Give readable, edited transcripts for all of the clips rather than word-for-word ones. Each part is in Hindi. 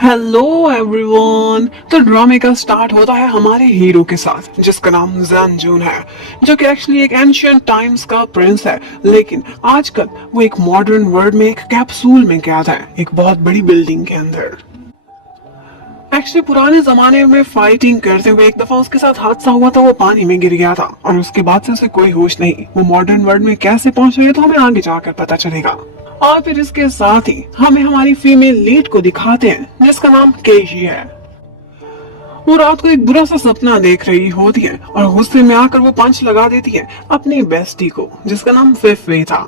Hello everyone. तो ड्रामे का स्टार्ट होता है हमारे हीरो के साथ जिसका नाम जैन जून है, जो कि एक्चुअली एक एंशिएंट टाइम्स का प्रिंस है, लेकिन आजकल वो एक मॉडर्न वर्ल्ड में एक कैप्सूल में कैद है, एक बहुत बड़ी बिल्डिंग के अंदर। एक्चुअली पुराने जमाने में फाइटिंग करते हुए एक दफा उसके साथ हादसा हुआ था, वो पानी में गिर गया था और उसके बाद से उसे कोई होश नहीं। वो मॉडर्न वर्ल्ड में कैसे पहुंचा ये तो हमें आगे जाकर पता चलेगा। और फिर इसके साथ ही हमें हमारी फीमेल लीड को दिखाते हैं जिसका नाम केजी है। वो रात को एक बुरा सा सपना देख रही होती है और गुस्से में आकर वो पंच लगा देती है अपनी बेस्टी को जिसका नाम फेफे था।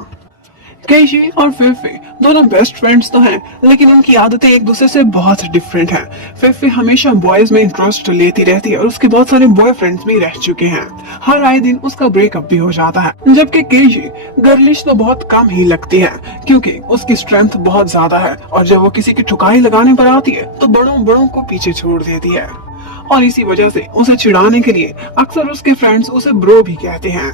केजी और फेफे दोनों बेस्ट फ्रेंड्स तो हैं, लेकिन इनकी आदतें एक दूसरे से बहुत डिफरेंट हैं। फेफे हमेशा बॉयज में इंटरेस्ट लेती रहती है और उसके बहुत सारे बॉयफ्रेंड्स भी रह चुके हैं। हर आए दिन उसका ब्रेकअप भी हो जाता है, जबकि केजी गर्लिश तो बहुत कम ही लगती है क्योंकि उसकी स्ट्रेंथ बहुत ज्यादा है और जब वो किसी की ठुकाई लगाने पर आती है तो बड़ों बड़ों को पीछे छोड़ देती है। और इसी वजह से उसे चिढ़ाने के लिए अक्सर उसके फ्रेंड्स उसे ब्रो भी कहते हैं।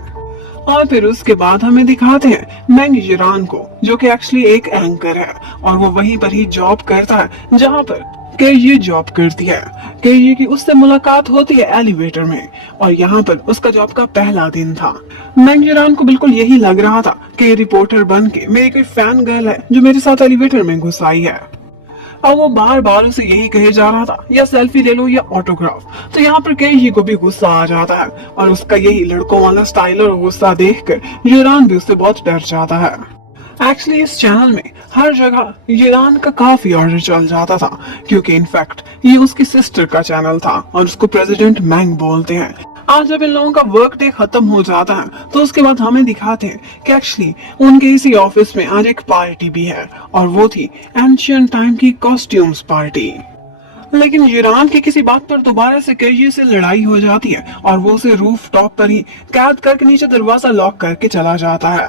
और फिर उसके बाद हमें दिखाते हैं मैंग जिरान को, जो कि एक्चुअली एक एंकर है और वो वहीं पर ही जॉब करता है जहां पर केजी जॉब करती है। केजी की उससे मुलाकात होती है एलिवेटर में और यहाँ पर उसका जॉब का पहला दिन था। मैंग जिरान को बिल्कुल यही लग रहा था कि रिपोर्टर बन के मेरी कोई फैन गर्ल है जो मेरे साथ एलिवेटर में घुस आई है। अब वो बार बार उसे यही कहे जा रहा था या सेल्फी ले लो या ऑटोग्राफ। तो यहाँ पर केजी को भी गुस्सा आ जाता है और उसका यही लड़कों वाला स्टाइल और गुस्सा देखकर यूरान भी उससे बहुत डर जाता है। एक्चुअली इस चैनल में हर जगह यूरान का काफी ऑर्डर चल जाता था क्योंकि इनफैक्ट ये उसकी सिस्टर का चैनल था और उसको प्रेसिडेंट मैंग बोलते हैं। आज जब इन लोगों का वर्क डे खत्म हो जाता है तो उसके बाद हमें दिखाते हैं कि एक्चुअली उनके इसी ऑफिस में आज एक पार्टी भी है और वो थी एंशिएंट टाइम की कॉस्ट्यूम्स पार्टी। लेकिन यूरान की किसी बात पर दोबारा से केजी से लड़ाई हो जाती है और वो उसे रूफ टॉप पर ही कैद करके नीचे दरवाजा लॉक करके चला जाता है।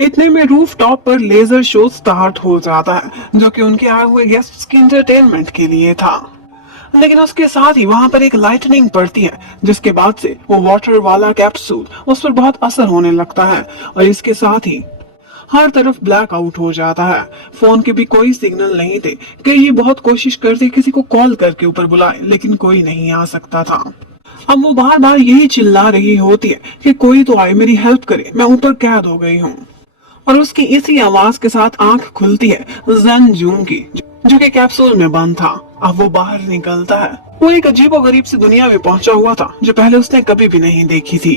इतने में रूफ टॉप पर लेजर शो स्टार्ट हो जाता है जो कि उनके आए हुए गेस्ट्स की एंटरटेनमेंट के लिए था। लेकिन उसके साथ ही वहां पर एक लाइटनिंग पड़ती है जिसके बाद से वो वाटर वाला कैप्सूल उस पर बहुत असर होने लगता है और इसके साथ ही हर तरफ ब्लैक आउट हो जाता है। फोन के भी कोई सिग्नल नहीं थे कि ये बहुत कोशिश करते किसी को कॉल करके ऊपर बुलाए, लेकिन कोई नहीं आ सकता था। अब वो बार बार यही चिल्ला रही होती है कि कोई तो आए मेरी हेल्प करे, मैं ऊपर कैद हो गई हूँ। और उसकी इसी आवाज के साथ आंख खुलती है जैन जून की, जो कि कैप्सूल में बंद था। अब वो बाहर निकलता है। वो एक अजीबोगरीब सी दुनिया में पहुंचा हुआ था जो पहले उसने कभी भी नहीं देखी थी।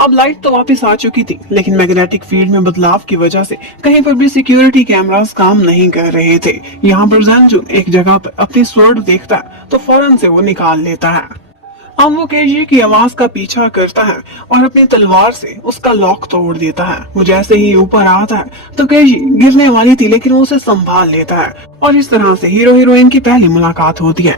अब लाइट तो वापस आ चुकी थी, लेकिन मैग्नेटिक फील्ड में बदलाव की वजह से कहीं पर भी सिक्योरिटी कैमरास काम नहीं कर रहे थे। यहाँ पर जैन जून एक जगह पर अपनी स्वॉर्ड देखता है तो फौरन से वो निकाल लेता है। अब वो केजी की आवाज का पीछा करता है और अपनी तलवार से उसका लॉक तोड़ देता है। वो जैसे ही ऊपर आता है तो केजी गिरने वाली थी, लेकिन वो उसे संभाल लेता है और इस तरह से हीरो हीरोइन की पहली मुलाकात होती है।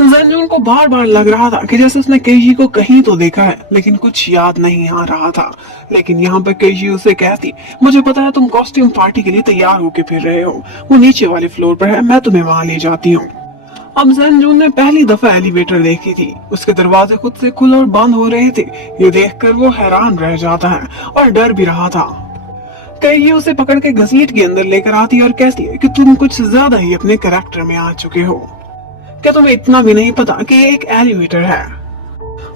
जैन जून को बार बार लग रहा था कि जैसे उसने केजी को कहीं तो देखा है, लेकिन कुछ याद नहीं आ रहा था। लेकिन यहाँ पर केजी उसे कहती, मुझे पता है तुम कॉस्ट्यूम पार्टी के लिए तैयार होके फिर रहे हो, वो नीचे वाले फ्लोर पर है, मैं तुम्हें वहां ले जाती हूँ। अब जैन जून ने पहली दफा एलिवेटर देखी थी, उसके दरवाजे खुद से खुल और बंद हो रहे थे। ये देखकर वो हैरान रह जाता है और डर भी रहा था। कहीं उसे पकड़ के घसीट के अंदर लेकर आती और कहती है कि तुम कुछ ज्यादा ही अपने कैरेक्टर में आ चुके हो, क्या तुम्हें इतना भी नहीं पता कि ये एक एलिवेटर है।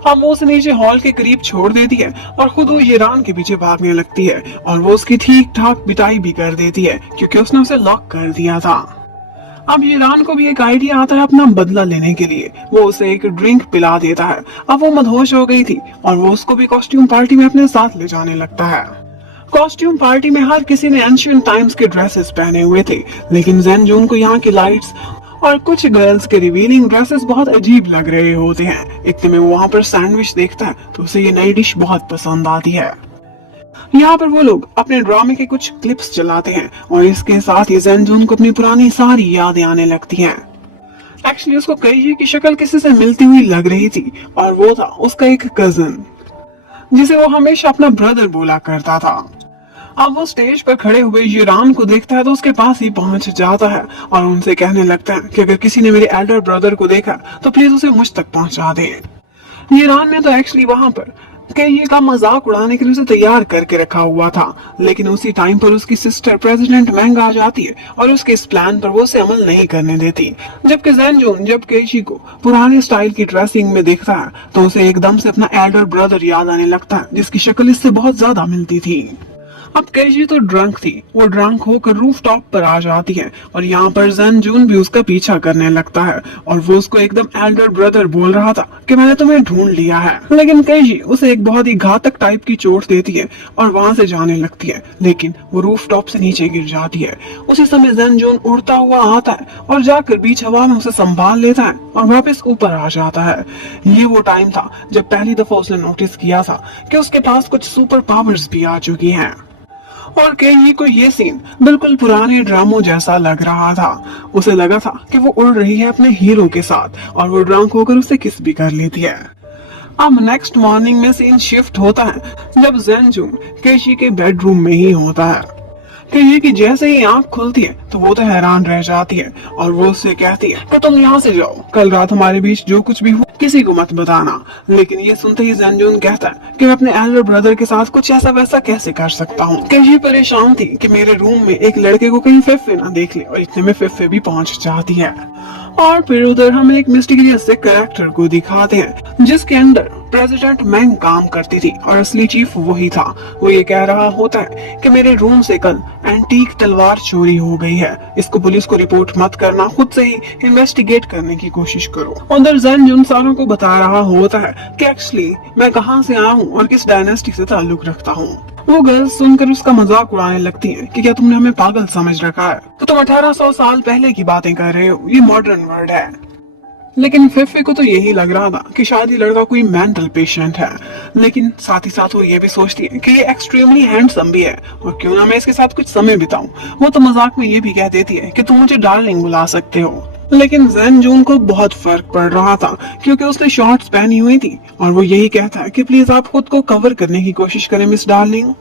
अब वो उसे नीचे हॉल के करीब छोड़ देती है और खुद वो यूरान के पीछे भागने लगती है और वो उसकी ठीक ठाक पिटाई भी कर देती है क्योंकि उसने उसे लॉक कर दिया था। अब यूरान को भी एक आइडिया आता है अपना बदला लेने के लिए। वो उसे एक ड्रिंक पिला देता है। अब वो मदहोश हो गई थी और वो उसको भी कॉस्ट्यूम पार्टी में अपने साथ ले जाने लगता है। कॉस्ट्यूम पार्टी में हर किसी ने एंशिएंट टाइम्स के ड्रेसेस पहने हुए थे, लेकिन जैन जून को यहाँ की लाइट्स और कुछ गर्ल्स के रिवीलिंग ड्रेसेस बहुत अजीब लग रहे होते हैं। इतने में वो वहाँ पर सैंडविच देखता है तो उसे ये नई डिश बहुत पसंद आती है। यहाँ पर वो लोग अपने ड्रामे के कुछ क्लिप्स चलाते हैं और इसके साथ ही जैन जून को अपनी पुरानी सारी यादें आने लगती हैं। एक्चुअली उसको केजी की शक्ल किसी से मिलती हुई लग रही थी और वो था उसका एक कजन जिसे वो हमेशा अपना ब्रदर बोला करता था। अब वो स्टेज पर खड़े हुए यूरान को देखता है तो उसके पास ही पहुंच जाता है और उनसे कहने लगता है कि अगर किसी ने मेरे एल्डर ब्रदर को देखा तो प्लीज उसे मुझ तक पहुंचा दे। यूरान ने तो एक्चुअली वहां पर केजी का मजाक उड़ाने के लिए उसे तैयार करके रखा हुआ था, लेकिन उसी टाइम पर उसकी सिस्टर प्रेसिडेंट मैंग आ जाती है और उसके इस प्लान पर वो उसे अमल नहीं करने देती। जबकि जैनजून जब केजी को पुराने स्टाइल की ड्रेसिंग में देखता है तो उसे एकदम से अपना एल्डर ब्रदर याद आने लगता है, जिसकी शक्ल इससे बहुत ज्यादा मिलती थी। अब केजी तो ड्रंक थी, वो ड्रंक होकर रूफ टॉप पर आ जाती है और यहाँ पर जैनजून भी उसका पीछा करने लगता है और वो उसको एकदम एल्डर ब्रदर बोल रहा था कि मैंने तुम्हें ढूंढ लिया है। लेकिन केजी उसे एक बहुत ही घातक टाइप की चोट देती है और वहां से जाने लगती है, लेकिन वो रूफ टॉप से नीचे गिर जाती है। उसी समय जैनजून उड़ता हुआ आता है और जाकर बीच हवा में उसे संभाल लेता है और वापस ऊपर आ जाता है। ये वो टाइम था जब पहली दफा उसने नोटिस किया था कि उसके पास कुछ सुपर पावर्स भी आ चुकी हैं। और केजी को ये सीन बिल्कुल पुराने ड्रामों जैसा लग रहा था। उसे लगा था कि वो उड़ रही है अपने हीरो के साथ और वो ड्रंक होकर उसे किस भी कर लेती है। अब नेक्स्ट मॉर्निंग में सीन शिफ्ट होता है जब जैनजून केजी के बेडरूम में ही होता है। केजी की जैसे ही आंख खुलती है तो वो तो हैरान रह जाती है और वो उससे कहती है कि तुम यहाँ से जाओ, कल रात हमारे बीच जो कुछ भी हुआ किसी को मत बताना। लेकिन ये सुनते ही जैनजून कहता है कि मैं अपने एल्डर ब्रदर के साथ कुछ ऐसा वैसा कैसे कर सकता हूँ। केजी परेशान थी कि मेरे रूम में एक लड़के को कहीं फेफे ना देख ले, और इतने में फेफे भी पहुंच जाती है। और फिर उधर हम एक मिस्टीरियस से कैरेक्टर को दिखाते हैं जिसके अंदर प्रेसिडेंट मैंग काम करती थी और असली चीफ वही था। वो ये कह रहा होता है कि मेरे रूम से कल एंटीक तलवार चोरी हो गई है, इसको पुलिस को रिपोर्ट मत करना, खुद से ही इन्वेस्टिगेट करने की कोशिश करो। उधर जैनजून सारों को बता रहा होता है कि एक्चुअली मैं कहाँ से आया हूँ और किस डायनेस्टी से ताल्लुक रखता हूँ। वो गर्ल्स सुनकर उसका मजाक उड़ाने लगती हैं कि क्या तुमने हमें पागल समझ रखा है, तो तुम 1800 साल पहले की बातें कर रहे हो, ये मॉडर्न वर्ल्ड है। लेकिन फिफे को तो यही लग रहा था कि शायद ये लड़का कोई मेंटल पेशेंट है, लेकिन साथ ही साथ वो ये भी सोचती है कि ये एक्सट्रीमली हैंडसम भी है और क्यों ना मैं इसके साथ कुछ समय बिताऊं। वो तो मजाक में ये भी कह देती है कि तुम मुझे डार्लिंग बुला सकते हो। लेकिन जैनजून को बहुत फर्क पड़ रहा था क्योंकि उसने शॉर्ट्स पहनी हुई थी और वो यही कहता है कि प्लीज आप खुद को कवर करने की कोशिश करें मिस डार्लिंग।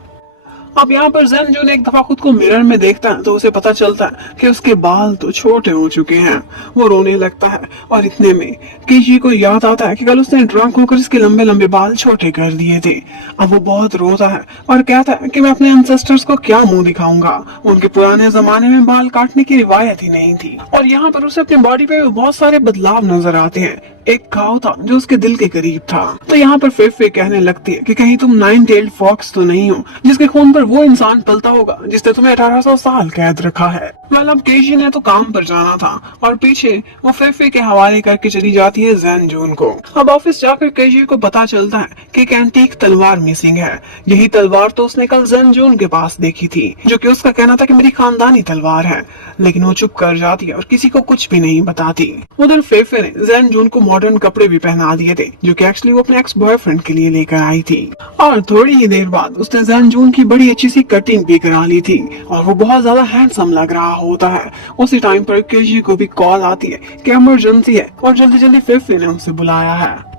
अब यहाँ पर जैनजून एक दफा खुद को मिरर में देखता है तो उसे पता चलता है कि उसके बाल तो छोटे हो चुके हैं। वो रोने लगता है और इतने में केजी को याद आता है कि कल उसने ड्रंक होकर इसके लंबे लंबे बाल छोटे कर दिए थे। अब वो बहुत रोता है और कहता है कि मैं अपने एंसेस्टर्स को क्या मुंह दिखाऊंगा, उनके पुराने जमाने में बाल काटने की रिवायत ही नहीं थी। और यहाँ पर उसे अपनी बॉडी पे बहुत सारे बदलाव नजर आते हैं। एक घाव था जो उसके दिल के करीब था। तो यहाँ पर फेफे कहने लगती है कि कहीं तुम 9-tailed फॉक्स तो नहीं हो जिसके खून पर वो इंसान पलता होगा जिसने तुम्हें 1800 साल कैद रखा है। वेल अब केजी ने तो काम पर जाना था और पीछे वो फेफे के हवाले करके चली जाती है जैनजून को। अब ऑफिस जाकर केजी को पता चलता है कि एक एंटीक तलवार मिसिंग है। यही तलवार तो उसने कल जैनजून के पास देखी थी, जो कि उसका कहना था कि मेरी खानदानी तलवार है। लेकिन वो चुप कर जाती है और किसी को कुछ भी नहीं बताती। उधर फेफे ने जैनजून को मॉडर्न कपड़े भी पहना दिए थे जो कि एक्चुअली वो अपने एक्स बॉयफ्रेंड के लिए लेकर आई थी। और थोड़ी ही देर बाद उसने जैनजून की बड़ी अच्छी सी कटिंग भी करा ली थी और वो बहुत ज्यादा हैंडसम लग रहा होता है। उसी टाइम पर केजी को भी कॉल आती है कि इमरजेंसी है और जल्दी जल्दी फेफे ने उसे बुलाया है।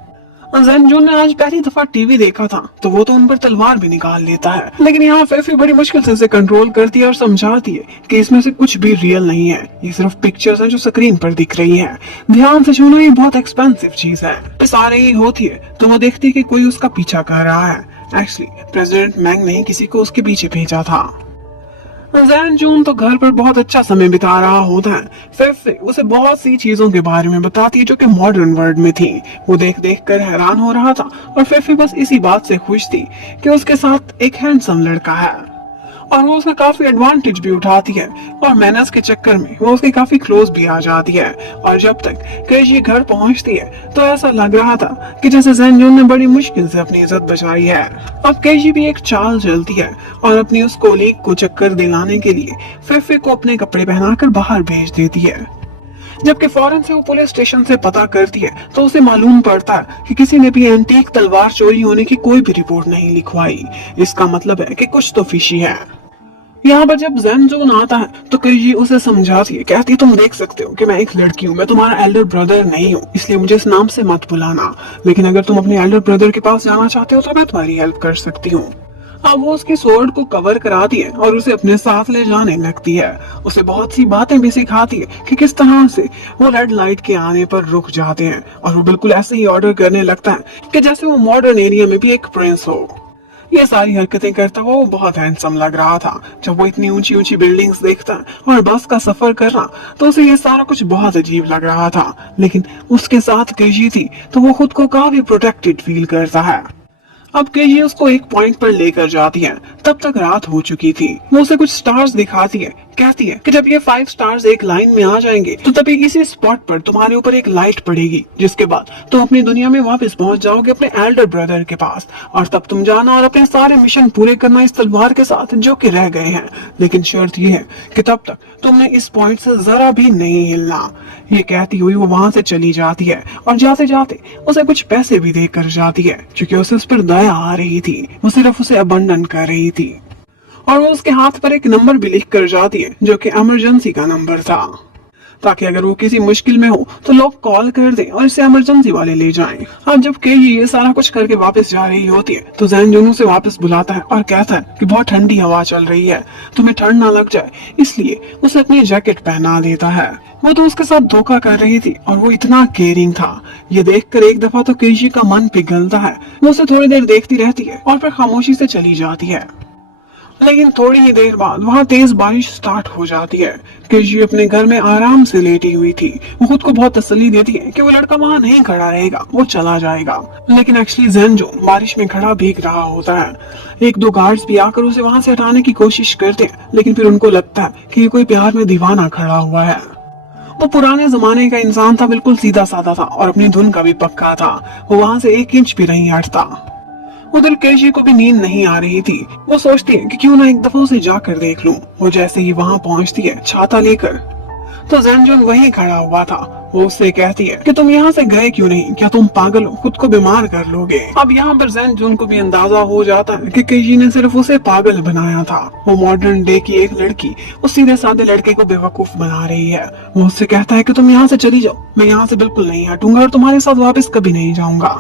जैनजून ने आज पहली दफा टीवी देखा था तो वो तो उन पर तलवार भी निकाल लेता है, लेकिन यहाँ फेफे बड़ी मुश्किल से कंट्रोल करती है और समझाती है कि इसमें से कुछ भी रियल नहीं है, ये सिर्फ पिक्चर्स हैं जो स्क्रीन पर दिख रही हैं। ध्यान से सुनो, ये बहुत एक्सपेंसिव चीज है। इस आ रही होती है तो वो देखती है कि कोई उसका पीछा कर रहा है। एक्चुअली प्रेसिडेंट मैंग ने किसी को उसके पीछे भेजा था। जैनजून तो घर पर बहुत अच्छा समय बिता रहा होता है। फेफे उसे बहुत सी चीजों के बारे में बताती है जो कि मॉडर्न वर्ल्ड में थी। वो देख देख कर हैरान हो रहा था और फेफे बस इसी बात से खुश थी कि उसके साथ एक हैंडसम लड़का है और वो उसका काफी एडवांटेज भी उठाती है और मैनर्स के चक्कर में वो उसके काफी क्लोज भी आ जाती है। और जब तक केजी घर पहुंचती है तो ऐसा लग रहा था कि जैसे जैनजून ने बड़ी मुश्किल से अपनी इज्जत बचाई है। अब केजी भी एक चाल चलती है और अपनी उस कोलीग को चक्कर दिलाने के लिए फेफे को अपने कपड़े पहनाकर बाहर भेज देती है। जबकि फौरन से वो पुलिस स्टेशन से पता करती है तो उसे मालूम पड़ता है कि किसी ने भी एंटीक तलवार चोरी होने की कोई भी रिपोर्ट नहीं लिखवाई। इसका मतलब है कि कुछ तो फिशी है। यहाँ पर जब जैनजून आता है तो केजी उसे समझाती है, कहती है तुम देख सकते हो कि मैं एक लड़की हूँ, मैं तुम्हारा एल्डर ब्रदर नहीं हूँ, इसलिए मुझे इस नाम से मत बुलाना। लेकिन अगर तुम अपने एल्डर ब्रदर के पास जाना चाहते हो तो मैं तुम्हारी हेल्प कर सकती हूँ। अब वो उसकी स्वॉर्ड को कवर कराती है और उसे अपने साथ ले जाने लगती है। उसे बहुत सी बातें भी सिखाती है कि किस तरह से वो रेड लाइट के आने पर रुक जाते हैं, और वो बिल्कुल ऐसे ही ऑर्डर करने लगता है कि जैसे वो मॉडर्न एरिया में भी एक प्रिंस हो। ये सारी हरकतें करता हुआ वो बहुत हैंडसम लग रहा था। जब वो इतनी ऊंची ऊंची बिल्डिंग्स देखता है और बस का सफर कर रहा, तो उसे ये सारा कुछ बहुत अजीब लग रहा था। लेकिन उसके साथ केजी थी तो वो खुद को काफी प्रोटेक्टेड फील करता है। अब केजी उसको एक पॉइंट पर लेकर जाती है। तब तक रात हो चुकी थी। वो उसे कुछ स्टार्स दिखाती है, कहती है कि जब ये 5 स्टार्स एक लाइन में आ जाएंगे तो तभी इसी स्पॉट पर तुम्हारे ऊपर एक लाइट पड़ेगी, जिसके बाद तुम अपनी दुनिया में वापस पहुंच जाओगे अपने एल्डर ब्रदर के पास, और तब तुम जाना और अपने सारे मिशन पूरे करना इस तलवार के साथ जो कि रह गए हैं। लेकिन शर्त ये है कि तब तक तुमने इस पॉइंट से जरा भी नहीं हिलना। ये कहती हुई वो वहां से चली जाती है और जाते जाते उसे कुछ पैसे भी देकर जाती है, क्योंकि उसे उस पर दया आ रही थी। वो सिर्फ उसे अबंडन कर रही थी। और वो उसके हाथ पर एक नंबर भी लिख कर जाती है जो कि इमरजेंसी का नंबर था, ताकि अगर वो किसी मुश्किल में हो तो लोग कॉल कर दें और इसे इमरजेंसी वाले ले जाएं। अब जब केजी ये सारा कुछ करके वापस जा रही होती है तो जैन जुन उसे वापस बुलाता है और कहता है कि बहुत ठंडी हवा चल रही है, तुम्हें ठंड ना लग जाए इसलिए उसे अपनी जैकेट पहना देता है। वो तो उसके साथ धोखा कर रही थी और वो इतना केयरिंग था। ये देखकर एक दफा तो केजी का मन पिघलता है। वो उसे थोड़ी देर देखती रहती है और फिर खामोशी से चली जाती है। लेकिन थोड़ी ही देर बाद वहाँ तेज बारिश स्टार्ट हो जाती है। केजी अपने घर में आराम से लेटी हुई थी। वो खुद को बहुत तसल्ली देती है कि वो लड़का वहाँ नहीं खड़ा रहेगा, वो चला जाएगा। लेकिन एक्चुअली ज़ेनजो बारिश में खड़ा भीग रहा होता है। एक दो गार्ड्स भी आकर उसे वहाँ से हटाने की कोशिश करते हैं, लेकिन फिर उनको लगता है कि ये कोई प्यार में दीवाना खड़ा हुआ है। वो पुराने जमाने का इंसान था, बिल्कुल सीधा साधा था और अपनी धुन का भी पक्का था। वो वहाँ से 1 इंच भी नहीं हटता। उधर केजी को भी नींद नहीं आ रही थी। वो सोचती है कि क्यों ना एक दफा उसे जाकर देख लूं। वो जैसे ही वहां पहुंचती है छाता लेकर, तो जैनजुन वहीं खड़ा हुआ था। वो उससे कहती है कि तुम यहाँ से गए क्यों नहीं, क्या तुम पागल हो, खुद को बीमार कर लोगे। अब यहाँ पर जैनजुन को भी अंदाजा हो जाता है कि केजी ने सिर्फ उसे पागल बनाया था। वो मॉडर्न डे की एक लड़की उस सीधे साधे लड़के को बेवकूफ बना रही है। वो उससे कहता है कि तुम यहाँ से चली जाओ, मैं यहाँ से बिल्कुल नहीं हटूंगा और तुम्हारे साथ वापस कभी नहीं जाऊंगा।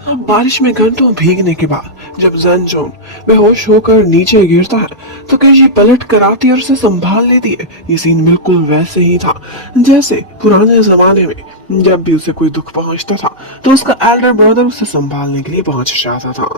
अब बारिश में घंटों भीगने के बाद जब जैनजुन बेहोश होकर नीचे गिरता है तो केजी पलट कर आती है और उसे संभाल लेती है। ये सीन बिल्कुल वैसे ही था जैसे पुराने जमाने में जब भी उसे कोई दुख पहुंचता था तो उसका एल्डर ब्रदर उसे संभालने के लिए पहुंच जाता था।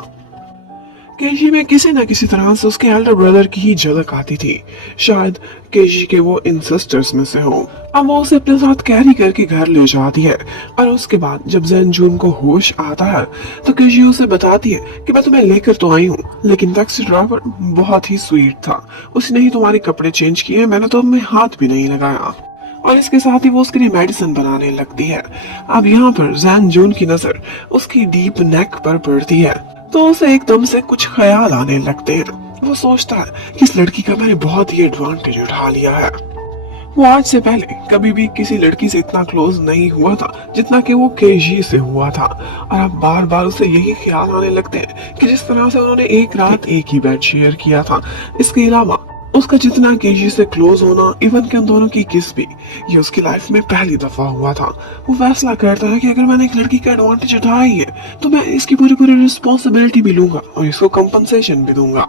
केजी में किसी न किसी तरह से उसके एल्डर ब्रदर की ही झलक आती थी। शायद केजी के वो इंसेस्टर्स में से हो। अब वो उसे अपने साथ कैरी करके घर ले जाती है और उसके बाद जब जैनजुन को होश आता है तो केजी उसे बताती है कि मैं तुम्हें लेकर तो आई हूँ, लेकिन टैक्सी ड्राइवर बहुत ही स्वीट था, उसने ही तुम्हारे कपड़े चेंज किए, मैंने तो में हाथ भी नहीं लगाया। और इसके साथ ही वो उसके लिए मेडिसिन बनाने लगती है। अब यहाँ पर जैनजुन की नजर उसकी डीप नेक पर पड़ती है तो उसे एकदम से कुछ ख्याल आने लगते हैं। वो सोचता है कि इस लड़की का मैंने बहुत ही एडवांटेज उठा लिया है। वो आज से पहले कभी भी किसी लड़की से इतना क्लोज नहीं हुआ था जितना कि वो केजी से हुआ था। और अब बार बार उसे यही ख्याल आने लगते हैं कि जिस तरह से उन्होंने एक रात एक ही बेड शेयर किया था। इसके अलावा उसका जितना केजी से क्लोज होना, इवन के उन दोनों की किस भी, ये उसकी लाइफ में पहली दफा हुआ था। वो फैसला करता है कि अगर मैंने एक लड़की का एडवांटेज उठाया ही है तो मैं इसकी पूरी पूरी रिस्पॉन्सिबिलिटी भी लूंगा और इसको कंपनसेशन भी दूंगा।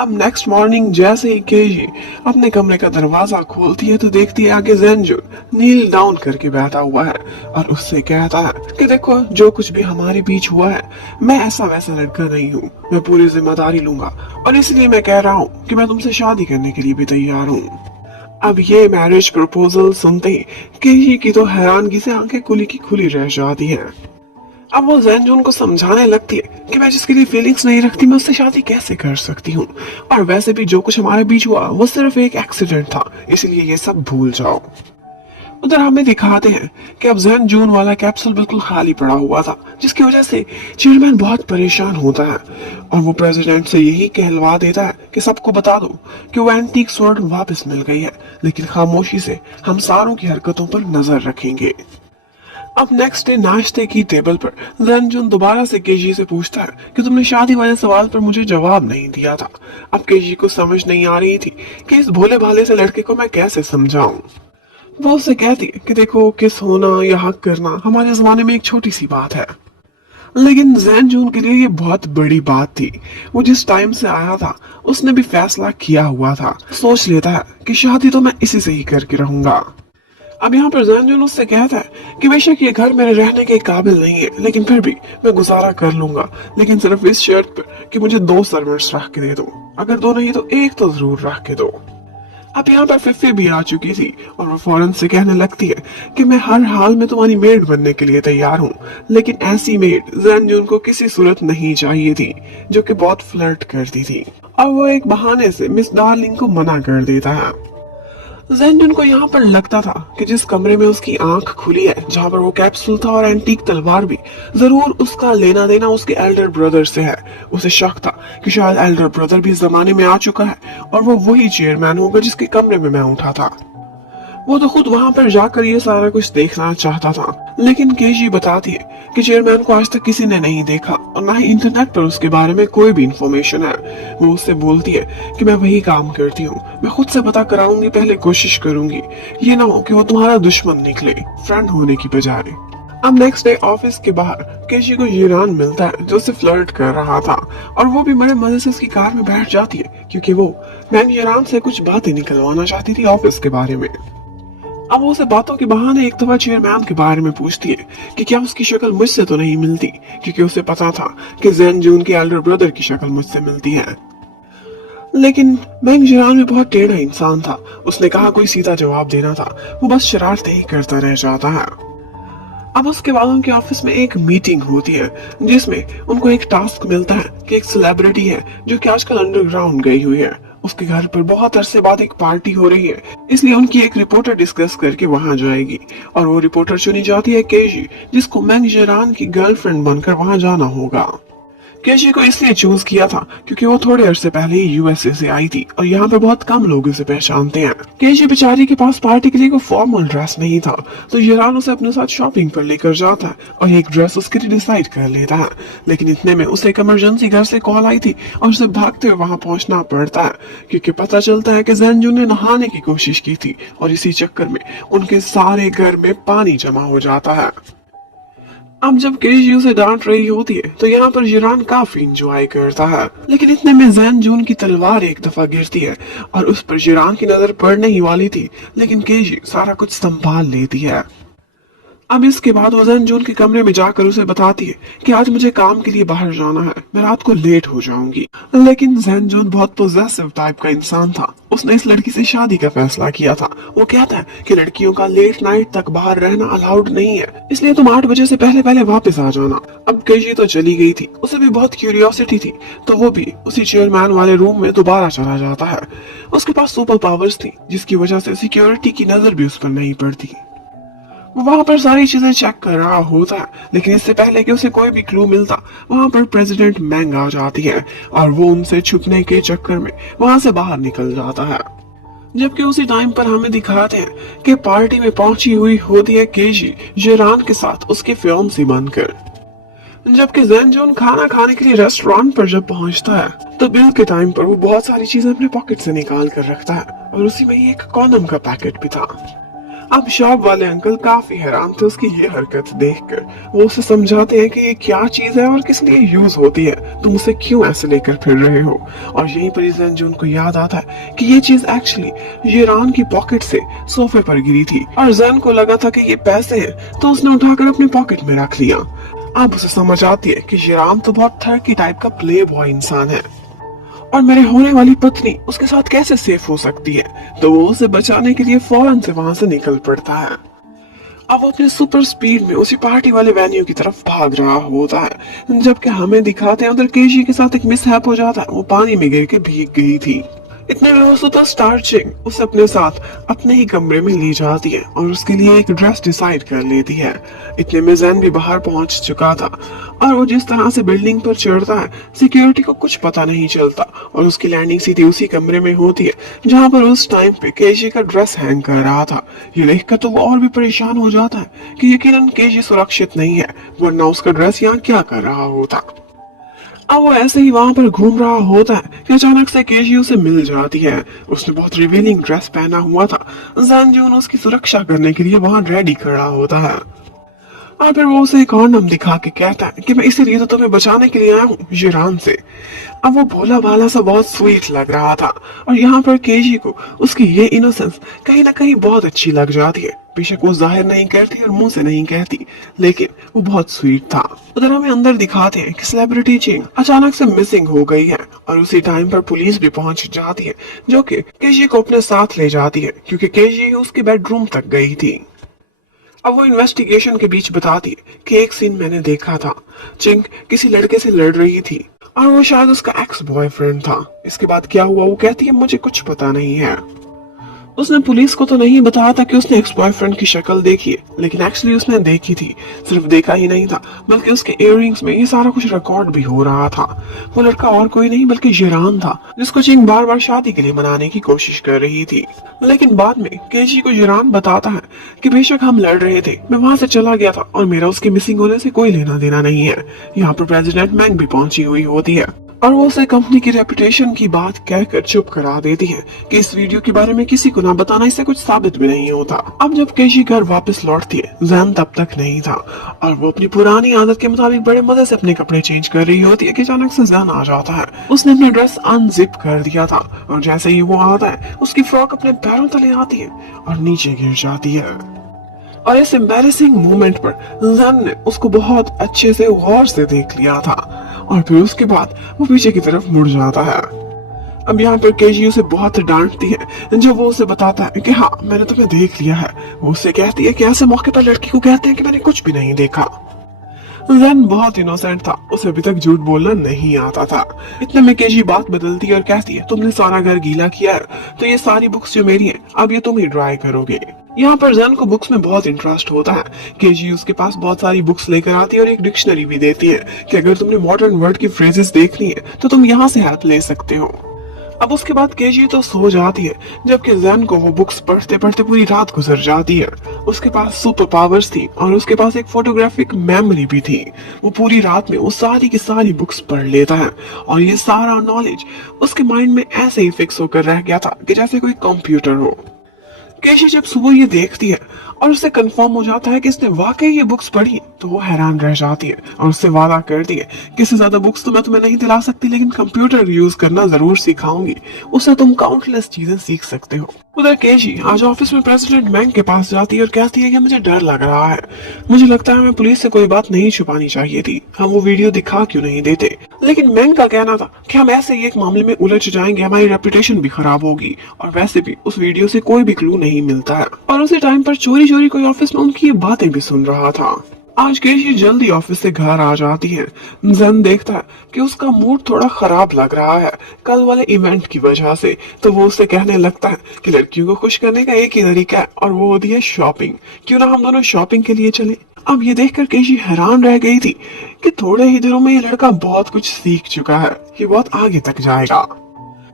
अब नेक्स्ट मॉर्निंग जैसे ही केजी अपने कमरे का दरवाजा खोलती है तो देखती है आगे जैनजुन नील डाउन करके बैठा हुआ है और उससे कहता है कि देखो जो कुछ भी हमारे बीच हुआ है, मैं ऐसा वैसा लड़का नहीं हूँ, मैं पूरी जिम्मेदारी लूंगा और इसलिए मैं कह रहा हूँ कि मैं तुमसे शादी करने के लिए भी तैयार हूँ। अब ये मैरिज प्रपोजल सुनते ही केजी की तो हैरानगी से आंखें खुली की खुली रह जाती है। अब वो जैनजुन को समझाने लगती है कि मैं जिसके लिए फीलिंग्स नहीं रखती मैं उससे शादी कैसे कर सकती हूँ, और वैसे भी जो कुछ हमारे बीच हुआ वो सिर्फ एक एक्सीडेंट था, इसलिए ये सब भूल जाओ। उधर हमें दिखाते हैं कि अब जैनजुन वाला कैप्सूल बिल्कुल खाली पड़ा हुआ था, जिसकी वजह से चेयरमैन बहुत परेशान होता है और वो प्रेसिडेंट से यही कहलवा देता है कि सबको बता दो कि वो एंटीक स्वॉर्ड वापस मिल गई है, लेकिन खामोशी से हम सारों की हरकतों पर नजर रखेंगे। अब नेक्स्ट डे नाश्ते की टेबल पर जैनजुन दोबारा से केजी से पूछता है कि तुमने शादी वाले सवाल पर मुझे जवाब नहीं दिया था। अब केजी को समझ नहीं आ रही थी कि इस भोले भाले से लड़के को मैं कैसे समझाऊं। वो उससे कहती है कि देखो किस होना या हक करना हमारे जमाने में एक छोटी सी बात है। लेकिन जैन जून के लिए ये बहुत बड़ी बात थी। वो जिस टाइम से आया था उसने भी फैसला किया हुआ था, सोच लेता है कि शादी तो मैं इसी से ही करके रहूंगा। अब यहाँ पर जैन जून उससे कहता है कि बेशक ये घर मेरे रहने के काबिल नहीं है, लेकिन फिर भी मैं गुजारा कर लूंगा, लेकिन सिर्फ इस शर्त पर कि मुझे 2 सर्वेंट्स रख के दे दो, अगर 2 नहीं तो 1 तो जरूर रख के दो। अब यहाँ पर फिफी भी आ चुकी थी और वो फौरन से कहने लगती है कि मैं हर हाल में तुम्हारी मेड बनने के लिए तैयार हूँ, लेकिन ऐसी मेड जैन जून को किसी सूरत नहीं चाहिए थी जो कि बहुत फ्लर्ट करती थी। और वो एक बहाने से मिस डार्लिंग को मना कर देता है। जैन जून को यहाँ पर लगता था कि जिस कमरे में उसकी आंख खुली है, जहाँ पर वो कैप्सूल था और एंटीक तलवार भी, जरूर उसका लेना देना उसके एल्डर ब्रदर से है। उसे शक था कि शायद एल्डर ब्रदर भी इस जमाने में आ चुका है और वो वही चेयरमैन होगा जिसके कमरे में मैं उठा था। वो तो खुद वहां पर जाकर ये सारा कुछ देखना चाहता था, लेकिन केजी बताती है कि चेयरमैन को आज तक किसी ने नहीं देखा और ना ही इंटरनेट पर उसके बारे में कोई भी इंफॉर्मेशन है। वो उससे बोलती है कि मैं वही काम करती हूँ, मैं खुद से पता कराऊंगी, पहले कोशिश करूंगी, ये ना हो कि वो तुम्हारा दुश्मन निकले फ्रेंड होने की बजाय। अब नेक्स्ट डे ऑफिस के बाहर केशी को यूरान मिलता है जो उसे फ्लर्ट कर रहा था, और वो भी बड़े मजे से उसकी कार में बैठ जाती है क्योंकि वो मैम यूरान से कुछ बातें निकलवाना चाहती थी ऑफिस के बारे में। अब वो उसे बातों के बहाने एक दफा चेयरमैन के बारे में पूछती है कि क्या उसकी शक्ल मुझसे तो नहीं मिलती, क्योंकि उसे पता था कि जैन जून के एल्डर ब्रदर की शक्ल मुझसे मिलती है। लेकिन मैंग जिरान भी बहुत टेढ़ा इंसान था, उसने कहा कोई सीधा जवाब देना था, वो बस शरारतें ही करता रह जाता है। अब उसके बाद उनके ऑफिस में एक मीटिंग होती है जिसमें उनको एक टास्क मिलता है कि एक सेलिब्रिटी है जो कि आजकल अंडरग्राउंड गई हुई है, उसके घर पर बहुत अरसे बाद एक पार्टी हो रही है, इसलिए उनकी एक रिपोर्टर डिस्कस करके वहां जाएगी और वो रिपोर्टर चुनी जाती है केजी, जिसको मैंग जेरान की गर्लफ्रेंड बनकर वहां जाना होगा। केशी को इसलिए चूज किया था क्योंकि वो थोड़े अरसे पहले ही यूएसए से आई थी और यहाँ पे बहुत कम लोग उसे पहचानते हैं। केशी बेचारी के पास पार्टी के लिए कोई फॉर्मल ड्रेस नहीं था, तो येरान उसे अपने साथ शॉपिंग पर लेकर जाता है और एक ड्रेस उसके लिए डिसाइड कर लेता है। लेकिन इतने में उसे एक इमरजेंसी घर से कॉल आई थी और उसे भागते हुए वहां पहुंचना पड़ता है क्योंकि पता चलता है कि जैनजू ने नहाने की कोशिश की थी और इसी चक्कर में उनके सारे घर में पानी जमा हो जाता है। अब जब केजी उसे डांट रही होती है तो यहाँ पर जिरान काफी इंजॉय करता है, लेकिन इतने में जैन जून की तलवार एक दफा गिरती है और उस पर जिरान की नजर पड़ने ही वाली थी, लेकिन केजी सारा कुछ संभाल लेती है। अब इसके बाद वो जैन जून के कमरे में जाकर उसे बताती है कि आज मुझे काम के लिए बाहर जाना है, मैं रात को लेट हो जाऊंगी। लेकिन जैन जून बहुत पोजेसिव टाइप का इंसान था, उसने इस लड़की से शादी का फैसला किया था। वो कहता है कि लड़कियों का लेट नाइट तक बाहर रहना अलाउड नहीं है, इसलिए तुम 8 बजे से पहले पहले वापस आ जाना। अब केजी तो चली गई थी, उसे भी बहुत क्यूरियोसिटी थी, तो वो भी उसी चेयरमैन वाले रूम में दोबारा चला जाता है। उसके पास सुपर पावर्स थी जिसकी वजह से सिक्योरिटी की नजर भी उस पर नहीं पड़ती। वो वहां पर सारी चीजें चेक कर रहा होता है, लेकिन इससे पहले कि उसे कोई भी क्लू मिलता वहां पर प्रेसिडेंट मैंग आ जाती है और वो उनसे छुपने के चक्कर में वहां से बाहर निकल जाता है। जबकि उसी टाइम पर हमें दिखाते हैं कि पार्टी में पहुंची हुई होती है केजी जेरान के साथ उसके फियांसी बनकर। जबकि जैन जून खाना खाने के लिए रेस्टोरेंट पर जब पहुंचता है तो बिल के टाइम पर वो बहुत सारी चीजें अपने पॉकेट से निकाल कर रखता है और उसी में ही एक कॉन्डम का पैकेट भी था। अब शॉप वाले अंकल काफी हैरान थे उसकी ये हरकत देखकर। वो उसे समझाते हैं कि ये क्या चीज है और किस लिए यूज होती है, तुम उसे क्यों ऐसे लेकर फिर रहे हो। और यहीं पर जैन जून को याद आता है कि ये चीज एक्चुअली येरान की पॉकेट से सोफे पर गिरी थी और जैन को लगा था कि ये पैसे हैं, तो उसने उठाकर अपने पॉकेट में रख लिया। अब उसे समझ आती है कि येरान तो बहुत थर्की टाइप का प्ले बॉय इंसान है और मेरे होने वाली पत्नी उसके साथ कैसे सेफ हो सकती है, तो वो उसे बचाने के लिए फौरन से वहां से निकल पड़ता है। अब वो अपने सुपर स्पीड में उसी पार्टी वाले वेन्यू की तरफ भाग रहा होता है, जबकि हमें दिखाते हैं उधर केजी के साथ एक मिसहैप हो जाता है, वो पानी में गिर के भीग गई थी। इतने में वो सुपरस्टार चिंग उसे अपने साथ अपने ही कमरे में ले जाती है और उसके लिए एक ड्रेस डिसाइड कर लेती है। इतने में जैन भी बाहर पहुंच चुका था और वो जिस तरह से बिल्डिंग पर चढ़ता है सिक्योरिटी को कुछ पता नहीं चलता और उसकी लैंडिंग सीधी उसी कमरे में होती है जहां पर उस टाइम पे केजी का ड्रेस हैंग कर रहा था। ये देखकर तो वो और भी परेशान हो जाता है कि यकीनन केजी सुरक्षित नहीं है, वरना उसका ड्रेस यहाँ क्या कर रहा होता। अब वो ऐसे ही वहां पर घूम रहा होता है कि अचानक से केजी उसे मिल जाती है। उसने बहुत रिवीलिंग ड्रेस पहना हुआ था। जैन जून उसकी सुरक्षा करने के लिए वहां रेडी खड़ा होता है। और फिर वो उसे एक और नाम दिखा के कहता है कि मैं इसीलिए तो तुम्हें बचाने के लिए आया हूँ यूरान से। अब वो भोला भाला सा बहुत स्वीट लग रहा था और यहाँ पर केजी को उसकी ये इनोसेंस कहीं ना कहीं बहुत अच्छी लग जाती है। बेशक वो जाहिर नहीं करती और मुंह से नहीं कहती, लेकिन वो बहुत स्वीट था। उधर हमें अंदर दिखाते हैं कि सेलिब्रिटी चिंग अचानक से मिसिंग हो गई है और उसी टाइम पर पुलिस भी पहुंच जाती है, जो कि केजी को अपने साथ ले जाती है क्योंकि केजी उसके बेडरूम तक गई थी। अब वो इन्वेस्टिगेशन के बीच बताती है कि एक सीन मैंने देखा था, चिंग किसी लड़के से लड़ रही थी और वो शायद उसका एक्स बॉयफ्रेंड था। इसके बाद क्या हुआ वो कहती है मुझे कुछ पता नहीं है। उसने पुलिस को तो नहीं बताया था कि उसने एक्स बॉयफ्रेंड की शक्ल देखी है, लेकिन एक्चुअली उसने देखी थी। सिर्फ देखा ही नहीं था बल्कि उसके इयररिंग्स में ये सारा कुछ रिकॉर्ड भी हो रहा था। वो लड़का और कोई नहीं बल्कि यूरान था, जिसको चिंग बार बार शादी के लिए मनाने की कोशिश कर रही थी। लेकिन बाद में केजी को यूरान बताता है कि बेशक हम लड़ रहे थे, मैं वहां से चला गया था और मेरा उसके मिसिंग होने से कोई लेना देना नहीं है। यहाँ पर प्रेसिडेंट मैंग भी पहुंची हुई होती है और वो उसे कंपनी की रेपुटेशन की बात कहकर चुप करा देती है कि इस वीडियो के बारे में किसी को ना बताना, इससे कुछ साबित भी नहीं होता। अब जब केशी घर वापस लौटती है, जैन तब तक नहीं था और वो अपनी पुरानी आदत के मुताबिक बड़े मजे से अपने कपड़े चेंज कर रही होती है कि अचानक से जैन आ जाता है। उसने अपना ड्रेस अनजिप कर दिया था और जैसे ही वो आता है उसकी फ्रॉक अपने पैरों तले आती है और नीचे गिर जाती है। और इस एम्बैरेसिंग मोमेंट पर जैन ने उसको बहुत अच्छे से गौर से देख लिया था और फिर उसके बाद वो पीछे की तरफ मुड़ जाता है। अब यहाँ पर केजी उसे बहुत डांटती है जब वो उसे बताता है कि हाँ मैंने तुम्हें देख लिया है। वो उससे कहती है कि ऐसे मौके पर लड़की को कहते हैं कि मैंने कुछ भी नहीं देखा। जैन बहुत इनोसेंट था, उसे अभी तक झूठ बोलना नहीं आता था। इतने में केजी बात बदलती है और कहती है तुमने सारा घर गीला किया है तो ये सारी बुक्स जो मेरी हैं अब ये तुम ही ड्राई करोगे। यहाँ पर जैन को बुक्स में बहुत इंटरेस्ट होता है। केजी उसके पास बहुत सारी बुक्स लेकर आती है और एक डिक्शनरी भी देती है कि अगर तुमने मॉडर्न वर्ड की फ्रेजेस देखनी है तो तुम यहाँ से हेल्प ले सकते हो। अब उसके बाद केजी तो सो जाती है, जबकि जैन को वो बुक्स पढ़ते पढ़ते पूरी रात गुजर जाती है। उसके पास सुपर पावर्स थी और उसके पास एक फोटोग्राफिक मेमोरी भी थी। वो पूरी रात में वो सारी की सारी बुक्स पढ़ लेता है और ये सारा नॉलेज उसके माइंड में ऐसे ही फिक्स होकर रह गया था कि जैसे कोई कंप्यूटर हो। केशी जब सुबह ये देखती है और उससे कंफर्म हो जाता है कि इसने वाकई ये बुक्स पढ़ी तो वो हैरान रह जाती है और उससे वादा करती है कि इससे ज्यादा बुक्स तो मैं तुम्हें नहीं दिला सकती, लेकिन कंप्यूटर यूज करना जरूर सिखाऊंगी, उससे तुम काउंटलेस चीजें सीख सकते हो। उधर केशी आज ऑफिस में प्रेसिडेंट मैंग के पास जाती है और कहती है कि मुझे डर लग रहा है, मुझे लगता है हमें पुलिस से कोई बात नहीं छुपानी चाहिए थी, हम वो वीडियो दिखा क्यों नहीं देते। लेकिन मैंग का कहना था कि हम ऐसे ही एक मामले में उलझ जाएंगे, हमारी रेपुटेशन भी खराब होगी और वैसे भी उस वीडियो से कोई भी क्लू नहीं मिलता है। और उसी टाइम पर चोरी चोरी कोई ऑफिस में उनकी ये बातें भी सुन रहा था। आज केशी जल्दी ऑफिस से घर आ जाती है। जन देखता है कि उसका मूड थोड़ा खराब लग रहा है कल वाले इवेंट की वजह से, तो वो उससे कहने लगता है कि लड़कियों को खुश करने का एक ही तरीका है और वो होती है शॉपिंग, क्यों ना हम दोनों शॉपिंग के लिए चले। अब ये देखकर केशी हैरान रह गई थी कि थोड़े ही दिनों में ये लड़का बहुत कुछ सीख चुका है, ये बहुत आगे तक जाएगा।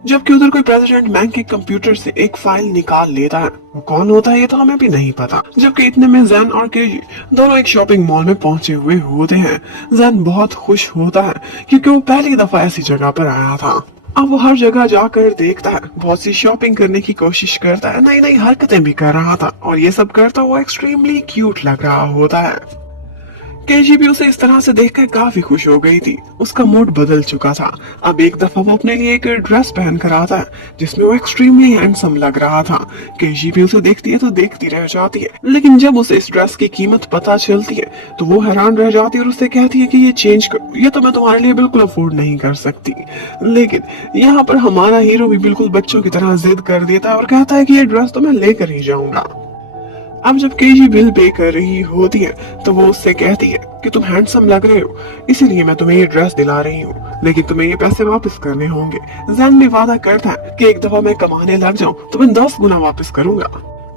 जबकि उधर कोई प्रेसिडेंट मैंग के कंप्यूटर से एक फाइल निकाल लेता है, वो कौन होता है ये तो हमें भी नहीं पता। जबकि इतने में जैन और केजी दोनों एक शॉपिंग मॉल में पहुंचे हुए होते हैं। जैन बहुत खुश होता है क्योंकि वो पहली दफा ऐसी जगह पर आया था। अब वो हर जगह जाकर देखता है, बहुत सी शॉपिंग करने की कोशिश करता है, नई नई हरकतें भी कर रहा था और ये सब करता हुआ एक्सट्रीमली क्यूट लग रहा होता है। केजी भी उसे इस तरह से देखकर काफी खुश हो गई थी, उसका मूड बदल चुका था। अब एक दफा वो अपने लिए एक ड्रेस पहन कर आता है जिसमें वो एक्सट्रीमली हैंडसम लग रहा था। केजी भी उसे देखती है तो देखती रह जाती है, लेकिन जब उसे इस ड्रेस की कीमत पता चलती है तो वो हैरान रह जाती है और उससे कहती है कि ये चेंज करो, ये तो मैं तुम्हारे लिए बिल्कुल अफोर्ड नहीं कर सकती। लेकिन यहाँ पर हमारा हीरो भी बिल्कुल बच्चों की तरह जिद कर देता है और कहता है कि ये ड्रेस तो मैं लेकर ही जाऊंगा। अब जब केजी बिल पे कर रही होती है तो वो उससे कहती है कि तुम हैंडसम लग रहे हो, इसीलिए मैं तुम्हें ये ड्रेस दिला रही हूँ, लेकिन तुम्हें ये पैसे वापस करने होंगे। जैन भी वादा करता है कि एक दफा मैं कमाने लग जाऊं तो मैं 10 गुना वापस करूंगा।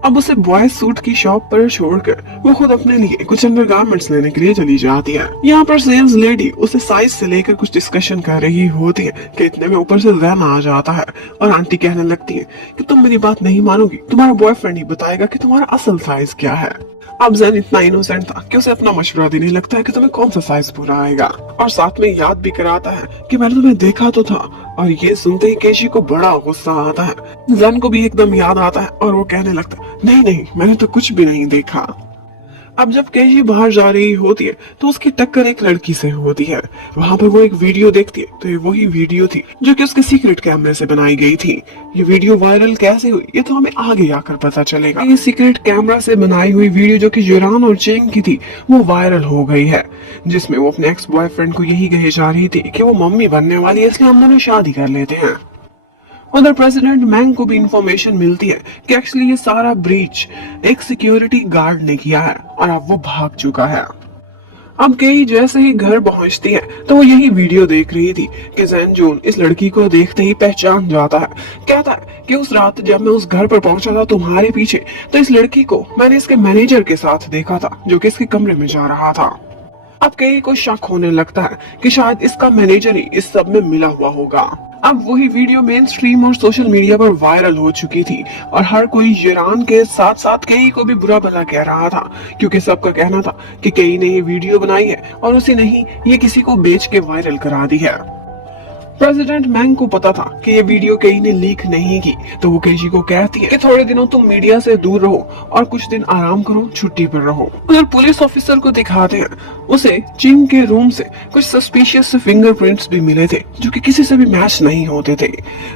अब उसे बॉयज सूट की शॉप पर छोड़कर वो खुद अपने लिए कुछ अंडरगारमेंट्स लेने के लिए चली जाती है। यहाँ पर सेल्स लेडी उसे साइज से लेकर कुछ डिस्कशन कर रही होती है कि इतने में ऊपर से जैन आ जाता है और आंटी कहने लगती है कि तुम मेरी बात नहीं मानोगी, तुम्हारा बॉयफ्रेंड ही बताएगा कि तुम्हारा असल साइज क्या है। अब जैन इतना इनोसेंट था कि उसे अपना मशवरा देने लगता है कि तुम्हें कौन सा साइज पूरा आएगा और साथ में याद भी कराता है कि मैंने तुम्हें देखा तो था। और ये सुनते ही केशी को बड़ा गुस्सा आता है। जैन को भी एकदम याद आता है और वो कहने लगता है नहीं नहीं मैंने तो कुछ भी नहीं देखा। अब जब केजी बाहर जा रही होती है तो उसकी टक्कर एक लड़की से होती है। वहाँ पर वो एक वीडियो देखती है तो ये वही वीडियो थी जो कि उसके सीक्रेट कैमरे से बनाई गई थी। ये वीडियो वायरल कैसे हुई ये तो हमें आगे आकर पता चलेगा। ये सीक्रेट कैमरा से बनाई हुई वीडियो जो कि जिरान और चिंग की थी वो वायरल हो गई है, जिसमें वो अपने एक्स बॉयफ्रेंड को यही कहे जा रही थी कि वो मम्मी बनने वाली है, इसलिए हम दोनों शादी कर लेते हैं। उधर प्रेसिडेंट मैंग को भी इंफॉर्मेशन मिलती है कि एक्चुअली ये सारा ब्रीच एक सिक्योरिटी गार्ड ने किया है और अब वो भाग चुका है। अब केई जैसे ही घर पहुंचती है तो वो यही वीडियो देख रही थी कि जैन जून इस लड़की को देखते ही पहचान जाता है। कहता है कि उस रात जब मैं उस घर पर पहुंचा था तुम्हारे पीछे, तो इस लड़की को मैंने इसके मैनेजर के साथ देखा था जो कि इसके कमरे में जा रहा था। अब केई को शक होने लगता है कि शायद इसका मैनेजर ही इस सब में मिला हुआ होगा। अब वही वीडियो मेन स्ट्रीम और सोशल मीडिया पर वायरल हो चुकी थी और हर कोई जिरान के साथ साथ केई को भी बुरा भला कह रहा था, क्योंकि सबका कहना था कि केई ने ये वीडियो बनाई है और उसी ने ही ये किसी को बेच के वायरल करा दी है। प्रेसिडेंट मैंग को पता था कि ये वीडियो केई ने लीक नहीं की, तो वो केजी को कहती है कि थोड़े दिनों तुम मीडिया से दूर रहो और कुछ दिन आराम करो, छुट्टी पर रहो। उधर पुलिस ऑफिसर को दिखाते हैं उसे चिंग के रूम से कुछ सस्पिशियस फिंगरप्रिंट्स भी मिले थे जो कि किसी से भी मैच नहीं होते थे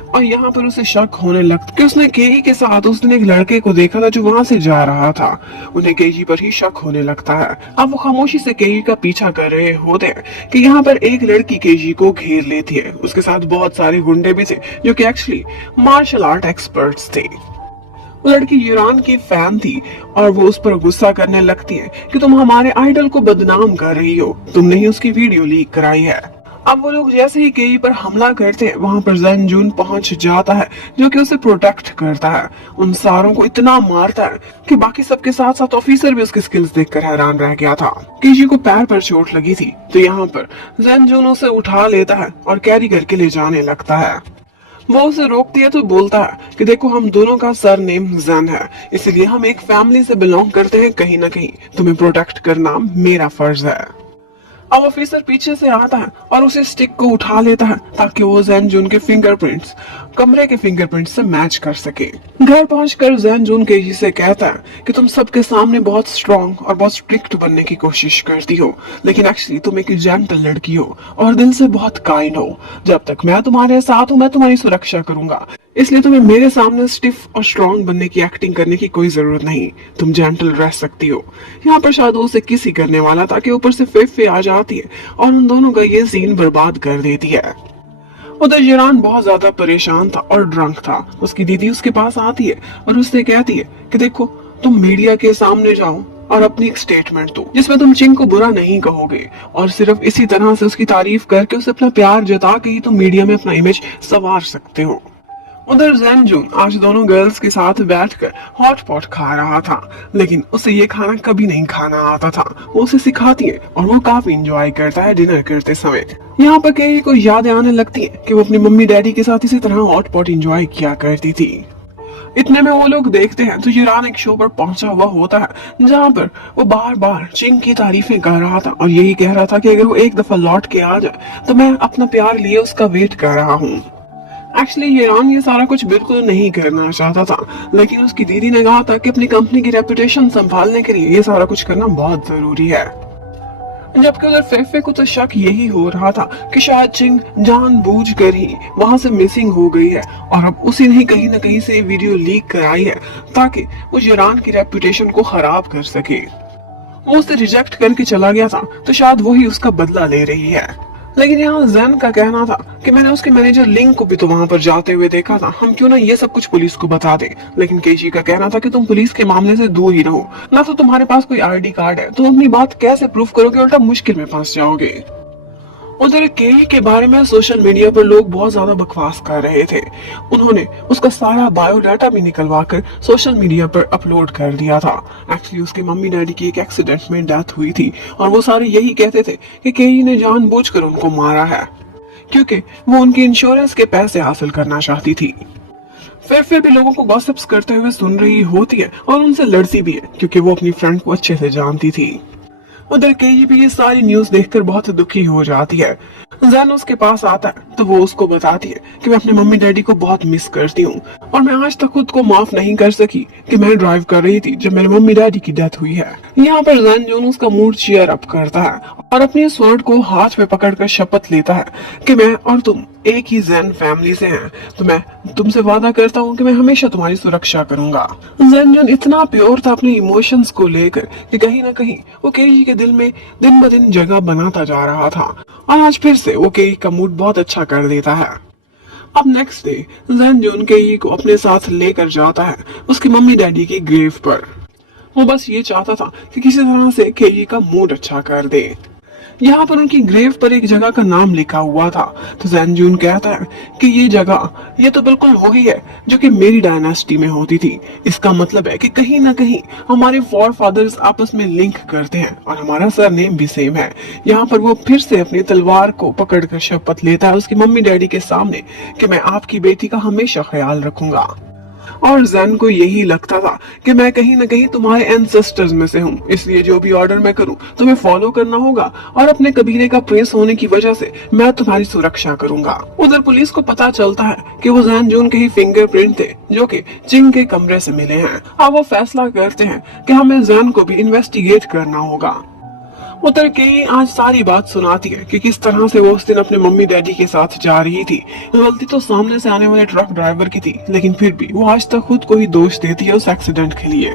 और यहाँ पर उसे शक होने लगता कि उसने केई के साथ उस दिन एक लड़के को देखा था जो वहाँ से जा रहा था। उन्हें केजी पर ही शक होने लगता है। अब वो खामोशी से केई का पीछा कर रहे होते हैं कि यहाँ पर एक लड़की केजी को घेर लेती है। उसके साथ बहुत सारे गुंडे भी थे जो कि एक्चुअली मार्शल आर्ट एक्सपर्ट्स थे। वो लड़की ईरान की फैन थी और वो उस पर गुस्सा करने लगती है कि तुम हमारे आइडल को बदनाम कर रही हो, तुमने ही उसकी वीडियो लीक कराई है। अब वो लोग जैसे ही केई पर हमला करते हैं वहां पर जैन जून पहुंच जाता है जो कि उसे प्रोटेक्ट करता है। उन सारों को इतना मारता है कि बाकी सबके साथ साथ ऑफिसर भी उसके स्किल्स देखकर हैरान रह गया था। केजी को पैर पर चोट लगी थी तो यहाँ पर जैन जून उसे उठा लेता है और कैरी करके ले जाने लगता है। वो उसे रोकती है तो बोलता है कि देखो हम दोनों का सर नेम जैन है, इसलिए हम एक फैमिली से बिलोंग करते हैं, कहीं ना कहीं तुम्हें प्रोटेक्ट करना मेरा फर्ज है। अब ऑफिसर पीछे से आता है और उसे स्टिक को उठा लेता है ताकि वो जैन जून के फिंगरप्रिंट्स कमरे के फिंगरप्रिंट्स से मैच कर सके। घर पहुंचकर जैन जून केजी से कहता है कि तुम सबके सामने बहुत स्ट्रॉन्ग और बहुत स्ट्रिक्ट बनने की कोशिश करती हो, लेकिन एक्चुअली तुम एक जेंटल लड़की हो और दिल से बहुत काइंड हो। जब तक मैं तुम्हारे साथ हूँ मैं तुम्हारी सुरक्षा करूंगा, इसलिए तुम्हें मेरे सामने स्टिफ और स्ट्रॉन्ग बनने की एक्टिंग करने की कोई जरूरत नहीं, तुम जेंटल रह सकती हो। यहाँ पर शायद उसे किसी करने वाला था कि ऊपर से फेफे आ जाती है और उन दोनों का ये सीन बर्बाद कर देती है। उधर जिरान बहुत ज्यादा परेशान था और ड्रंक था। उसकी दीदी उसके पास आती है और उससे कहती है कि देखो तुम मीडिया के सामने जाओ और अपनी एक स्टेटमेंट दो जिसमें तुम चिंग को बुरा नहीं कहोगे और सिर्फ इसी तरह से उसकी तारीफ करके उसे अपना प्यार जता के ही तुम मीडिया में अपना इमेज संवार सकते हो। उधर जैन जून आज दोनों गर्ल्स के साथ बैठकर हॉट पॉट खा रहा था, लेकिन उसे ये खाना कभी नहीं खाना आता था। वो उसे सिखाती है और वो काफी एंजॉय करता है डिनर करते समय। यहाँ पर केई को यादें आने लगती है कि वो अपनी मम्मी डैडी के साथ इसी तरह हॉट पॉट एंजॉय किया करती थी। इतने में वो लोग देखते हैं तो जिरान एक शो पर पहुंचा हुआ होता है जहाँ पर वो बार बार चिंग की तारीफें कर रहा था और यही कह रहा था कि अगर वो एक दफा लौट के आ जाए तो मैं अपना प्यार लिए उसका वेट कर रहा हूँ। एक्चुअली ईरान ये सारा कुछ बिल्कुल नहीं करना चाहता था, लेकिन उसकी दीदी ने कहा था कि अपनी कंपनी की रेपुटेशन संभालने के लिए ये सारा कुछ करना बहुत जरूरी है। जबकि उधर फेफे को तो शक यही हो रहा था कि शायद चिंग जानबूझकर ही वहां से मिसिंग हो गई है और अब उसी ने कहीं ना कहीं से वीडियो लीक कराई है ताकि वो ईरान की रेपुटेशन को खराब कर सके। वो उसे रिजेक्ट करके चला गया था तो शायद वही उसका बदला ले रही है। लेकिन यहाँ जैन का कहना था कि मैंने उसके मैनेजर लिंग को भी तो वहां पर जाते हुए देखा था, हम क्यों ना ये सब कुछ पुलिस को बता दे। लेकिन केजी का कहना था कि तुम पुलिस के मामले से दूर ही रहो, ना तो तुम्हारे पास कोई आईडी कार्ड है, तुम अपनी बात कैसे प्रूफ करोगे, उल्टा मुश्किल में फंस जाओगे। उधर केई के बारे में सोशल मीडिया पर लोग बहुत ज्यादा बकवास कर रहे थे। उन्होंने उसका सारा बायोडाटा भी निकलवा कर सोशल मीडिया पर अपलोड कर दिया था। एक्चुअली उसके मम्मी डैडी की एक एक्सीडेंट में डेथ हुई थी और वो सारे यही कहते थे कि केई ने जानबूझकर उनको मारा है क्योंकि वो उनकी इंश्योरेंस के पैसे हासिल करना चाहती थी। फेफे भी लोगों को गॉसिप्स करते हुए सुन रही होती है और उनसे लड़ती भी है क्योंकि वो अपनी फ्रेंड को अच्छे से जानती थी। उधर केई भी ये सारी न्यूज देखकर बहुत दुखी हो जाती है। जैन उसके पास आता है तो वो उसको बताती है कि मैं अपने मम्मी डैडी को बहुत मिस करती हूँ और मैं आज तक खुद को माफ नहीं कर सकी कि मैं ड्राइव कर रही थी जब मेरे मम्मी डैडी की डेथ हुई है। यहाँ पर जैन जोन उसका मूड चीयर अप करता है और अपनी स्वॉर्ड को हाथ में पकड़कर शपथ लेता है कि मैं और तुम एक ही जैन फैमिली से हैं, तो मैं तुमसे वादा करता हूँ कि मैं हमेशा तुम्हारी सुरक्षा करूंगा। जैन जोन इतना प्योर था अपने इमोशंस को लेकर कि कहीं ना कहीं वो केजी के दिल में दिन ब दिन जगह बनाता जा रहा था और आज फिर से वो केई का मूड बहुत अच्छा कर देता है। अब नेक्स्ट डे जैन जोन केई को अपने साथ लेकर जाता है उसकी मम्मी डैडी की ग्रेव पर। वो बस ये चाहता था कि किसी तरह से केई का मूड अच्छा कर दे। यहाँ पर उनकी ग्रेव पर एक जगह का नाम लिखा हुआ था तो जैन जून कहता है कि ये तो बिल्कुल वही है जो कि मेरी डायनास्टी में होती थी। इसका मतलब है कि कहीं ना कहीं हमारे फॉर फादर्स आपस में लिंक करते हैं और हमारा सरनेम भी सेम है। यहाँ पर वो फिर से अपनी तलवार को पकड़कर शपथ लेता है उसकी मम्मी डैडी के सामने कि मैं आपकी बेटी का हमेशा ख्याल रखूंगा। और जैन को यही लगता था कि मैं कहीं ना कहीं तुम्हारे एंसेस्टर्स में से हूँ, इसलिए जो भी ऑर्डर मैं करूँ तुम्हें फॉलो करना होगा और अपने कबीले का प्रिंस होने की वजह से मैं तुम्हारी सुरक्षा करूंगा। उधर पुलिस को पता चलता है कि वो जैन जून के ही फिंगरप्रिंट थे जो कि चिंग के कमरे से मिले हैं। अब वो फैसला करते हैं कि हमें जैन को भी इन्वेस्टिगेट करना होगा। उधर केई आज सारी बात सुनाती है कि किस तरह से वो उस दिन अपने मम्मी डैडी के साथ जा रही थी। गलती तो सामने से आने वाले ट्रक ड्राइवर की थी, लेकिन फिर भी वो आज तक खुद को ही दोष देती है उस एक्सीडेंट के लिए।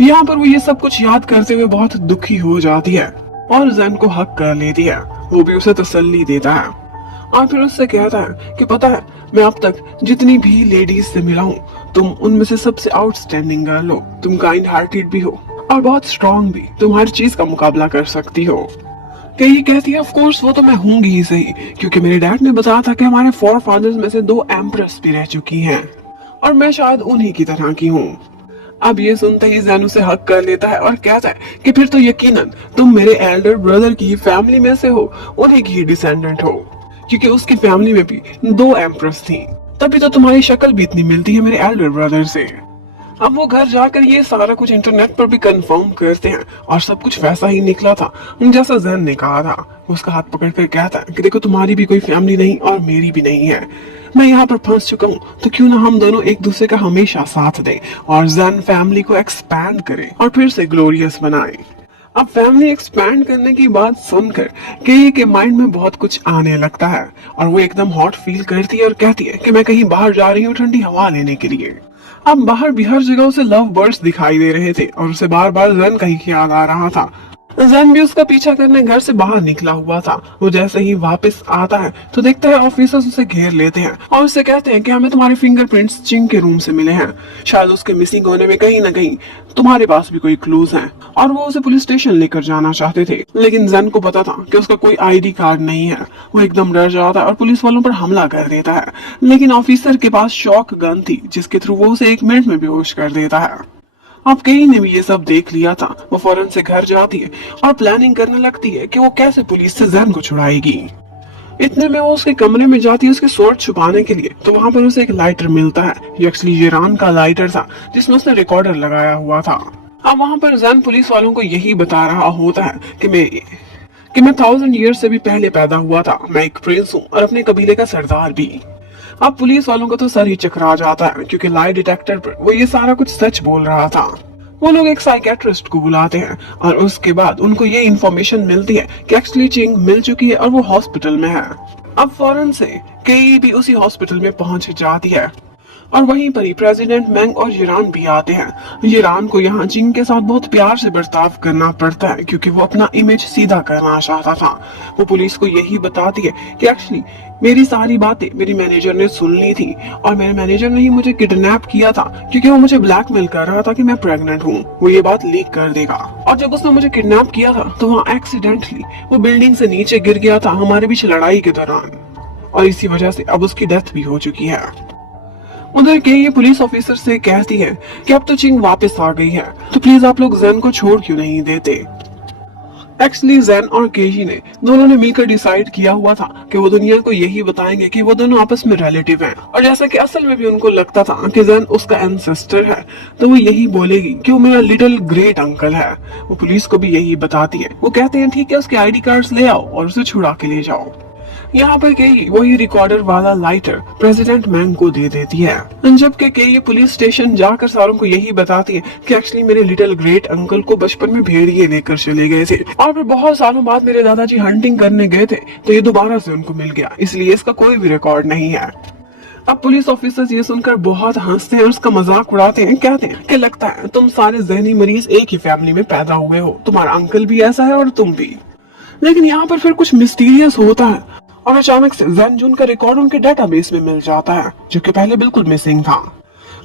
यहाँ पर वो ये सब कुछ याद करते हुए बहुत दुखी हो जाती है और जैन को हक कर लेती है। वो भी उसे तसल्ली देता है और फिर उससे कहता है कि पता है मैं अब तक जितनी भी लेडीज से मिला हूँ तुम उनमें से सबसे आउटस्टैंडिंग गर्ल हो। तुम काइंड हार्टेड भी हो और बहुत स्ट्रॉन्ग भी, तुम हर चीज का मुकाबला कर सकती हो। कई कहती है ऑफ कोर्स वो तो मैं होंगी ही सही, क्योंकि मेरे डैड ने बताया था कि हमारे फोर फादर्स में से 2 एम्प्रेस भी रह चुकी हैं और मैं शायद उन्हीं की तरह की हूँ। अब ये सुनते ही जैन उसे हक कर लेता है और कहता है कि फिर तो यकीनन तुम मेरे एल्डर ब्रदर की फैमिली में से हो, उन्हीं की ही डिसेंडेंट हो, क्योंकि उसकी फैमिली में भी 2 एम्प्रेस थी, तभी तो तुम्हारी शक्ल भी इतनी मिलती है मेरे एल्डर ब्रदर से। अब वो घर जाकर ये सारा कुछ इंटरनेट पर भी कंफर्म करते हैं और सब कुछ वैसा ही निकला था जैसा जैन ने कहा था। उसका हाथ पकड़कर कहता है कि देखो तुम्हारी भी कोई फैमिली नहीं और मेरी भी नहीं है, मैं यहाँ पर फंस चुका हूँ, तो क्यों ना हम दोनों एक दूसरे का हमेशा साथ दें और जैन फैमिली को एक्सपैंड करें और फिर से ग्लोरियस बनाए। अब फैमिली एक्सपैंड करने की बात सुनकर केई के माइंड में बहुत कुछ आने लगता है और वो एकदम हॉट फील करती है और कहती है कि मैं कहीं बाहर जा रही हूँ ठंडी हवा लेने के लिए। अब बाहर भी हर जगह उसे लव बर्ड्स दिखाई दे रहे थे और उसे बार बार जैन का ही याद आ रहा था। जैन भी उसका पीछा करने घर से बाहर निकला हुआ था। वो जैसे ही वापस आता है तो देखता है ऑफिसर्स उसे घेर लेते हैं और उससे कहते हैं कि हमें तुम्हारे फिंगरप्रिंट्स चिंग के रूम से मिले हैं, शायद उसके मिसिंग होने में कहीं ना कहीं तुम्हारे पास भी कोई क्लूज हैं। और वो उसे पुलिस स्टेशन लेकर जाना चाहते थे, लेकिन जैन को पता था कि उसका कोई आईडी कार्ड नहीं है। वो एकदम डर जाता है और पुलिस वालों पर हमला कर देता है, लेकिन ऑफिसर के पास शॉक गन थी जिसके थ्रू वो उसे 1 मिनट में बेहोश कर देता है। अब केई ने भी ये सब देख लिया था। वो फौरन से घर जाती है और प्लानिंग करने लगती है कि वो कैसे पुलिस से जैन को छुड़ाएगी। इतने में वो उसके कमरे में जाती है उसके स्वॉर्ड छुपाने के लिए, तो वहां पर उसे एक लाइटर मिलता है। ये एक्चुअली ईरान का लाइटर था जिसमें उसने रिकॉर्डर लगाया हुआ था। अब वहां पर जैन पुलिस वालों को यही बता रहा होता है कि मैं 1000 ईयर्स से भी पहले पैदा हुआ था, मैं एक प्रिंस हूँ और अपने कबीले का सरदार भी। अब पुलिस वालों को तो सर ही चकरा जाता है क्योंकि लाई डिटेक्टर पर वो ये सारा कुछ सच बोल रहा था। वो लोग एक साइकेट्रिस्ट को बुलाते हैं और उसके बाद उनको ये इन्फॉर्मेशन मिलती है कि एक्चुअली चिंग मिल चुकी है और वो हॉस्पिटल में है। अब फौरन से केई भी उसी हॉस्पिटल में पहुंच जाती है और वहीं पर ही प्रेसिडेंट मैंग और ईरान भी आते हैं। ईरान को यहाँ चिंग के साथ बहुत प्यार से बर्ताव करना पड़ता है क्योंकि वो अपना इमेज सीधा करना चाहता था। वो पुलिस को यही बताती है कि एक्चुअली मेरी सारी बातें मेरी मैनेजर ने सुन ली थी और मेरे मैनेजर ने ही मुझे किडनैप किया था क्योंकि वो मुझे ब्लैकमेल कर रहा था कि मैं प्रेग्नेंट हूँ, वो ये बात लीक कर देगा। और जब उसने मुझे किडनैप किया था तो वहाँ एक्सीडेंटली वो बिल्डिंग से नीचे गिर गया था हमारे बीच लड़ाई के दौरान, और इसी वजह से अब उसकी डेथ भी हो चुकी है। उधर के ये पुलिस ऑफिसर से कहती है कि अब तो चिंग वापस आ गई है, तो प्लीज आप लोग जैन को छोड़ क्यों नहीं देते। एक्चुअली जैन और केजी ने दोनों ने मिलकर डिसाइड किया हुआ था कि वो दुनिया को यही बताएंगे कि वो दोनों आपस में रिलेटिव हैं, और जैसा कि असल में भी उनको लगता था कि जैन उसका एंसेस्टर है, तो वो यही बोलेगी कि वो मेरा लिटिल ग्रेट अंकल है। वो पुलिस को भी यही बताती है। वो कहते हैं ठीक है, उसके आईडी कार्ड्स ले आओ और उसे छुड़ा के ले जाओ। यहाँ पर केई वही रिकॉर्डर वाला लाइटर प्रेसिडेंट मैंग को दे देती है, जबकि केई पुलिस स्टेशन जाकर सारों को यही बताती है कि एक्चुअली मेरे लिटिल ग्रेट अंकल को बचपन में भेड़िए लेकर चले गए थे और फिर बहुत सालों बाद मेरे दादाजी हंटिंग करने गए थे तो ये दोबारा से उनको मिल गया, इसलिए इसका कोई भी रिकॉर्ड नहीं है। अब पुलिस ऑफिसर्स ये सुनकर बहुत हंसते हैं और उसका मजाक उड़ाते हैं, कहते हैं कि लगता है तुम सारे जहनी मरीज एक ही फैमिली में पैदा हुए हो, तुम्हारा अंकल भी ऐसा है और तुम भी। लेकिन यहाँ पर फिर कुछ मिस्टीरियस होता है और अचानक से जैन जून का रिकॉर्ड उनके डेटाबेस में मिल जाता है जो कि पहले बिल्कुल मिसिंग था।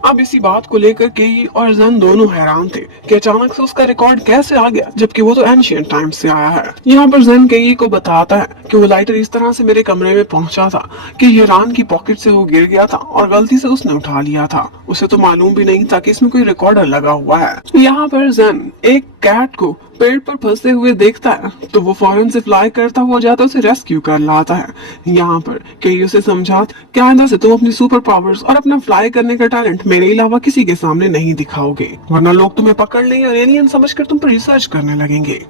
अब इसी बात को लेकर केई और जन दोनों हैरान थे कि अचानक से उसका रिकॉर्ड कैसे आ गया जबकि वो तो एंशिएंट टाइम्स से आया है। यहाँ पर जन केई को बताता है कि वो लाइटर इस तरह से मेरे कमरे में पहुंचा था कि हीरान की पॉकेट से वो गिर गया था और गलती से उसने उठा लिया था, उसे तो मालूम भी नहीं था कि इसमें कोई रिकॉर्डर लगा हुआ है। यहाँ पर जन एक कैट को पेड़ पर फंसे हुए देखता है तो वो फौरन से फ्लाई करता हुआ जाता है, उसे रेस्क्यू कर लाता है। यहाँ पर कई उसे समझाते क्या आइंदा से तुम अपनी सुपर पावर्स और अपना फ्लाई करने का टैलेंट मेरे अलावा किसी के सामने नहीं दिखाओगे, वरना लोग तुम्हें पकड़ लेंगे और एलियन समझकर तुम पर रिसर्च करने लगेंगे।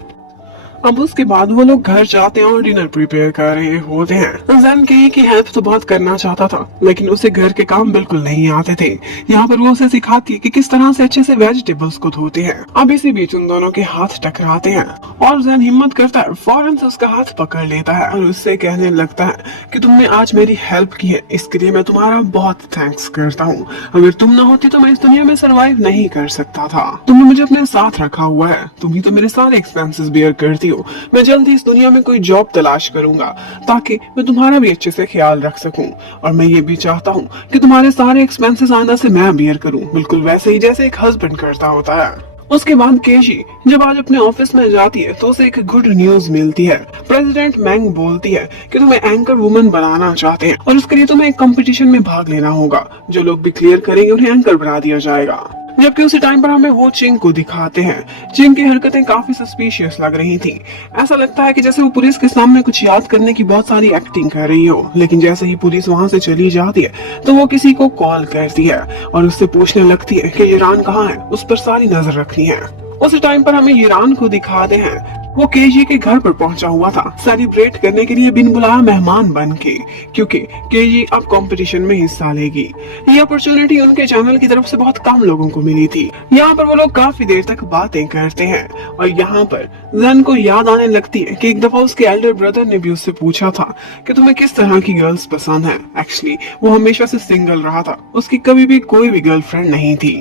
अब उसके बाद वो लोग घर जाते हैं और डिनर प्रिपेयर कर रहे होते हैं। जैन केई की हेल्प तो बहुत करना चाहता था लेकिन उसे घर के काम बिल्कुल नहीं आते थे। यहाँ पर वो उसे सिखाती है कि किस तरह से अच्छे से वेजिटेबल्स को धोते हैं। अब इसी बीच उन दोनों के हाथ टकराते हैं और जैन हिम्मत करता है, फौरन से उसका हाथ पकड़ लेता है और उससे कहने लगता है कि तुमने आज मेरी हेल्प की है, इसके लिए मैं तुम्हारा बहुत थैंक्स करता हूँ। अगर तुम न होती तो मैं इस दुनिया में सरवाइव नहीं कर सकता था। तुमने मुझे अपने साथ रखा हुआ है, तुम ही तो मेरे सारे एक्सपेंसेस बेयर करती हो। मैं जल्द ही इस दुनिया में कोई जॉब तलाश करूंगा ताकि मैं तुम्हारा भी अच्छे से ख्याल रख सकूं और मैं ये भी चाहता हूं कि तुम्हारे सारे एक्सपेंसेस आइंदा से मैं बियर करूं, बिल्कुल वैसे ही जैसे एक हस्बैंड करता होता है। उसके बाद केशी जब आज अपने ऑफिस में जाती है तो उसे एक गुड न्यूज मिलती है। प्रेसिडेंट मैंग बोलती है कि तुम्हें एंकर वुमन बनाना चाहते हैं और उसके लिए तुम्हें एक कंपटीशन में भाग लेना होगा, जो लोग भी क्लियर करेंगे उन्हें एंकर बना दिया जाएगा। जबकि उसी टाइम पर हमें वो चिंग को दिखाते हैं। चिंग की हरकतें काफी सस्पिशियस लग रही थी। ऐसा लगता है कि जैसे वो पुलिस के सामने कुछ याद करने की बहुत सारी एक्टिंग कर रही हो, लेकिन जैसे ही पुलिस वहां से चली जाती है तो वो किसी को कॉल करती है और उससे पूछने लगती है कि ईरान कहाँ है, उस पर सारी नजर रखनी है। उसी टाइम पर हमें ईरान को दिखाते हैं, वो केजी के घर पर पहुंचा हुआ था सेलिब्रेट करने के लिए बिन बुलाया मेहमान बन के, क्योंकि केजी अब कंपटीशन में हिस्सा लेगी। ये अपॉर्चुनिटी उनके चैनल की तरफ से बहुत कम लोगों को मिली थी। यहाँ पर वो लोग काफी देर तक बातें करते हैं और यहाँ पर जन को याद आने लगती है कि एक दफा उसके एल्डर ब्रदर ने भी उससे पूछा था कि तुम्हें किस तरह की गर्ल्स पसंद है। एक्चुअली वो हमेशा से सिंगल रहा था, उसकी कभी भी कोई भी गर्लफ्रेंड नहीं थी।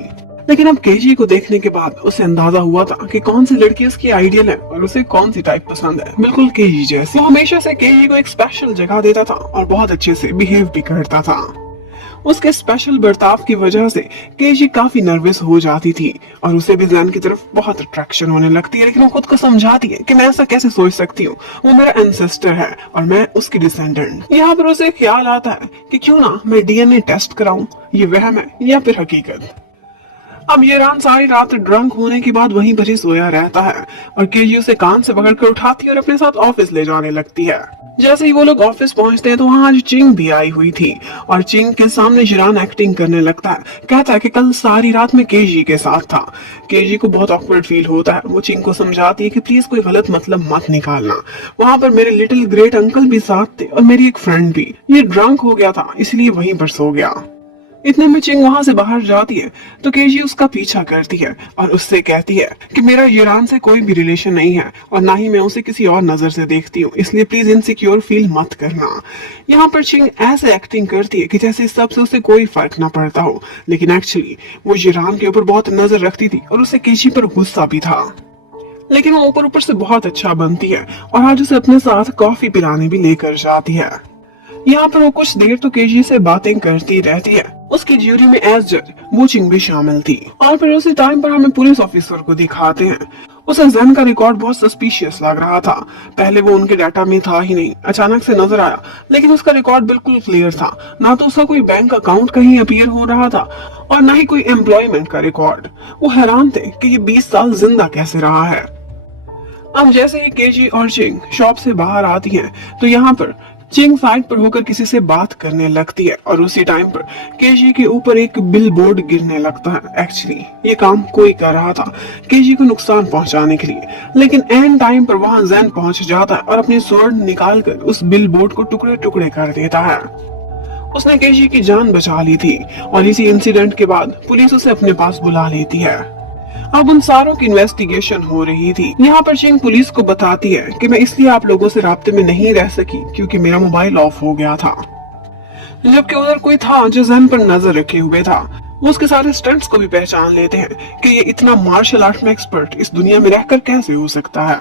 लेकिन अब केजी को देखने के बाद उसे अंदाजा हुआ था कि कौन सी लड़की उसकी आइडियल है और उसे कौन सी टाइप पसंद है, बिल्कुल केजी जैसी। वो हमेशा से केजी को एक स्पेशल जगह देता था और बहुत अच्छे से बिहेव भी करता था। उसके स्पेशल बर्ताव की वजह से केजी काफी नर्वस हो जाती थी और उसे भी जैन की तरफ बहुत अट्रैक्शन होने लगती है, लेकिन वो खुद को समझाती है कि मैं ऐसा कैसे सोच सकती हूँ, वो मेरा एंसेस्टर है और मैं उसकी डिसेंडेंट। यहाँ पर उसे ख्याल आता है कि क्यों ना मैं डीएनए टेस्ट कराऊं, ये वहम है या फिर हकीकत। अब ईरान सारी रात ड्रंक होने के बाद वहीं पर ही सोया रहता है और केजी उसे कान से पकड़कर उठाती है और अपने साथ ऑफिस ले जाने लगती है। जैसे ही वो लोग ऑफिस पहुंचते हैं तो वहाँ आज चिंग भी आई हुई थी और चिंग के सामने ईरान एक्टिंग करने लगता है, कहता है कि कल सारी रात में केजी के साथ था। केजी को बहुत ऑकवर्ड फील होता है। वो चिंग को समझाती है कि प्लीज कोई गलत मतलब मत निकालना, वहाँ पर मेरे लिटिल ग्रेट अंकल भी साथ थे और मेरी एक फ्रेंड भी, ये ड्रंक हो गया था इसलिए वहीं पर सो गया। इतने में चिंग वहां से बाहर जाती है तो केजी उसका पीछा करती है और उससे कहती है कि मेरा ईरान से कोई भी रिलेशन नहीं है और ना ही मैं उसे किसी और नजर से देखती हूँ, इसलिए प्लीज इनसिक्योर फील मत करना। यहाँ पर चिंग ऐसे एक्टिंग करती है कि जैसे इस सब से उसे कोई फर्क ना पड़ता हो, लेकिन एक्चुअली वो ईरान के ऊपर बहुत नजर रखती थी और उसे केजी पर गुस्सा भी था। लेकिन वो ऊपर ऊपर से बहुत अच्छा बनती है और आज उसे अपने साथ कॉफी पिलाने भी लेकर जाती है। यहाँ पर वो कुछ देर तो केजी से बातें करती रहती है। उसकी ज्यूरी में एज जज वो चिंग भी शामिल थी और फिर उसी टाइम पर हमें पुलिस ऑफिसर को दिखाते हैं। उसे जैन का रिकॉर्ड बहुत सस्पिशियस लग रहा था। पहले वो उनके डाटा में था ही नहीं, अचानक से नजर आया, लेकिन उसका रिकॉर्ड बिल्कुल क्लियर था। ना तो उसका कोई बैंक अकाउंट कहीं अपीयर हो रहा था और ना ही कोई एम्प्लॉयमेंट का रिकॉर्ड। वो हैरान थे कि ये 20 साल जिंदा कैसे रहा है। अब जैसे ही केजी और चिंग शॉप से बाहर आती हैं तो यहाँ पर चिंग साइड पर होकर किसी से बात करने लगती है और उसी टाइम पर केजी के ऊपर एक बिल बोर्ड गिरने लगता है। एक्चुअली ये काम कोई कर रहा था केजी को नुकसान पहुंचाने के लिए, लेकिन एंड टाइम पर वहां जैन पहुंच जाता है और अपनी स्वॉर्ड निकालकर उस बिल बोर्ड को टुकड़े टुकड़े कर देता है। उसने केजी की जान बचा ली थी और इसी इंसिडेंट के बाद पुलिस उसे अपने पास बुला लेती है। अब उन सारों की इन्वेस्टिगेशन हो रही थी। यहाँ पर चिंग पुलिस को बताती है कि मैं इसलिए आप लोगों से राब्ते में नहीं रह सकी क्योंकि मेरा मोबाइल ऑफ हो गया था, जबकि उधर कोई था जो जैन पर नजर रखे हुए था। वो उसके सारे स्टंट्स को भी पहचान लेते हैं कि ये इतना मार्शल आर्ट में एक्सपर्ट इस दुनिया में रहकर कैसे हो सकता है।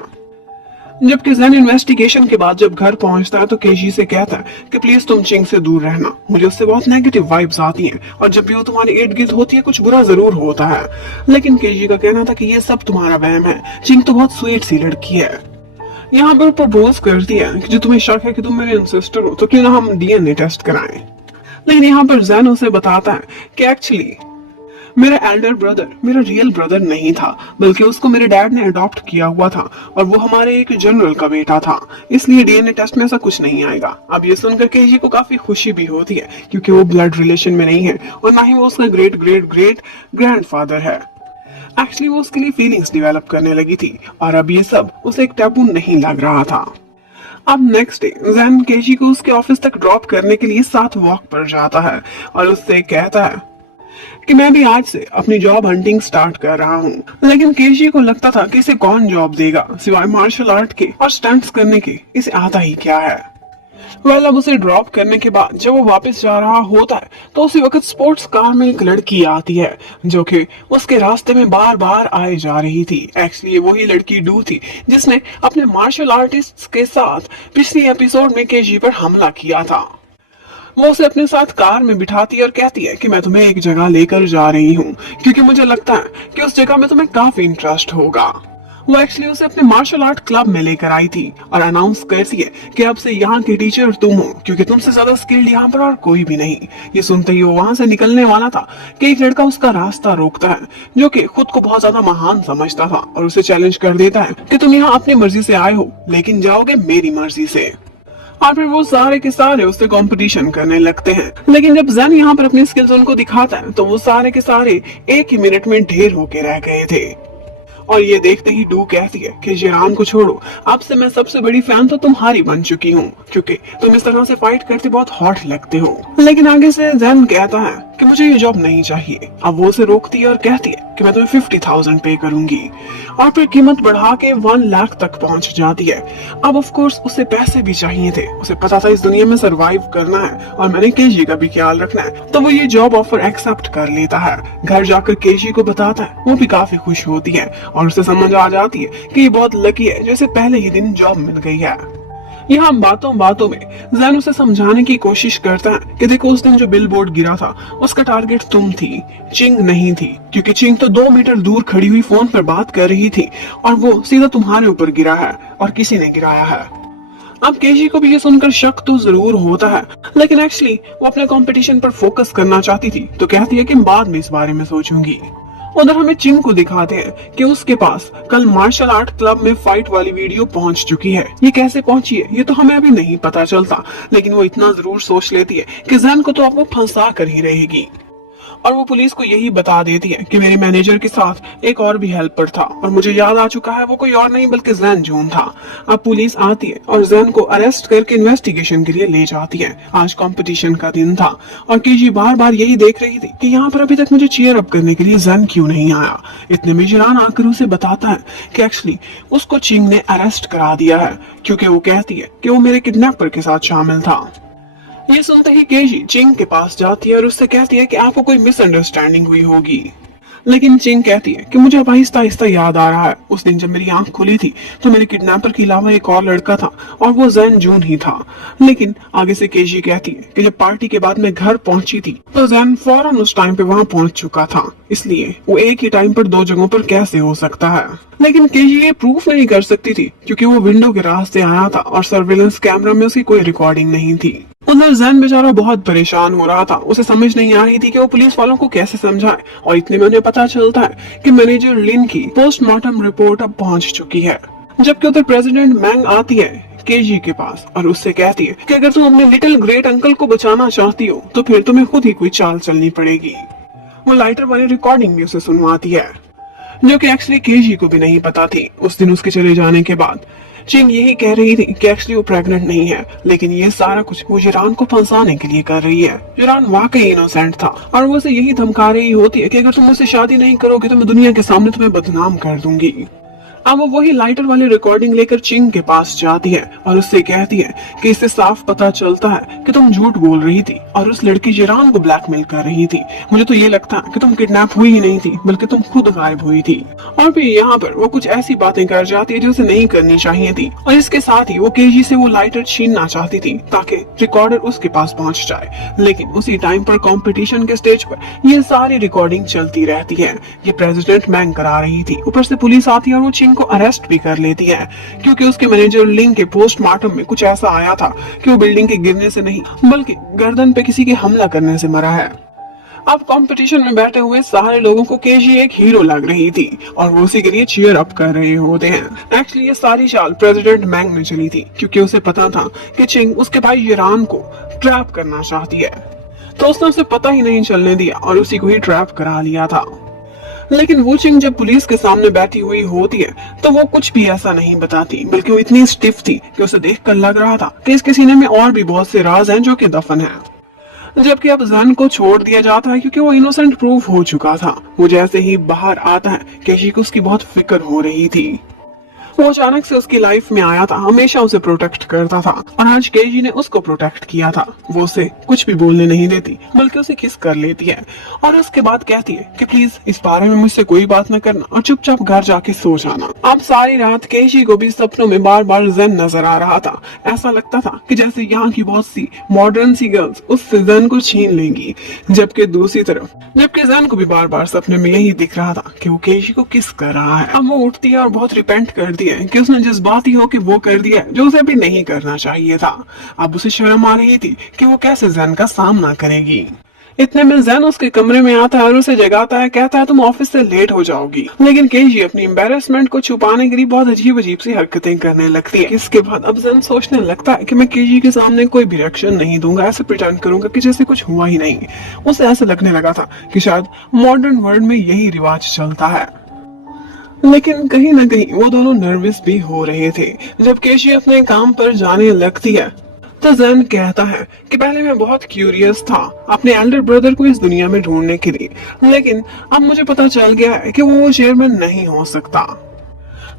जबकि जैन इन्वेस्टिगेशन के बाद जब घर पहुंचता है तो केजी से कहता है कि प्लीज तुम चिंग से दूर रहना, मुझे उससे बहुत नेगेटिव वाइब्स आती हैं और जब भी वो तुम्हारे इर्द गिर्द होती है कुछ बुरा जरूर होता है। लेकिन केजी का कहना था कि ये सब तुम्हारा वहम है, चिंग तो बहुत स्वीट सी लड़की है। यहाँ पर प्रपोज करती है कि जो तुम्हें शक है कि तुम मेरे इंसिस्टर हो तो क्यों ना हम डीएनए टेस्ट कराएं। लेकिन यहाँ पर जैन उसे बताता है कि एक्चुअली मेरा एल्डर ब्रदर मेरा रियल ब्रदर नहीं था, बल्कि उसको मेरे डैड ने अडॉप्ट किया हुआ था और वो हमारे एक जनरल का बेटा था, इसलिए डीएनए टेस्ट में ऐसा कुछ नहीं आएगा। अब ये सुनकर केजी को काफी खुशी भी होती है क्योंकि वो ब्लड रिलेशन में नहीं है और ना ही वो उसका ग्रेट ग्रेट ग्रेट ग्रैंडफादर है। एक्चुअली वो उसके लिए फीलिंग्स डेवलप करने लगी थी और अब ये सब उसे एक टैबू नहीं लग रहा था। अब नेक्स्ट डे जैन केजी को उसके ऑफिस तक ड्रॉप करने के लिए साथ वॉक पर जाता है और उससे कहता है कि मैं भी आज से अपनी जॉब हंटिंग स्टार्ट कर रहा हूँ। लेकिन केजी को लगता था कि इसे कौन जॉब देगा सिवाय मार्शल आर्ट के और स्टंट्स करने के, इसे आता ही क्या है। अब उसे ड्रॉप करने के बाद जब वो वापस जा रहा होता है तो उसी वक्त स्पोर्ट्स कार में एक लड़की आती है जो कि उसके रास्ते में बार बार आए जा रही थी। एक्चुअली वही लड़की डू थी जिसने अपने मार्शल आर्टिस्ट के साथ पिछले एपिसोड में केजी पर हमला किया था। वो उसे अपने साथ कार में बिठाती है और कहती है कि मैं तुम्हें एक जगह लेकर जा रही हूँ क्योंकि मुझे लगता है कि उस जगह में तुम्हें काफी इंटरेस्ट होगा। वो एक्चुअली उसे अपने मार्शल आर्ट क्लब में लेकर आई थी और अनाउंस करती है कि अब से यहाँ की टीचर तुम हो क्योंकि तुमसे ज्यादा स्किल्ड यहाँ पर और कोई भी नहीं। ये सुनते ही वो वहां से निकलने वाला था कि एक लड़का उसका रास्ता रोकता है जो कि खुद को बहुत ज्यादा महान समझता था और उसे चैलेंज कर देता है कि तुम यहाँ अपनी मर्जी से आए हो लेकिन जाओगे मेरी मर्जी से। और फिर वो सारे के सारे उससे कंपटीशन करने लगते हैं। लेकिन जब जैन यहाँ पर अपनी स्किल्स उनको दिखाता है तो वो सारे के सारे एक ही मिनट में ढेर होके रह गए थे। और ये देखते ही डू कहती है कि जेरान को छोड़ो, अब से मैं सबसे बड़ी फैन तो तुम्हारी बन चुकी हूँ क्योंकि तुम इस तरह से फाइट करते बहुत हॉट लगते हो। लेकिन आगे से जैन कहता है कि मुझे ये जॉब नहीं चाहिए। अब वो उसे रोकती है और कहती है कि मैं तुम्हें 50,000 पे करूंगी और फिर कीमत बढ़ा के 1 लाख तक पहुंच जाती है। अब ऑफ कोर्स उसे पैसे भी चाहिए थे, उसे पता था इस दुनिया में सरवाइव करना है और मैंने केजी का भी ख्याल रखना है, तो वो ये जॉब ऑफर एक्सेप्ट कर लेता है। घर जाकर केजी को बताता है, वो भी काफी खुश होती है और उसे समझ आ जाती है कि ये बहुत लकी है जो इसे पहले ही दिन जॉब मिल गई है। यहाँ बातों बातों में जैन उसे समझाने की कोशिश करता है कि देखो उस दिन जो बिल बोर्ड गिरा था उसका टारगेट तुम थी, चिंग नहीं थी, क्योंकि चिंग तो 2 मीटर दूर खड़ी हुई फोन पर बात कर रही थी और वो सीधा तुम्हारे ऊपर गिरा है और किसी ने गिराया है। अब केजी को भी ये सुनकर शक तो जरूर होता है, लेकिन एक्चुअली वो अपने कंपटीशन पर फोकस करना चाहती थी तो कहती है कि बाद में इस बारे में सोचूंगी। उधर हमें चिंग को दिखाते हैं कि उसके पास कल मार्शल आर्ट क्लब में फाइट वाली वीडियो पहुंच चुकी है। ये कैसे पहुंची है ये तो हमें अभी नहीं पता चलता, लेकिन वो इतना जरूर सोच लेती है कि जैन को तो अब वो फंसा कर ही रहेगी और वो पुलिस को यही बता देती है कि मेरे मैनेजर के साथ एक और भी हेल्पर था और मुझे याद आ चुका है वो कोई और नहीं बल्कि जैन जून था। अब पुलिस आती है और जैन को अरेस्ट करके इन्वेस्टिगेशन के लिए ले जाती है। आज कंपटीशन का दिन था और केजी बार बार यही देख रही थी कि यहाँ पर अभी तक मुझे चीयर अप करने के लिए जैन क्यों नहीं आया। इतने में जिरान आकर उसे बताता है कि एक्चुअली उसको चिंग ने अरेस्ट करा दिया है क्योंकि वो कहती है कि वो मेरे किडनैपर के साथ शामिल था। ये सुनते ही केजी चिंग के पास जाती है और उससे कहती है कि आपको कोई मिसअंडरस्टैंडिंग हुई होगी। लेकिन चिंग कहती है कि मुझे अब आहिस्ता आहिस्ता याद आ रहा है उस दिन जब मेरी आंख खुली थी तो मेरे किडनैपर के अलावा एक और लड़का था और वो जैन जून ही था। लेकिन आगे से केजी कहती है कि जब पार्टी के बाद मैं घर पहुंची थी तो जैन फौरन उस टाइम पे वहां पहुंच चुका था, इसलिए वो एक ही टाइम पर 2 जगहों पर कैसे हो सकता है। लेकिन केजी ये प्रूफ नहीं कर सकती थी क्योंकि वो विंडो के रास्ते आया था और सर्विलेंस कैमरा में उसकी कोई रिकॉर्डिंग नहीं थी। उधर जैन बेचारा बहुत परेशान हो रहा था, उसे समझ नहीं आ रही थी कि वो पुलिस वालों को कैसे समझाए और इतने में उन्हें पता चलता है कि मैनेजर लिन की पोस्टमार्टम रिपोर्ट अब पहुंच चुकी है। जबकि उधर प्रेसिडेंट मैंग आती है केजी के पास और उससे कहती है कि अगर तुम अपने लिटिल ग्रेट अंकल को बचाना चाहती हो तो फिर तुम्हें खुद ही कोई चाल चलनी पड़ेगी। वो लाइटर वाली रिकॉर्डिंग भी उसे सुनवाती है, जो कि एक्चुअली केजी को भी नहीं पता थी। उस दिन उसके चले जाने के बाद चिंग यही कह रही थी कि एक्चुअली वो प्रेग्नेंट नहीं है, लेकिन ये सारा कुछ वो जिरान को फंसाने के लिए कर रही है। जिरान वाकई इनोसेंट था और वो उसे यही धमका रही होती है कि अगर तुम मुझसे शादी नहीं करोगे तो मैं दुनिया के सामने तुम्हें बदनाम कर दूंगी। अब वो वही लाइटर वाली रिकॉर्डिंग लेकर चिंग के पास जाती है और उससे कहती है कि इससे साफ पता चलता है कि तुम झूठ बोल रही थी और उस लड़की जिरान को ब्लैकमेल कर रही थी। मुझे तो ये लगता है कि तुम किडनैप हुई ही नहीं थी, बल्कि तुम खुद गायब हुई थी। और फिर यहाँ पर वो कुछ ऐसी बातें कर जाती है जो उसे नहीं करनी चाहिए थी, और इसके साथ ही वो केजी से वो लाइटर छीनना चाहती थी ताकि रिकॉर्डर उसके पास पहुंच जाए। लेकिन उसी टाइम पर कंपटीशन के स्टेज पर ये सारी रिकॉर्डिंग चलती रहती है। ये प्रेसिडेंट मैंग करा रही थी, ऊपर से पुलिस आती है और वो चिंग को अरेस्ट भी कर लेती है, क्योंकि उसके मैनेजर लिंग के पोस्टमार्टम में कुछ ऐसा आया था कि वो बिल्डिंग के गिरने से नहीं बल्कि गर्दन पे किसी के हमला करने से मरा है। अब कंपटीशन में बैठे हुए सारे लोगों को केजी एक हीरो लग रही थी और वो उसी के लिए चीयर अप कर रहे होते हैं। एक्चुअली ये सारी चाल प्रेसिडेंट मैंग में चली थी, क्योंकि उसे पता था कि चिंग उसके भाई जिरान को ट्रैप करना चाहती है, तो उसने उसे पता ही नहीं चलने दिया और उसी को ही ट्रैप करा लिया था। लेकिन वो चिंग जब पुलिस के सामने बैठी हुई होती है तो वो कुछ भी ऐसा नहीं बताती, बल्कि वो इतनी स्टिफ थी कि उसे देखकर लग रहा था कि इसके सीने में और भी बहुत से राज हैं जो कि दफन हैं। जबकि अब जन को छोड़ दिया जाता है क्योंकि वो इनोसेंट प्रूफ हो चुका था। वो जैसे ही बाहर आता है केशी को उसकी बहुत फिक्र हो रही थी। वो अचानक से उसकी लाइफ में आया था, हमेशा उसे प्रोटेक्ट करता था और आज केजी ने उसको प्रोटेक्ट किया था। वो उसे कुछ भी बोलने नहीं देती, बल्कि उसे किस कर लेती है और उसके बाद कहती है कि प्लीज इस बारे में मुझसे कोई बात न करना और चुपचाप घर जाके सो जाना। अब सारी रात केजी को भी सपनों में बार बार जन नजर आ रहा था। ऐसा लगता था कि जैसे यहाँ की बहुत सी मॉडर्न सी गर्ल्स उससे जन को छीन लेंगी, जबकि दूसरी तरफ जन को भी बार बार सपने में यही दिख रहा था कि वो केजी को किस कर रहा है। अब वो उठती है और बहुत रिपेंट करती है कि उसने जज्बाती हो कि वो कर दिया जो उसे भी नहीं करना चाहिए था। अब उसे शर्म आ रही थी कि वो कैसे जैन का सामना करेगी। इतने में जैन उसके कमरे में आता है और उसे जगाता है, कहता है तुम ऑफिस से लेट हो जाओगी। लेकिन केजी अपनी एम्बेरसमेंट को छुपाने के लिए बहुत अजीब अजीब सी हरकतें करने लगती है। इसके बाद अब जैन सोचने लगता है कि मैं केजी के सामने कोई भी रिएक्शन नहीं दूंगा, ऐसे प्रिटेंड करूंगा कि जैसे कुछ हुआ ही नहीं। उसे ऐसे लगने लगा था कि शायद मॉडर्न वर्ल्ड में यही रिवाज चलता है। लेकिन कहीं ना कहीं वो दोनों नर्वस भी हो रहे थे। जब केशी अपने काम पर जाने लगती है तो जैन कहता है कि पहले मैं बहुत क्यूरियस था अपने एल्डर ब्रदर को इस दुनिया में ढूंढने के लिए, लेकिन अब मुझे पता चल गया है कि वो चेयरमैन नहीं हो सकता,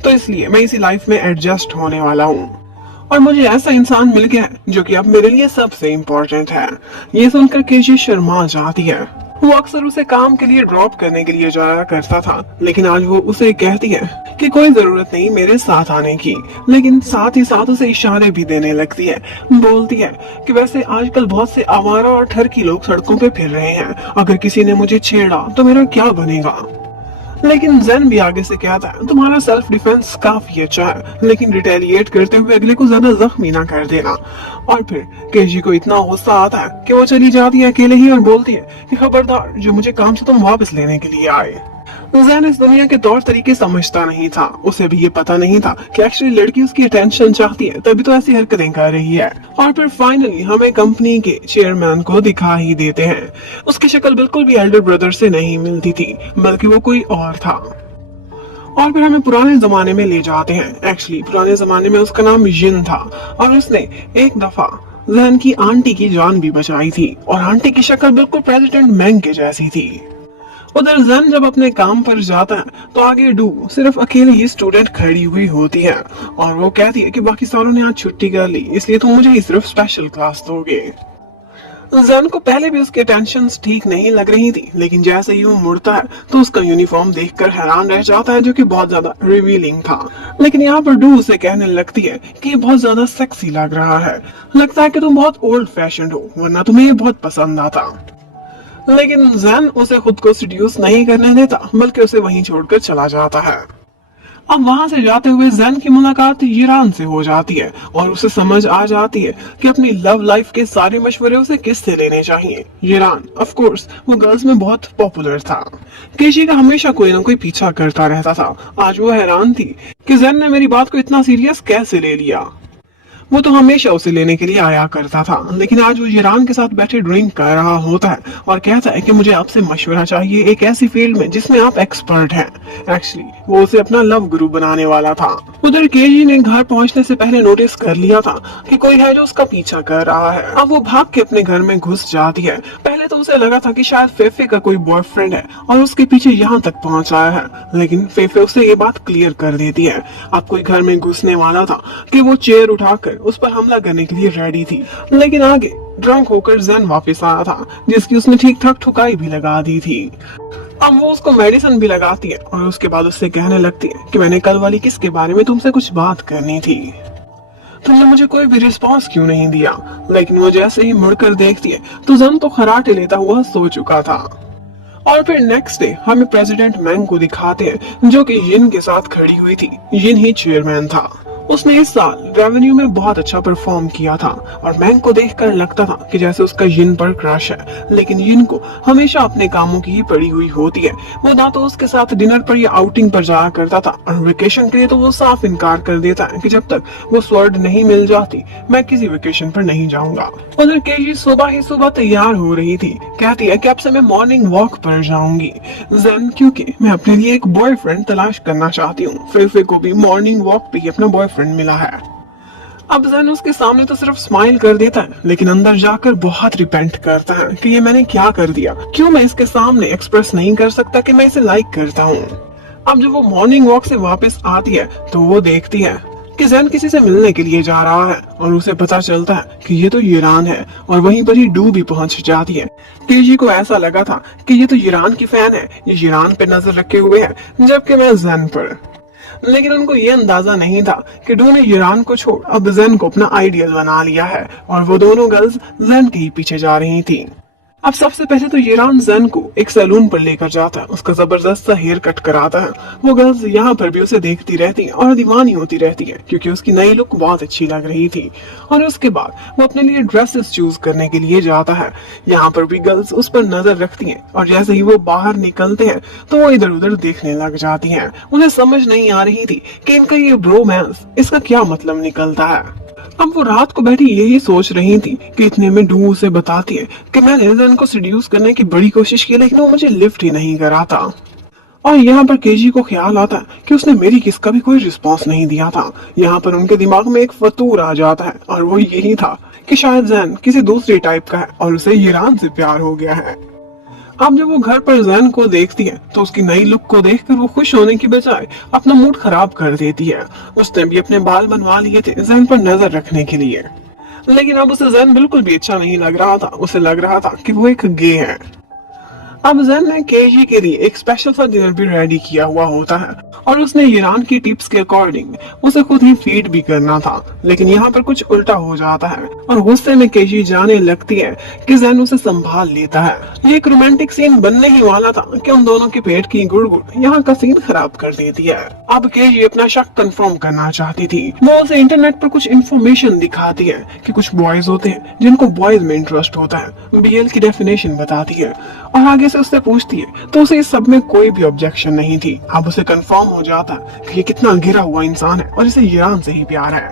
तो इसलिए मैं इसी लाइफ में एडजस्ट होने वाला हूँ और मुझे ऐसा इंसान मिल गया है जो कि अब मेरे लिए सबसे इम्पोर्टेंट है। ये सुनकर केशी शर्मा जाती है। वो अक्सर उसे काम के लिए ड्रॉप करने के लिए जाया करता था, लेकिन आज वो उसे कहती है कि कोई जरूरत नहीं मेरे साथ आने की, लेकिन साथ ही साथ उसे इशारे भी देने लगती है। बोलती है कि वैसे आजकल बहुत से आवारा और ठरकी लोग सड़कों पे फिर रहे हैं, अगर किसी ने मुझे छेड़ा तो मेरा क्या बनेगा। लेकिन जैन भी आगे से कहता है तुम्हारा सेल्फ डिफेंस काफी अच्छा है, लेकिन रिटेलिएट करते हुए अगले को ज्यादा जख्मी ना कर देना। और फिर केजी को इतना गुस्सा आता है कि वो चली जाती है अकेले ही और बोलती है कि खबरदार जो मुझे काम से तुम वापस लेने के लिए आए। जैन इस दुनिया के तौर तरीके समझता नहीं था। उसे भी ये पता नहीं था कि एक्चुअली लड़की उसकी अटेंशन चाहती है, तभी तो ऐसी हरकतें कर रही है। और फिर फाइनली हमें कंपनी के चेयरमैन को दिखा ही देते हैं। उसकी शक्ल बिल्कुल भी एल्डर ब्रदर से नहीं मिलती थी, बल्कि वो कोई और था। और फिर हमें पुराने जमाने में ले जाते हैं। एक्चुअली पुराने जमाने में उसका नाम जिन था और उसने एक दफा जैन की आंटी की जान भी बचाई थी और आंटी की शक्ल बिल्कुल प्रेसिडेंट मैंग के जैसी थी। उधर जैन जब अपने काम पर जाता है तो आगे डू सिर्फ अकेली ही स्टूडेंट खड़ी हुई होती है और वो कहती है कि बाकी सारों ने आज छुट्टी कर ली, इसलिए तुम मुझे ही सिर्फ स्पेशल क्लास दोगे। जैन को पहले भी उसके टेंशन्स ठीक नहीं लग रही थी, लेकिन जैसे ही वो मुड़ता है तो उसका यूनिफॉर्म देखकर हैरान रह जाता है, जो कि बहुत ज्यादा रिवीलिंग था। लेकिन यहाँ पर डू उसे कहने लगती है कि ये बहुत ज्यादा सेक्सी लग रहा है, लगता है कि तुम बहुत ओल्ड फैशन हो, वरना तुम्हें ये बहुत पसंद आता। लेकिन जैन उसे खुद को सीड्यूस नहीं करने देता, बल्कि उसे वहीं छोड़कर चला जाता है। अब वहां से जाते हुए जैन की मुलाकात यिरान से हो जाती है और उसे समझ आ जाती है कि अपनी लव लाइफ के सारे मशवरे उसे किससे लेने चाहिए। यिरान ऑफ कोर्स वो गर्ल्स में बहुत पॉपुलर था। केशी का हमेशा कोई ना कोई पीछा करता रहता था। आज वो हैरान थी कि जैन ने मेरी बात को इतना सीरियस कैसे ले लिया। वो तो हमेशा उसे लेने के लिए आया करता था, लेकिन आज वो ईरान के साथ बैठे ड्रिंक कर रहा होता है और कहता है कि मुझे आपसे मशवरा चाहिए एक ऐसी फील्ड में जिसमें आप एक्सपर्ट हैं। एक्चुअली वो उसे अपना लव गुरु बनाने वाला था। उधर केजी ने घर पहुंचने से पहले नोटिस कर लिया था कि कोई है जो उसका पीछा कर रहा है। अब वो भाग के अपने घर में घुस जाती है। पहले तो उसे लगा था कि शायद फेफे का कोई बॉयफ्रेंड है और उसके पीछे यहाँ तक पहुंच आया है, लेकिन फेफे उसे ये बात क्लियर कर देती है। अब कोई घर में घुसने वाला था कि वो चेयर उठाकर उस पर हमला करने के लिए रेडी थी, लेकिन आगे ड्रंक होकर जैन वापस आया था जिसकी उसने ठीक ठाक ठुकाई भी लगा दी थी। अब वो उसको मेडिसिन भी लगाती है और उसके बाद उससे कहने लगती है कि मैंने कल वाली किस के बारे में तुमसे कुछ बात करनी थी, तुमने मुझे कोई भी रिस्पांस क्यों नहीं दिया। लेकिन वो जैसे ही मुड़कर देखती है तो जन तो खराटे लेता हुआ सो चुका था। और फिर नेक्स्ट डे हमें प्रेसिडेंट मैंग को दिखाते हैं जो कि जिन के साथ खड़ी हुई थी। जिन ही चेयरमैन था। उसने इस साल रेवेन्यू में बहुत अच्छा परफॉर्म किया था और मैंग को देखकर लगता था कि जैसे उसका जिन पर क्रश है, लेकिन जिन को हमेशा अपने कामों की ही पड़ी हुई होती है। वो ना तो उसके साथ डिनर पर या आउटिंग पर जाया करता था और वेकेशन के लिए तो वो साफ इनकार कर देता है कि जब तक वो स्वर्ड नहीं मिल जाती मैं किसी वेकेशन पर नहीं जाऊंगा। उधर केजी सुबह ही सुबह तैयार हो रही थी। कहती है कि अब से मैं मॉर्निंग वॉक पर जाऊंगी जैन, क्योंकि मैं अपने लिए एक बॉयफ्रेंड तलाश करना चाहती हूँ। फेफे को भी मॉर्निंग वॉक पे ही अपना बॉयफ्रेंड मिला है। अब जैन उसके सामने तो सिर्फ स्माइल कर देता है, लेकिन अंदर जाकर बहुत रिपेंट करता है कि ये मैंने क्या कर दिया, क्यों मैं इसके सामने एक्सप्रेस नहीं कर सकता कि मैं इसे लाइक करता हूँ। अब जब वो मॉर्निंग वॉक से वापस आती है तो वो देखती है कि जैन किसी से मिलने के लिए जा रहा है और उसे पता चलता है कि ये तो ईरान है और वहीं पर ही डू भी पहुंच जाती है। केजी को ऐसा लगा था कि ये तो ईरान की फैन है, ये ईरान पे नजर रखे हुए है जबकि मैं जैन पर। लेकिन उनको ये अंदाजा नहीं था कि डू ने ईरान को छोड़ अब जैन को अपना आइडियल बना लिया है और वो दोनों गर्ल्स जैन के ही पीछे जा रही थी। अब सबसे पहले तो ईरान जैन को एक सैलून पर लेकर जाता है, उसका जबरदस्त सा हेयर कट कराता है। वो गर्ल्स यहाँ पर भी उसे देखती रहती हैं और दीवानी होती रहती है क्योंकि उसकी नई लुक बहुत अच्छी लग रही थी। और उसके बाद वो अपने लिए ड्रेसेस चूज करने के लिए जाता है। यहाँ पर भी गर्ल्स उस पर नजर रखती हैं और जैसे ही वो बाहर निकलते हैं तो वो इधर उधर देखने लग जाती हैं। उन्हें समझ नहीं आ रही थी कि इनका ये ब्रोमांस इसका क्या मतलब निकलता है। अब वो रात को बैठी यही सोच रही थी कि इतने में डू उसे बताती है कि मैंने जैन को सेड्यूस करने की बड़ी कोशिश की लेकिन वो मुझे लिफ्ट ही नहीं कराता। और यहाँ पर केजी को ख्याल आता है कि उसने मेरी किस का भी कोई रिस्पांस नहीं दिया था। यहाँ पर उनके दिमाग में एक फतूर आ जाता है और वो यही था कि शायद जैन किसी दूसरी टाइप का है और उसे ईरान से प्यार हो गया है। अब जब वो घर पर जैन को देखती है तो उसकी नई लुक को देखकर वो खुश होने की बजाय अपना मूड खराब कर देती है। उसने भी अपने बाल बनवा लिए थे जैन पर नजर रखने के लिए, लेकिन अब उसे जैन बिल्कुल भी अच्छा नहीं लग रहा था। उसे लग रहा था कि वो एक गे है। अब जैन ने केजी के लिए एक स्पेशल सा डिनर भी रेडी किया हुआ होता है और उसने ईरान की टिप्स के अकॉर्डिंग उसे खुद ही फीड भी करना था, लेकिन यहाँ पर कुछ उल्टा हो जाता है और गुस्से में केजी जाने लगती है कि जैन उसे संभाल लेता है। ये एक रोमांटिक सीन बनने ही वाला था कि उन दोनों के पेट की गुड़गुड़ यहाँ का सीन खराब कर देती है। अब केजी अपना शक कंफर्म करना चाहती थी। वो उसे इंटरनेट पर कुछ इन्फॉर्मेशन दिखाती है कि कुछ बॉयज होते हैं जिनको बॉयज में इंटरेस्ट होता है। बीएल की डेफिनेशन बताती है और आगे से उससे पूछती है तो उसे इस सब में कोई भी ऑब्जेक्शन नहीं थी। अब उसे कंफर्म हो जाता है कि ये कितना गिरा हुआ इंसान है और इसे ईरान से ही प्यार है।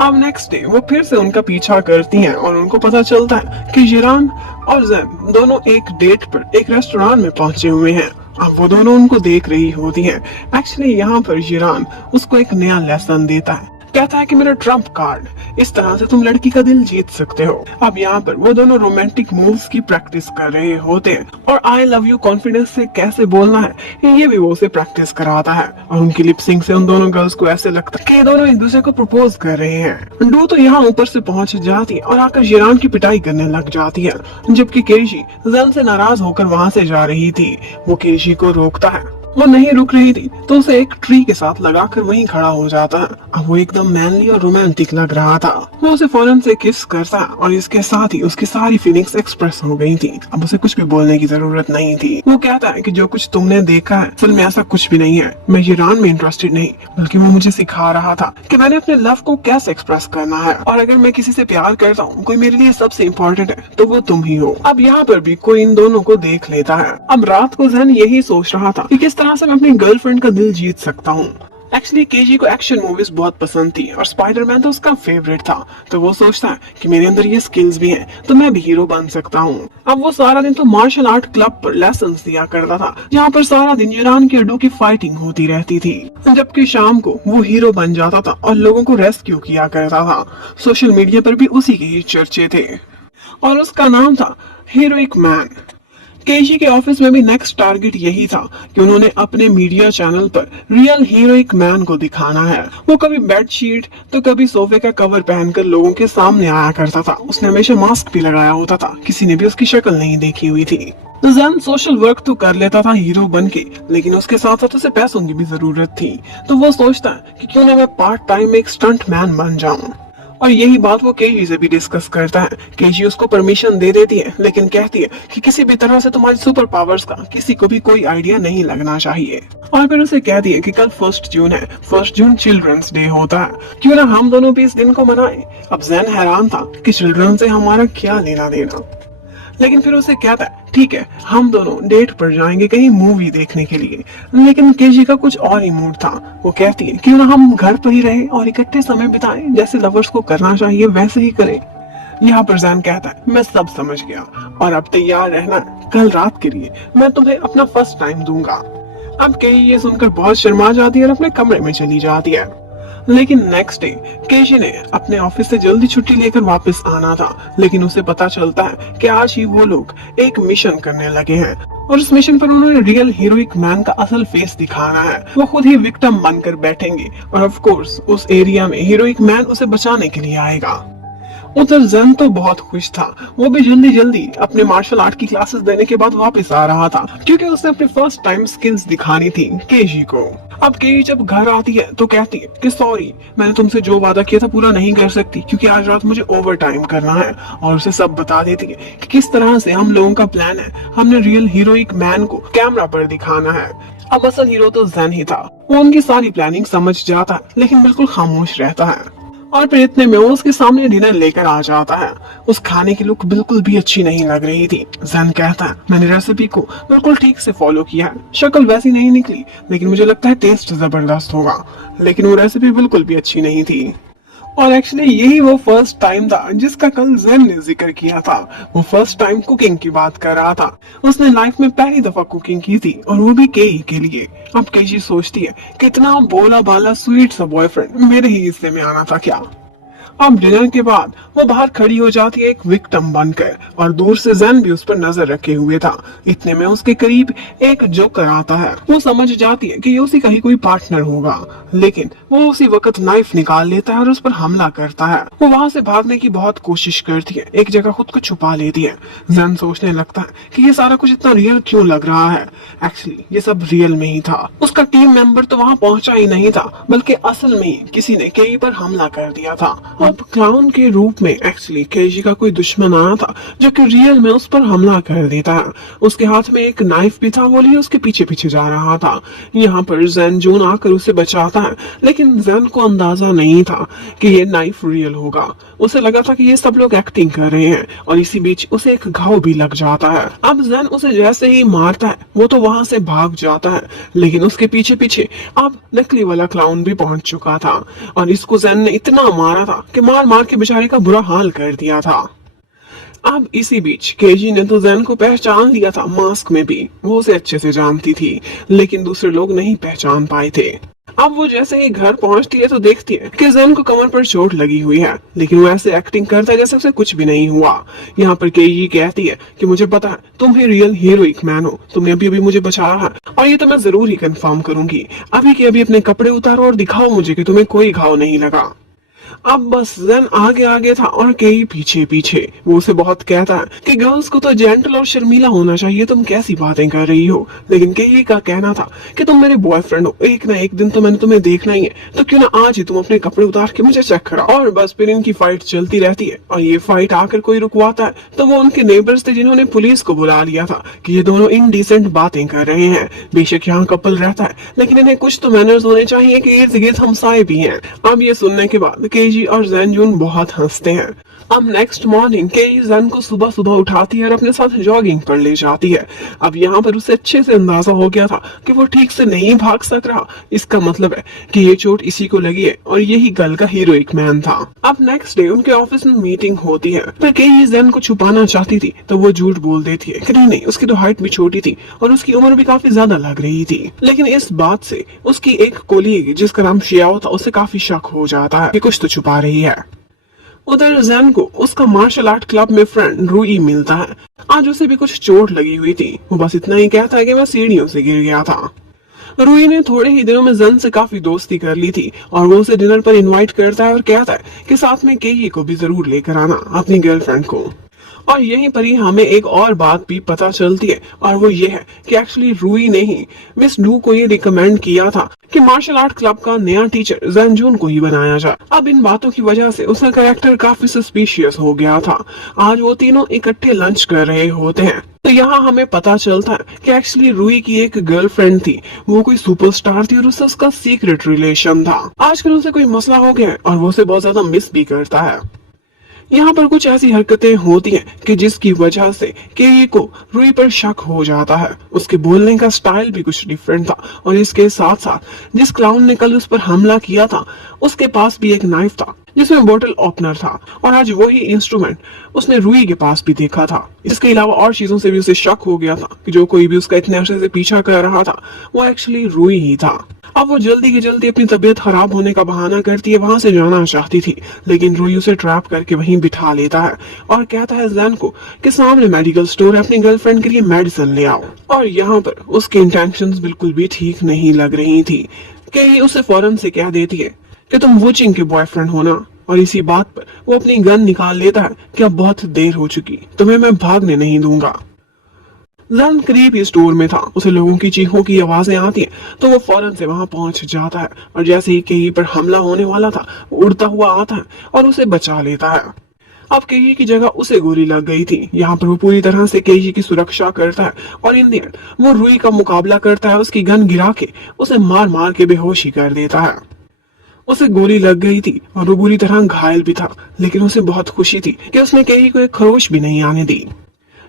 अब नेक्स्ट डे वो फिर से उनका पीछा करती हैं और उनको पता चलता है कि ईरान और जैन दोनों एक डेट पर एक रेस्टोरेंट में पहुंचे हुए हैं। अब वो दोनों उनको देख रही होती हैं। एक्चुअली यहाँ पर ईरान उसको एक नया लेसन देता है, कहता है कि मेरा ट्रम्प कार्ड, इस तरह से तुम लड़की का दिल जीत सकते हो। अब यहाँ पर वो दोनों रोमांटिक मूव्स की प्रैक्टिस कर रहे होते हैं और आई लव यू कॉन्फिडेंस से कैसे बोलना है ये भी वो उसे प्रैक्टिस कराता है। और उनकी लिपसिंग से उन दोनों गर्ल्स को ऐसे लगता है कि ये दोनों एक दूसरे को प्रपोज कर रहे हैं। डू तो यहाँ ऊपर से पहुंच जाती है और आकर ईरान की पिटाई करने लग जाती है, जबकि केजी जैन से नाराज होकर वहाँ से जा रही थी। वो केजी को रोकता है, वो नहीं रुक रही थी तो उसे एक ट्री के साथ लगाकर वहीं खड़ा हो जाता है। अब वो एकदम मैनली और रोमांटिक लग रहा था। वो उसे फौरन से किस करता है और इसके साथ ही उसकी सारी फीलिंग्स एक्सप्रेस हो गई थी। अब उसे कुछ भी बोलने की जरूरत नहीं थी। वो कहता है कि जो कुछ तुमने देखा है असल में ऐसा कुछ भी नहीं है। मैं ईरान में इंटरेस्टेड नहीं, बल्कि वो मुझे सिखा रहा था कि मैंने अपने लव को कैसे एक्सप्रेस करना है और अगर मैं किसी से प्यार करता हूँ, कोई मेरे लिए सबसे इम्पोर्टेंट है तो वो तुम ही हो। अब यहाँ पर भी कोई इन दोनों को देख लेता है। अब रात को जैन यही सोच रहा था कि किस तरह से मैं अपनी गर्लफ्रेंड का दिल जीत सकता हूँ। एक्चुअली केजी को एक्शन मूवीज बहुत पसंद थी और स्पाइडरमैन तो उसका फेवरेट था। तो वो सोचता है कि मेरे अंदर ये स्किल्स भी हैं तो मैं भी हीरो बन सकता हूँ। अब वो सारा दिन तो मार्शल आर्ट क्लब पर लेसन दिया करता था, जहाँ पर सारा दिन ईरान के अड्डों की फाइटिंग होती रहती थी, जबकि शाम को वो हीरो बन जाता था और लोगों को रेस्क्यू किया करता था। सोशल मीडिया पर भी उसी के ही चर्चे थे और उसका नाम था हीरोइक मैन। केजी के ऑफिस में भी नेक्स्ट टारगेट यही था कि उन्होंने अपने मीडिया चैनल पर रियल हीरोइक मैन को दिखाना है। वो कभी बेडशीट तो कभी सोफे का कवर पहनकर लोगों के सामने आया करता था। उसने हमेशा मास्क भी लगाया होता था, किसी ने भी उसकी शक्ल नहीं देखी हुई थी। तो जैन सोशल वर्क तो कर लेता था हीरो बन के, लेकिन उसके साथ साथ उसे पैसों की भी जरूरत थी। तो वो सोचता है कि क्यों ना मैं पार्ट टाइम में एक स्टंट मैन बन जाऊं। और यही बात वो केजी से भी डिस्कस करता है। केजी उसको परमिशन दे देती है, लेकिन कहती है कि किसी भी तरह से तुम्हारी सुपर पावर्स का किसी को भी कोई आइडिया नहीं लगना चाहिए। और फिर उसे कहती है कि कल 1 जून है, 1 जून चिल्ड्रंस डे होता है, क्यों ना हम दोनों भी इस दिन को मनाएं। अब जैन हैरान था कि चिल्ड्रन से हमारा क्या लेना देना, लेकिन फिर उसे कहता है ठीक है हम दोनों डेट पर जाएंगे कहीं मूवी देखने के लिए। लेकिन केजी का कुछ और ही मूड था। वो कहती है क्यों ना हम घर पर ही रहें और इकट्ठे समय बिताएं, जैसे लवर्स को करना चाहिए वैसे ही करें। यहाँ पर जैन कहता है मैं सब समझ गया और अब तैयार रहना, कल रात के लिए मैं तुम्हें अपना फर्स्ट टाइम दूंगा। अब केजी ये सुनकर बहुत शर्मा जाती है और अपने कमरे में चली जाती है। लेकिन नेक्स्ट डे केजी ने अपने ऑफिस से जल्दी छुट्टी लेकर वापस आना था, लेकिन उसे पता चलता है कि आज ही वो लोग एक मिशन करने लगे हैं और उस मिशन पर उन्होंने रियल हीरोइक मैन का असल फेस दिखाना है। वो खुद ही विक्टिम बनकर बैठेंगे और ऑफ कोर्स उस एरिया में हीरोइक मैन उसे बचाने के लिए आएगा। उधर जैन तो बहुत खुश था। वो भी जल्दी जल्दी अपने मार्शल आर्ट की क्लासेस देने के बाद वापस आ रहा था, क्योंकि उसने अपनी फर्स्ट टाइम स्किल्स दिखानी थी केजी को। अब केजी जब घर आती है तो कहती है कि सॉरी मैंने तुमसे जो वादा किया था पूरा नहीं कर सकती, क्योंकि आज रात मुझे ओवर टाइम करना है। और उसे सब बता देती है कि किस तरह से हम लोगों का प्लान है। हमने रियल हीरोइक मैन को कैमरा पर दिखाना है। अब असल हीरो तो जैन ही था। वो उनकी सारी प्लानिंग समझ जाता है, लेकिन बिल्कुल खामोश रहता है। और फिर इतने में वो उसके सामने डिनर लेकर आ जाता है। उस खाने की लुक बिल्कुल भी अच्छी नहीं लग रही थी। जैन कहता है मैंने रेसिपी को बिल्कुल ठीक से फॉलो किया है, शक्ल वैसी नहीं निकली, लेकिन मुझे लगता है टेस्ट जबरदस्त होगा। लेकिन वो रेसिपी बिल्कुल भी अच्छी नहीं थी। और एक्चुअली यही वो फर्स्ट टाइम था जिसका कल जैन ने जिक्र किया था। वो फर्स्ट टाइम कुकिंग की बात कर रहा था। उसने लाइफ में पहली दफा कुकिंग की थी और वो भी केई के लिए। अब केजी सोचती है कितना भोला भाला स्वीट सा बॉयफ्रेंड मेरे ही हिस्से में आना था क्या। अब डिनर के बाद वो बाहर खड़ी हो जाती है एक विक्टिम बनकर, और दूर से जैन भी उस पर नजर रखे हुए था। इतने में उसके करीब एक जोकर आता है। वो समझ जाती है कि ये उसी का ही कोई पार्टनर होगा, लेकिन वो उसी वक्त नाइफ निकाल लेता है और उस पर हमला करता है। वो वहाँ से भागने की बहुत कोशिश करती है, एक जगह खुद को छुपा लेती है। जैन सोचने लगता है कि ये सारा कुछ इतना रियल क्यों लग रहा है। एक्चुअली ये सब रियल में ही था। उसका टीम मेंबर तो वहाँ पहुंचा ही नहीं था, बल्कि असल में ही किसी ने केई पर हमला कर दिया था। अब क्लाउन के रूप में एक्चुअली केजी का कोई दुश्मन आया था, जो कि रियल में उस पर हमला कर देता है। उसके हाथ में एक नाइफ भी था, वो लिए उसके पीछे पीछे जा रहा था। यहाँ पर जैन जून आकर उसे बचाता है, लेकिन जैन को अंदाजा नहीं था कि ये नाइफ रियल होगा। उसे लगा था कि ये सब लोग एक्टिंग कर रहे हैं, और इसी बीच उसे एक घाव भी लग जाता है। अब जैन उसे जैसे ही मारता है वो तो वहां से भाग जाता है, लेकिन उसके पीछे पीछे अब नकली वाला क्लाउन भी पहुंच चुका था, और इसको जैन ने इतना मारा था कि मार मार के बेचारे का बुरा हाल कर दिया था। अब इसी बीच केजी ने तो जैन को पहचान लिया था मास्क में भी। वो उसे अच्छे से जानती थी, लेकिन दूसरे लोग नहीं पहचान पाए थे। अब वो जैसे ही घर पहुंचती है तो देखती है कि जैन को कमर पर चोट लगी हुई है, लेकिन वो ऐसे एक्टिंग करता है जैसे उसे कुछ भी नहीं हुआ। यहाँ पर केजी कहती है कि मुझे पता है तुम ही रियल हीरोइक मैन हो, तुमने अभी अभी मुझे बचाया है, और ये तो मैं जरूर ही कंफर्म करूंगी। अभी के अभी अपने कपड़े उतारो और दिखाओ मुझे कि तुम्हें कोई घाव नहीं लगा। अब बस जैन आगे आगे था और केई पीछे पीछे। वो उसे बहुत कहता है कि गर्ल्स को तो जेंटल और शर्मीला होना चाहिए, तुम कैसी बातें कर रही हो। लेकिन केई का कहना था कि तुम मेरे बॉयफ्रेंड हो, एक ना एक दिन तो मैंने तुम्हें देखना ही है, तो क्यों ना आज ही तुम अपने कपड़े उतार के मुझे चेक कराओ। और बस फिर इनकी फाइट चलती रहती है, और ये फाइट आकर कोई रुकवाता है तो वो उनके नेबर्स थे, जिन्होंने पुलिस को बुला लिया था कि ये दोनों इनडिसेंट बातें कर रहे हैं। बेशक यहाँ कपल रहता है, लेकिन इन्हें कुछ तो मैनर्स होने चाहिए कि इर्द गिर्द हमसाए भी हैं। अब ये सुनने के बाद केजी और जैनजून बहुत हंसते हैं। अब नेक्स्ट मॉर्निंग केई जन को सुबह सुबह उठाती है और अपने साथ जॉगिंग पर ले जाती है। अब यहाँ पर उसे अच्छे से अंदाजा हो गया था कि वो ठीक से नहीं भाग सक रहा। इसका मतलब है कि ये चोट इसी को लगी है और यही गल का हीरोइक मैन था। अब नेक्स्ट डे उनके ऑफिस में मीटिंग होती है, पर केई जन को छुपाना चाहती थी तो वो झूठ बोल देती है कि नहीं, उसकी तो हाइट भी छोटी थी और उसकी उम्र भी काफी ज्यादा लग रही थी। लेकिन इस बात से उसकी एक कोलीग जिसका नाम शियाओ था उसे काफी शक हो जाता है कि कुछ तो छुपा रही है। उधर जैन को उसका मार्शल आर्ट क्लब में फ्रेंड रूई मिलता है। आज उसे भी कुछ चोट लगी हुई थी। वो बस इतना ही कहता है कि मैं सीढ़ियों से गिर गया था। रूई ने थोड़े ही दिनों में जन से काफी दोस्ती कर ली थी और वो उसे डिनर पर इनवाइट करता है और कहता है कि साथ में केई को भी जरूर लेकर आना, अपनी गर्लफ्रेंड को। और यहीं पर ही हमें एक और बात भी पता चलती है और वो ये है कि एक्चुअली रूई ने ही मिस डू को ये रिकमेंड किया था कि मार्शल आर्ट क्लब का नया टीचर जैनजून को ही बनाया जाए। अब इन बातों की वजह से उसका कैरेक्टर काफी सस्पिशियस हो गया था। आज वो तीनों इकट्ठे लंच कर रहे होते हैं तो यहाँ हमें पता चलता है कि एक्चुअली रूई की एक गर्लफ्रेंड थी, वो कोई सुपरस्टार थी और उससे उसका सीक्रेट रिलेशन था। आजकल उसे कोई मसला हो गया है और वो उसे बहुत ज्यादा मिस भी करता है। यहाँ पर कुछ ऐसी हरकतें होती हैं कि जिसकी वजह से केई को रूई पर शक हो जाता है। उसके बोलने का स्टाइल भी कुछ डिफरेंट था और इसके साथ साथ जिस क्लाउन ने कल उस पर हमला किया था उसके पास भी एक नाइफ था जिसमें बोतल ओपनर था और आज वही इंस्ट्रूमेंट उसने रूई के पास भी देखा था। इसके अलावा और चीजों से भी उसे शक हो गया था कि जो कोई भी उसका इतने अरसे से पीछा कर रहा था वो एक्चुअली रूई ही था। अब वो जल्दी की जल्दी अपनी तबीयत खराब होने का बहाना करती है, वहां से जाना चाहती थी लेकिन रूई उसे ट्रैप करके वहीं बिठा लेता है और कहता है जैन को कि सामने मेडिकल स्टोर है, अपनी गर्लफ्रेंड के लिए मेडिसिन ले आओ। और यहाँ पर उसके इंटेंशंस बिल्कुल भी ठीक नहीं लग रही थी कि ये उसे फौरन से कह देती है कि तुम वुचिंग के बॉयफ्रेंड हो ना। और इसी बात पर वो अपनी गन निकाल लेता है कि अब बहुत देर हो चुकी, तुम्हें मैं भागने नहीं दूंगा। जन करीब ही स्टोर में था, उसे लोगों की चीखों की आवाजें आती हैं तो वो फौरन से वहां पहुंच जाता है और जैसे ही केई पर हमला होने वाला था वो उड़ता हुआ आता है और उसे बचा लेता है। अब केई की जगह उसे गोली लग गई थी। यहाँ पर वो पूरी तरह से केई की सुरक्षा करता है और इन द एंड वो रूई का मुकाबला करता है, उसकी गन गिरा के उसे मार मार के बेहोशी कर देता है। उसे गोली लग गई थी और वो बुरी तरह घायल भी था लेकिन उसे बहुत खुशी थी कि उसने केई को एक खरोच भी नहीं आने दी।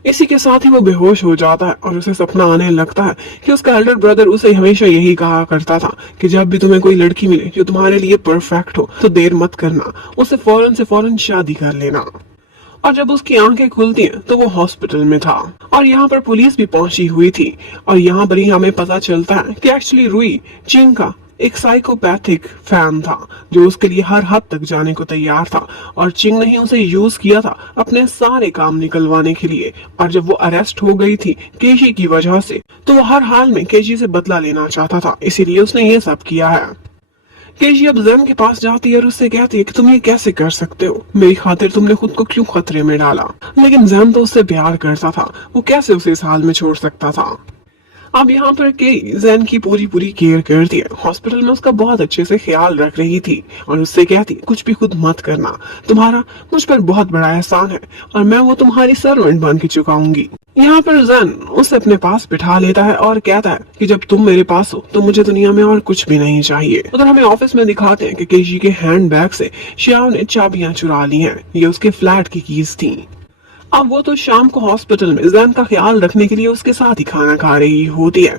इसी के साथ ही वो बेहोश हो जाता है और उसे सपना आने लगता है कि उसका एल्डर ब्रदर उसे हमेशा यही कहा करता था कि जब भी तुम्हें कोई लड़की मिले जो तुम्हारे लिए परफेक्ट हो तो देर मत करना, उससे फौरन से फौरन शादी कर लेना। और जब उसकी आंखें खुलती हैं तो वो हॉस्पिटल में था और यहाँ पर पुलिस भी पहुंची हुई थी और यहाँ पर ही हमें पता चलता है कि एक्चुअली रूई चिंग का एक साइकोपैथिक फैन था जो उसके लिए हर हद तक जाने को तैयार था और चिंग ने ही उसे यूज किया था अपने सारे काम निकलवाने के लिए। और जब वो अरेस्ट हो गई थी केशी की वजह से तो वो हर हाल में केशी से बदला लेना चाहता था, इसीलिए उसने ये सब किया है। केशी अब जैन के पास जाती है और उससे कहती है कि तुम ये कैसे कर सकते हो, मेरी खातिर तुमने खुद को क्यों खतरे में डाला। लेकिन जैन तो उससे प्यार करता था, वो कैसे उसे इस हाल में छोड़ सकता था। अब यहाँ पर केई जैन की पूरी पूरी केयर करती है, हॉस्पिटल में उसका बहुत अच्छे से ख्याल रख रही थी और उससे कहती कुछ भी खुद मत करना, तुम्हारा मुझ पर बहुत बड़ा एहसान है और मैं वो तुम्हारी सर्वेंट बन के चुकाऊंगी। यहाँ पर जैन उसे अपने पास बिठा लेता है और कहता है कि जब तुम मेरे पास हो तो मुझे दुनिया में और कुछ भी नहीं चाहिए। उधर हमें ऑफिस में दिखाते हैं कि केशी के हैंड बैग से शियाओ ने चाबियां चुरा ली हैं, ये उसके फ्लैट की कीज थी। अब वो तो शाम को हॉस्पिटल में जैन का ख्याल रखने के लिए उसके साथ ही खाना खा रही होती है,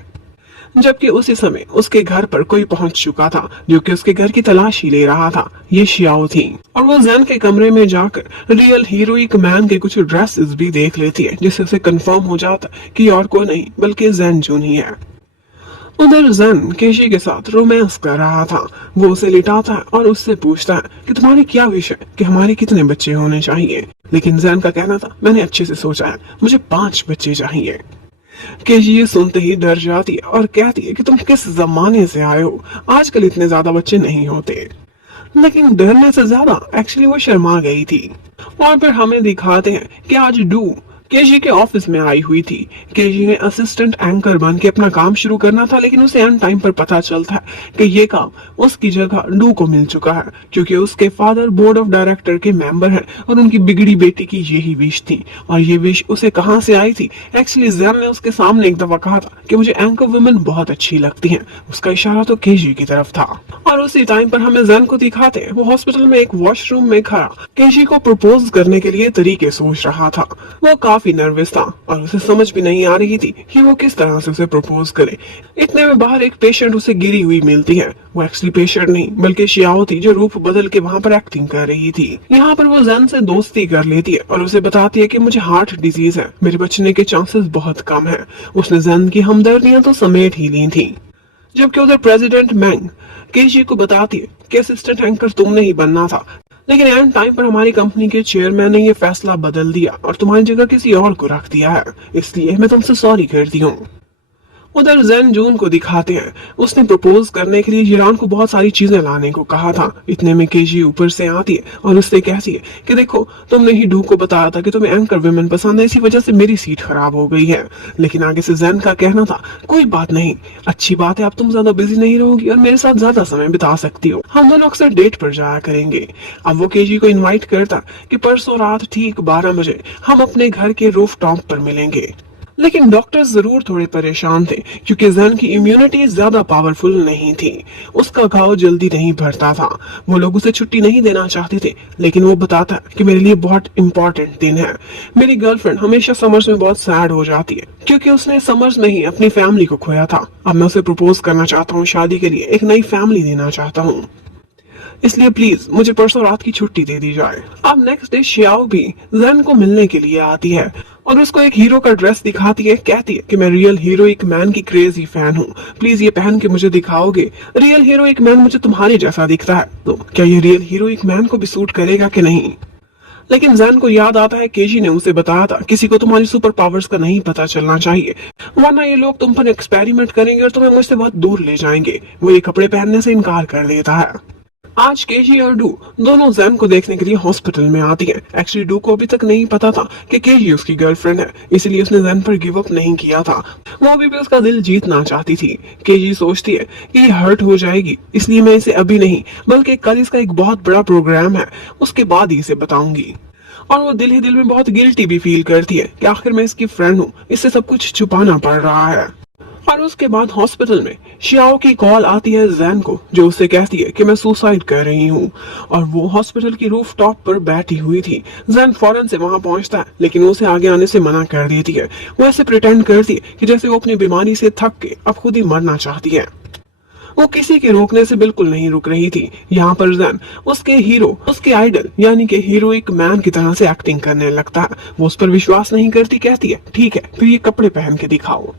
जबकि उसी समय उसके घर पर कोई पहुंच चुका था जो कि उसके घर की तलाशी ले रहा था। ये शियाओ थी और वो जैन के कमरे में जाकर रियल हीरोइक मैन के कुछ ड्रेसेस भी देख लेती है जिससे उसे कंफर्म हो जाता कि और कोई नहीं बल्कि जैनजून ही है। उधर जैन केशी के साथ रोमांस कर रहा था, वो उसे लिटाता है और उससे पूछता है कि तुम्हारी क्या विश है कि हमारे कितने बच्चे होने चाहिए। लेकिन जैन का कहना था मैंने अच्छे से सोचा है, मुझे 5 बच्चे चाहिए। केशी ये सुनते ही डर जाती है और कहती है कि तुम किस जमाने से आए हो, आजकल इतने ज्यादा बच्चे नहीं होते। लेकिन डरने से ज्यादा एक्चुअली वो शर्मा गई थी। और फिर हमें दिखाते हैं कि आज डू केजी के ऑफिस में आई हुई थी। केजी ने असिस्टेंट एंकर बन के अपना काम शुरू करना था, लेकिन उसे एंड टाइम पर पता चलता है कि ये काम उसकी जगह डू को मिल चुका है, क्योंकि उसके फादर बोर्ड ऑफ डायरेक्टर के मेंबर हैं और उनकी बिगड़ी बेटी की यही विश थी। और ये विश उसे कहां से आई थी? एक्चुअली जैन ने उसके सामने एक दफा कहा था कि मुझे एंकर वुमेन बहुत अच्छी लगती हैं। उसका इशारा तो केजी की तरफ था। और उसी टाइम पर हमें जैन को दिखाते हैं वो हॉस्पिटल में एक वॉशरूम में खड़ा केजी को प्रपोज करने के लिए तरीके सोच रहा था। वो काफी नर्वस था और उसे समझ भी नहीं आ रही थी कि वो किस तरह से उसे प्रपोज करे। इतने में बाहर एक पेशेंट उसे गिरी हुई मिलती है। वो एक्चुअली पेशेंट नहीं बल्कि शियाओ थी, जो रूप बदल के वहाँ पर एक्टिंग कर रही थी। यहाँ पर वो जैन से दोस्ती कर लेती है और उसे बताती है कि मुझे हार्ट डिजीज है, मेरे बचने के चांसेस बहुत कम है। उसने जैन की हमदर्दियां तो समेट ही ली थी। जबकि उधर प्रेसिडेंट मैंग केजी को बताती है कि असिस्टेंट एंकर तुमने ही बनना था, लेकिन एंड टाइम पर हमारी कंपनी के चेयरमैन ने ये फैसला बदल दिया और तुम्हारी जगह किसी और को रख दिया है, इसलिए मैं तुमसे सॉरी करती हूँ। उधर जैन जून को दिखाते हैं। उसने प्रपोज करने के लिए जिरान को बहुत सारी चीजें लाने को कहा था। इतने में केजी ऊपर से आती है और उससे कहती है कि देखो, तुमने ही डू को बताया था कि तुम्हें एंकर वुमेन पसंद है, इसी वजह से मेरी सीट खराब हो गई है। लेकिन आगे से जैन का कहना था कोई बात नहीं, अच्छी बात है, अब तुम ज्यादा बिजी नहीं रहोगी और मेरे साथ ज्यादा समय बिता सकती हो, हम दोनों अक्सर डेट पर जाया करेंगे। अब वो केजी को इन्वाइट करता कि परसों रात ठीक 12 बजे हम अपने घर के रूफ टॉप पर मिलेंगे। लेकिन डॉक्टर्स जरूर थोड़े परेशान थे, क्योंकि जैन की इम्यूनिटी ज्यादा पावरफुल नहीं थी। उसका घाव जल्दी नहीं भरता था। वो लोग उसे छुट्टी नहीं देना चाहते थे, लेकिन वो बताता कि मेरे लिए बहुत इंपॉर्टेंट दिन है। मेरी गर्लफ्रेंड हमेशा समर्स में बहुत सैड हो जाती है, क्योंकि उसने समर्स में ही अपनी फैमिली को खोया था। अब मैं उसे प्रपोज करना चाहता हूँ, शादी के लिए एक नई फैमिली देना चाहता हूँ, इसलिए प्लीज मुझे परसों रात की छुट्टी दे दी जाए। अब नेक्स्ट डे शियाओ भी जैन को मिलने के लिए आती है और उसको एक हीरो का ड्रेस दिखाती है। कहती है कि मैं रियल हीरोइक मैन की क्रेजी फैन हूँ, प्लीज ये पहन के मुझे दिखाओगे। रियल हीरोइक मैन मुझे तुम्हारे जैसा दिखता है, तो क्या ये रियल हीरोइक मैन को भी सूट करेगा कि नहीं? लेकिन जैन को याद आता है केजी ने उसे बताया था किसी को तुम्हारी सुपर पावर्स का नहीं पता चलना चाहिए, वरना ये लोग तुम पर एक्सपेरिमेंट करेंगे और तुम्हें मुझसे बहुत दूर ले जाएंगे। वो ये कपड़े पहनने से इनकार कर देता है। आज केजी और डू दोनों जैन को देखने के लिए हॉस्पिटल में आती हैं। एक्चुअली डू को अभी तक नहीं पता था कि केजी उसकी गर्लफ्रेंड है, इसलिए उसने जैन पर गिव अप नहीं किया था। वो अभी भी उसका दिल जीतना चाहती थी। केजी सोचती है कि ये हर्ट हो जाएगी, इसलिए मैं इसे अभी नहीं बल्कि कल इसका एक बहुत बड़ा प्रोग्राम है, उसके बाद ही इसे बताऊंगी। और वो दिल ही दिल में बहुत गिल्टी भी फील करती है कि आखिर मैं इसकी फ्रेंड हूँ, इससे सब कुछ छुपाना पड़ रहा है। और उसके बाद हॉस्पिटल में शियाओ की कॉल आती है जैन को, जो उससे कहती है कि मैं सुसाइड कर रही हूँ। और वो हॉस्पिटल की रूफ टॉप पर बैठी हुई थी। जैन फौरन से वहां पहुंचता है, लेकिन उसे आगे आने से मना कर देती है। वो ऐसे प्रिटेंड करती है कि जैसे वो अपनी बीमारी से थक के अब खुद ही मरना चाहती है। वो किसी के रोकने से बिल्कुल नहीं रुक रही थी। यहाँ पर जैन उसके हीरो, उसके आइडल यानी कि हीरोइक मैन की तरह से एक्टिंग करने लगता है। वो उस पर विश्वास नहीं करती, कहती है ठीक है फिर ये कपड़े पहन के दिखाओ।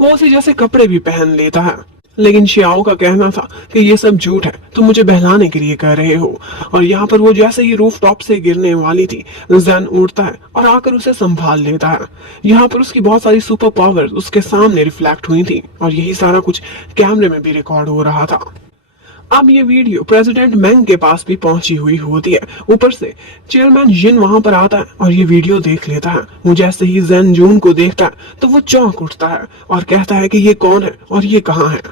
वो उसे जैसे कपड़े भी पहन लेता है, लेकिन शियाओ का कहना था कि ये सब झूठ है, तुम मुझे बहलाने के लिए कर रहे हो। और यहाँ पर वो जैसे ही रूफ टॉप से गिरने वाली थी, जैन उड़ता है और आकर उसे संभाल लेता है। यहाँ पर उसकी बहुत सारी सुपर पावर्स उसके सामने रिफ्लेक्ट हुई थी और यही सारा कुछ कैमरे में भी रिकॉर्ड हो रहा था। अब ये वीडियो प्रेसिडेंट मैंग के पास भी पहुंची हुई होती है। ऊपर से चेयरमैन जिन वहां पर आता है और ये वीडियो देख लेता है। वो जैसे ही जैन जून को देखता है तो वो चौंक उठता है और कहता है कि ये कौन है और ये कहाँ है।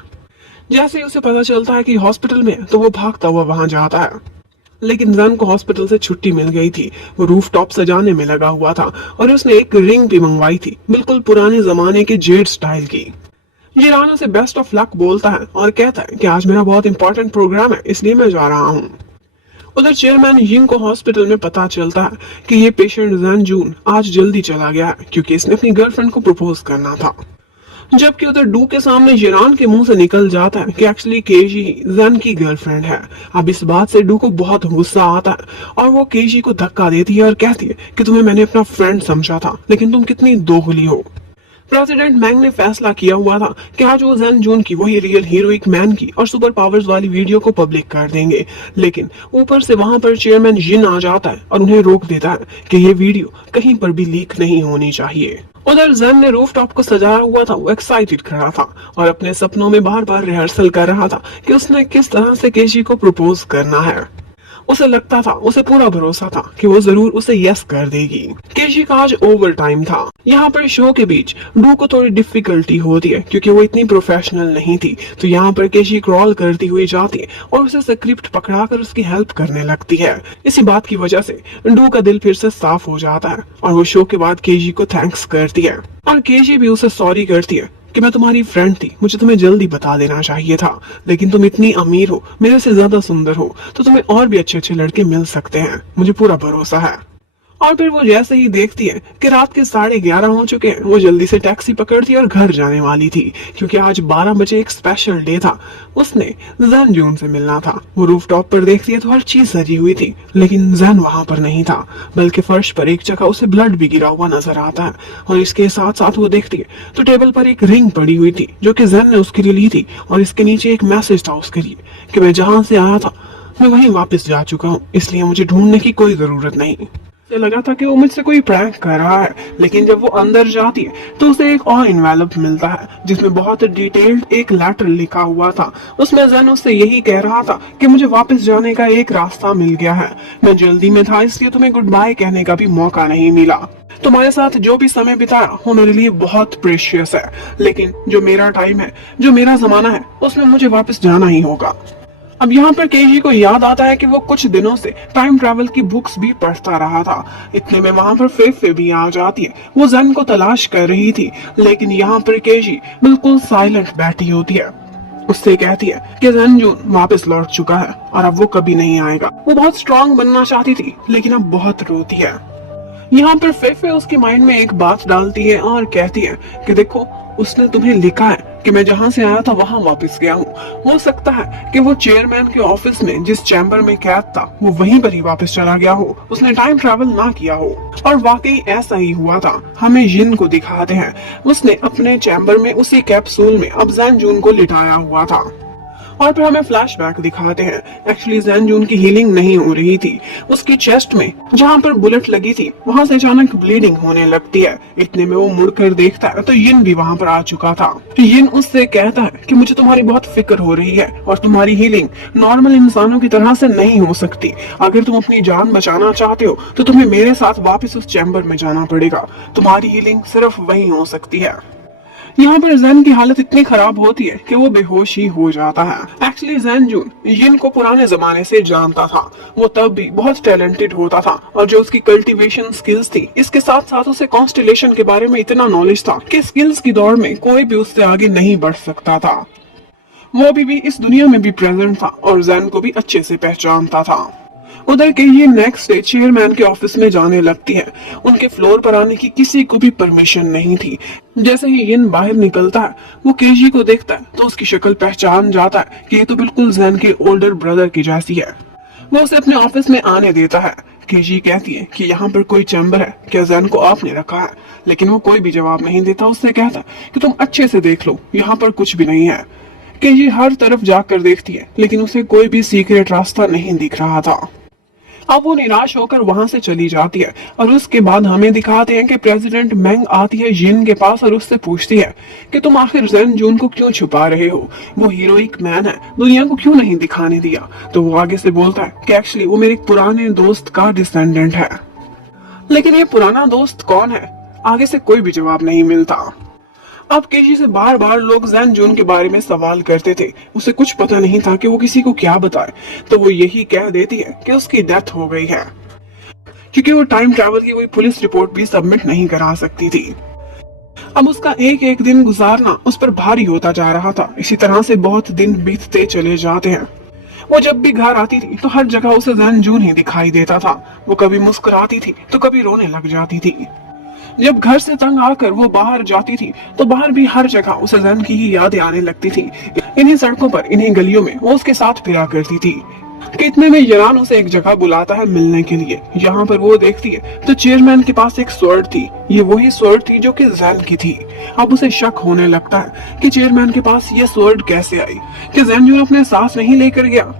जैसे ही उसे पता चलता है कि हॉस्पिटल में, तो वो भागता हुआ वहां जाता है। लेकिन जैन को हॉस्पिटल से छुट्टी मिल गई थी। वो रूफ टॉप सजाने में लगा हुआ था और उसने एक रिंग भी मंगवाई थी, बिल्कुल पुराने जमाने के जेड स्टाइल की। ये राना से बेस्ट ऑफ लक बोलता है और कहता है कि आज मेरा बहुत इंपॉर्टेंट प्रोग्राम है, इसलिए मैं जा रहा हूँ। उधर चेयरमैन यिंग को हॉस्पिटल में पता चलता है कि ये पेशेंट जैन जून आज जल्दी चला गया है, क्योंकि इसने अपनी गर्लफ्रेंड को प्रपोज करना था। जबकि उधर डू के सामने जिरान के मुंह से निकल जाता है कि एक्चुअली केजी जैन की गर्लफ्रेंड है। अब इस बात से डू को बहुत गुस्सा आता है और वो केजी को धक्का देती है और कहती है कि तुम्हें मैंने अपना फ्रेंड समझा था, लेकिन तुम कितनी दोगली हो। प्रेसिडेंट मैंग ने फैसला किया हुआ था कि आज वो जैन जून की वही रियल हीरोइक मैन की और सुपर पावर्स वाली वीडियो को पब्लिक कर देंगे, लेकिन ऊपर से वहां पर चेयरमैन जिन आ जाता है और उन्हें रोक देता है कि ये वीडियो कहीं पर भी लीक नहीं होनी चाहिए। उधर जैन ने रूफटॉप को सजाया हुआ था। वो एक्साइटेड खड़ा था और अपने सपनों में बार बार रिहर्सल कर रहा था कि उसने किस तरह से केजी को प्रपोज करना है। उसे लगता था, उसे पूरा भरोसा था कि वो जरूर उसे यस कर देगी। केशी का आज ओवर टाइम था। यहाँ पर शो के बीच डू को थोड़ी डिफिकल्टी होती है क्योंकि वो इतनी प्रोफेशनल नहीं थी। तो यहाँ पर केशी क्रॉल करती हुई जाती है और उसे स्क्रिप्ट पकड़ाकर उसकी हेल्प करने लगती है। इसी बात की वजह से डू का दिल फिर से साफ हो जाता है और वो शो के बाद केशी को थैंक्स करती है और केशी भी उसे सॉरी करती है कि मैं तुम्हारी फ्रेंड थी, मुझे तुम्हें जल्दी बता देना चाहिए था, लेकिन तुम इतनी अमीर हो, मेरे से ज्यादा सुंदर हो, तो तुम्हें और भी अच्छे अच्छे लड़के मिल सकते हैं, मुझे पूरा भरोसा है। और फिर वो जैसे ही देखती है कि रात के 11:30 हो चुके हैं, वो जल्दी से टैक्सी पकड़ती है और घर जाने वाली थी क्योंकि आज 12 बजे एक स्पेशल डे था। उसने जैन जून से मिलना था। वो रूफटॉप पर देखती है तो हर चीज सजी हुई थी, लेकिन जैन वहां पर नहीं था, बल्कि फर्श पर एक जगह उसे ब्लड भी गिरा हुआ नजर आता है। और इसके साथ साथ वो देखती है तो टेबल पर एक रिंग पड़ी हुई थी जो कि जैन ने उसके लिए ली थी और इसके नीचे एक मैसेज था उसके लिए कि मैं जहां से आया था मैं वहीं वापस जा चुका हूँ, इसलिए मुझे ढूंढने की कोई जरूरत नहीं। उसे लगा था कि वो मुझसे कोई प्रैंक कर रहा है, लेकिन जब वो अंदर जाती है तो उसे एक और इन्वेलप मिलता है जिसमें बहुत डिटेल्ड एक लेटर लिखा हुआ था। उसमें जैन उससे यही कह रहा था कि मुझे वापस जाने का एक रास्ता मिल गया है, मैं जल्दी में था इसलिए तुम्हें गुड बाय कहने का भी मौका नहीं मिला। तुम्हारे साथ जो भी समय बिताया वो मेरे लिए बहुत प्रेशियस है, लेकिन जो मेरा टाइम है, जो मेरा जमाना है, उसमें मुझे वापस जाना ही होगा। अब यहाँ पर केजी को याद आता है कि वो कुछ दिनों से टाइम ट्रैवल की बुक्स भी पढ़ता रहा था। इतने में वहां पर फेफे भी आ जाती है। वो जैन को तलाश कर रही थी, लेकिन यहाँ पर केजी बिल्कुल साइलेंट बैठी होती है। उससे कहती है कि जैन जून वापस लौट चुका है और अब वो कभी नहीं आएगा। वो बहुत स्ट्रांग बनना चाहती थी, लेकिन अब बहुत रोती है। यहाँ पर फेफे उसके माइंड में एक बात डालती है और कहती है कि देखो, उसने तुम्हें लिखा है कि मैं जहां से आया था वहां वापस गया हूँ। हो सकता है कि वो चेयरमैन के ऑफिस में जिस चैम्बर में कैद था वो वहीं पर ही वापस चला गया हो, उसने टाइम ट्रैवल ना किया हो। और वाकई ऐसा ही हुआ था। हमें जिन को दिखाते हैं, उसने अपने चैम्बर में उसी कैप्सूल में अब जैन जून को लिटाया हुआ था। और फिर हमें फ्लैशबैक दिखाते हैं। एक्चुअली जैन जून की हीलिंग नहीं हो रही थी। उसकी चेस्ट में जहां पर बुलेट लगी थी वहां से अचानक ब्लीडिंग होने लगती है। इतने में वो मुड़कर देखता है तो यिन भी वहां पर आ चुका था। यिन उससे कहता है कि मुझे तुम्हारी बहुत फिक्र हो रही है और तुम्हारी हीलिंग नॉर्मल इंसानों की तरह से नहीं हो सकती। अगर तुम अपनी जान बचाना चाहते हो तो तुम्हें मेरे साथ वापस उस चैम्बर में जाना पड़ेगा। तुम्हारी हीलिंग सिर्फ वहीं हो सकती है। यहाँ पर जैन की हालत इतनी खराब होती है कि वो बेहोश ही हो जाता है। एक्चुअली जैन जून यिन को पुराने जमाने से जानता था। वो तब भी बहुत टैलेंटेड होता था और जो उसकी कल्टीवेशन स्किल्स थी, इसके साथ साथ उसे कॉन्स्टेलेशन के बारे में इतना नॉलेज था कि स्किल्स की दौड़ में कोई भी उससे आगे नहीं बढ़ सकता था। वो अभी भी इस दुनिया में भी प्रेजेंट था और जैन को भी अच्छे से पहचानता था। उधर के ये नेक्स्ट डे चेयरमैन के ऑफिस में जाने लगती है। उनके फ्लोर पर आने की किसी को भी परमिशन नहीं थी। जैसे ही यिन बाहर निकलता है, वो केजी को देखता है तो उसकी शक्ल पहचान जाता है कि ये तो बिल्कुल जैन के ओल्डर ब्रदर की जैसी है। वो उसे अपने ऑफिस में आने देता है। केजी कहती है कि यहाँ पर कोई चैम्बर है क्या, जैन को आपने रखा है? लेकिन वो कोई भी जवाब नहीं देता। उससे कहता है कि तुम अच्छे से देख लो, यहाँ पर कुछ भी नहीं है। केजी हर तरफ जाकर देखती है, लेकिन उसे कोई भी सीक्रेट रास्ता नहीं दिख रहा था। अब वो निराश होकर वहां से चली जाती है और उसके बाद हमें दिखाते हैं कि प्रेसिडेंट मेंग आती है यिन के पास और उससे पूछती है कि तुम आखिर जैन जून को क्यों छुपा रहे हो, वो हीरोइक मैन है, दुनिया को क्यों नहीं दिखाने दिया? तो वो आगे से बोलता है कि एक्चुअली वो मेरे पुराने दोस्त का डिसेंडेंट है। लेकिन ये पुराना दोस्त कौन है? आगे से कोई भी जवाब नहीं मिलता। अब केजी से बार बार लोग जैन जून के बारे में सवाल करते थे। उसे कुछ पता नहीं था कि वो किसी को क्या बताए, तो वो यही कह देती है कि उसकी डेथ हो गई है, क्योंकि वो टाइम ट्रैवल की कोई पुलिस रिपोर्ट भी सबमिट नहीं करा सकती थी। अब उसका एक एक दिन गुजारना उस पर भारी होता जा रहा था। इसी तरह से बहुत दिन बीतते चले जाते हैं। वो जब भी घर आती थी तो हर जगह उसे जैन जून ही दिखाई देता था। वो कभी मुस्कुराती थी तो कभी रोने लग जाती थी। जब घर से तंग आकर वो बाहर जाती थी तो बाहर भी हर जगह उसे जैन की ही यादें आने लगती थी। इन्हीं सड़कों पर, इन्हीं गलियों में वो उसके साथ फिरा करती थी। इतने में यरान उसे एक जगह बुलाता है मिलने के लिए। यहाँ पर वो देखती है तो चेयरमैन के पास एक स्वॉर्ड थी। ये वही स्वॉर्ड थी जो कि जैन की थी। अब उसे शक होने लगता है कि चेयरमैन के पास ये स्वॉर्ड कैसे आई, कि जैन जून अपने साथ नहीं लेकर गया।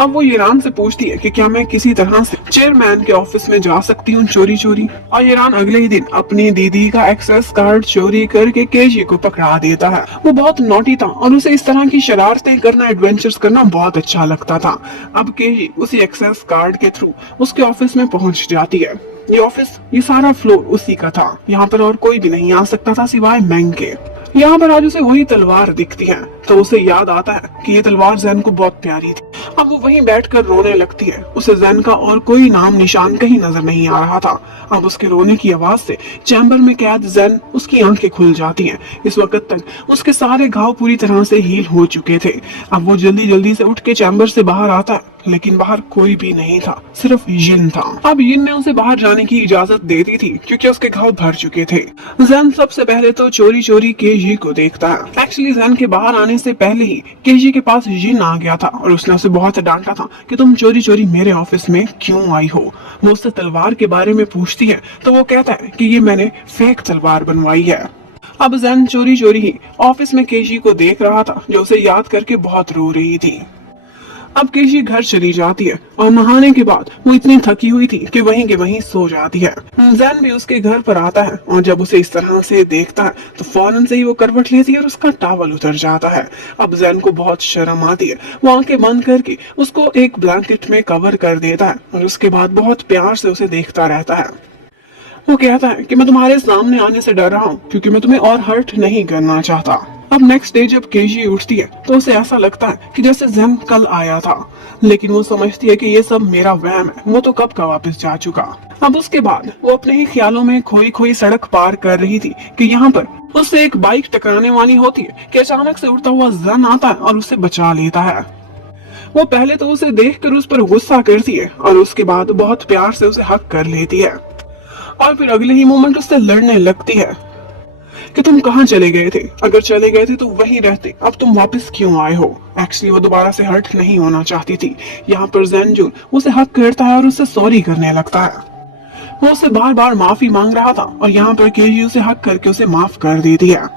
अब वो ईरान से पूछती है कि क्या मैं किसी तरह से चेयरमैन के ऑफिस में जा सकती हूँ चोरी चोरी, और ईरान अगले ही दिन अपनी दीदी का एक्सेस कार्ड चोरी करके केजी को पकड़ा देता है। वो बहुत नॉटी था और उसे इस तरह की शरारतें करना, एडवेंचर्स करना बहुत अच्छा लगता था। अब केजी उसी एक्सेस कार्ड के थ्रू उसके ऑफिस में पहुंच जाती है। ये ऑफिस, ये सारा फ्लोर उसी का था। यहाँ पर और कोई भी नहीं आ सकता था सिवाय मैंग के। यहाँ पर आज उसे वही तलवार दिखती है तो उसे याद आता है कि ये तलवार जैन को बहुत प्यारी थी। अब वो वहीं बैठकर रोने लगती है। उसे जैन का और कोई नाम निशान कहीं नजर नहीं आ रहा था। अब उसके रोने की आवाज से चैम्बर में कैद जैन, उसकी आंखें खुल जाती हैं। इस वक्त तक उसके सारे घाव पूरी तरह से हील हो चुके थे। अब वो जल्दी जल्दी से उठ के चैम्बर से बाहर आता है, लेकिन बाहर कोई भी नहीं था, सिर्फ यिन था। अब यिन ने उसे बाहर जाने की इजाजत दे दी थी क्योंकि उसके घाव भर चुके थे। जैन सबसे पहले तो चोरी चोरी केजी को देखता है। एक्चुअली जैन के बाहर आने से पहले ही केजी के पास यिन आ गया था और उसने उसे बहुत डांटा था कि तुम चोरी चोरी मेरे ऑफिस में क्यों आई हो। वो उससे तलवार के बारे में पूछती है तो वो कहता है कि ये मैंने फेक तलवार बनवाई है। अब जैन चोरी चोरी ही ऑफिस में केजी को देख रहा था जो उसे याद करके बहुत रो रही थी। अब केशी घर चली जाती है और नहाने के बाद वो इतनी थकी हुई थी कि वहीं के वहीं सो जाती है। जैन भी उसके घर पर आता है और जब उसे इस तरह से देखता है तो फौरन से ही वो करवट लेती है और उसका टॉवल उतर जाता है। अब जैन को बहुत शर्म आती है। वो आंखें बंद करके उसको एक ब्लैंकेट में कवर कर देता है और उसके बाद बहुत प्यार से उसे देखता रहता है। वो कहता है कि मैं तुम्हारे सामने आने से डर रहा हूँ क्योंकि मैं तुम्हें और हर्ट नहीं करना चाहता। अब नेक्स्ट डे जब केजी उठती है तो उसे ऐसा लगता है कि जैसे जैन कल आया था, लेकिन वो समझती है कि ये सब मेरा वहम है, वो तो कब का वापस जा चुका। अब उसके बाद वो अपने ही ख्यालों में खोई खोई सड़क पार कर रही थी कि यहाँ पर उससे एक बाइक टकराने वाली होती है कि अचानक से उड़ता हुआ जैन आता है और उसे बचा लेता है। वो पहले तो उसे देखकर उस पर गुस्सा करती है और उसके बाद बहुत प्यार से उसे हक कर लेती है और फिर अगले ही मोमेंट उससे लड़ने लगती है कि तुम कहाँ चले गए थे, अगर चले गए थे तो वहीं रहते, अब तुम वापस क्यों आए हो। एक्चुअली वो दोबारा से हर्ट नहीं होना चाहती थी। यहाँ पर जैनजुन उसे हक करता है और उससे सॉरी करने लगता है। वो उसे बार बार माफी मांग रहा था और यहाँ पर केजी उसे हक करके उसे माफ कर देती है।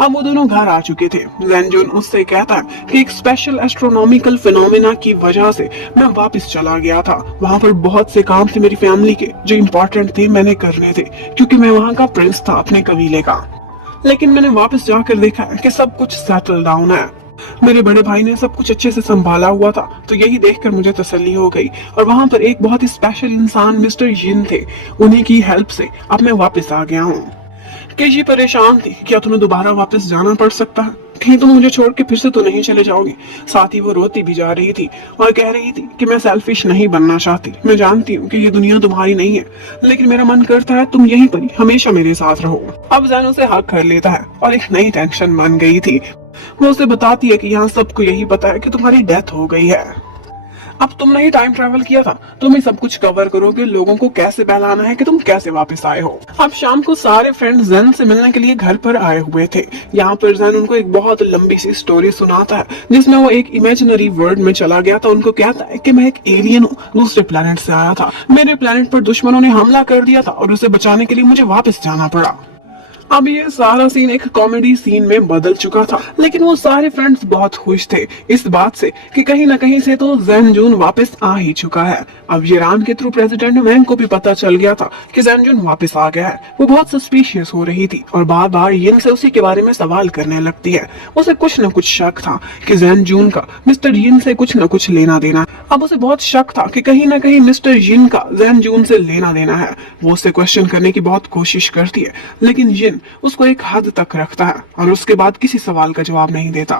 अब वो दोनों घर आ चुके थे। जैनजुन उससे कहता है कि एक स्पेशल एस्ट्रोनॉमिकल फिनोमेना की वजह से मैं वापस चला गया था। वहाँ पर बहुत से काम थे मेरी फैमिली के जो इम्पोर्टेंट थे, मैंने करने थे क्योंकि मैं वहाँ का प्रिंस था अपने कबीले का। लेकिन मैंने वापस जाकर देखा है कि सब कुछ सेटल डाउन है। मेरे बड़े भाई ने सब कुछ अच्छे से संभाला हुआ था, तो यही देखकर मुझे तसल्ली हो गई। और वहाँ पर एक बहुत ही स्पेशल इंसान मिस्टर यिन थे, उन्हीं की हेल्प से अब मैं वापस आ गया हूँ। केजी परेशान थी, क्या तुम्हें दोबारा वापस जाना पड़ सकता है, कहीं तुम मुझे छोड़ के फिर से तो नहीं चले जाओगे। साथ ही वो रोती भी जा रही थी और कह रही थी कि मैं सेल्फिश नहीं बनना चाहती, मैं जानती हूँ कि ये दुनिया तुम्हारी नहीं है, लेकिन मेरा मन करता है तुम यहीं पर ही हमेशा मेरे साथ रहो। अब जैन उसे हक कर लेता है और एक नई टेंशन बन गई थी। वो उसे बताती है कि यहाँ सबको यही पता है कि तुम्हारी डेथ हो गई है। अब तुमने ही टाइम ट्रैवल किया था, तुम ही सब कुछ कवर करोगे, लोगों को कैसे बहलाना है कि तुम कैसे वापस आए हो। अब शाम को सारे फ्रेंड्स जैन से मिलने के लिए घर पर आए हुए थे। यहाँ पर जैन उनको एक बहुत लंबी सी स्टोरी सुनाता है जिसमें वो एक इमेजिनरी वर्ल्ड में चला गया था। उनको कहता है कि मैं एक एलियन हूँ, दूसरे प्लेनेट से आया था, मेरे प्लेनेट पर दुश्मनों ने हमला कर दिया था और उसे बचाने के लिए मुझे वापस जाना पड़ा। अब ये सारा सीन एक कॉमेडी सीन में बदल चुका था, लेकिन वो सारे फ्रेंड्स बहुत खुश थे इस बात से कि कहीं न कहीं से तो जैनजुन वापस आ ही चुका है। अब ईरान के थ्रू प्रेसिडेंट वैंग को भी पता चल गया था कि जैनजुन वापस आ गया है। वो बहुत सस्पिशियस हो रही थी और बार बार यिन से उसी के बारे में सवाल करने लगती है। उसे कुछ न कुछ शक था कि जैनजुन का मिस्टर यिन से कुछ न कुछ लेना देना। अब उसे बहुत शक था कि कहीं न कहीं मिस्टर यिन का जैनजुन से लेना देना है। वो उसे क्वेश्चन करने की बहुत कोशिश करती है, लेकिन यिन उसको एक हद तक रखता है और उसके बाद किसी सवाल का जवाब नहीं देता।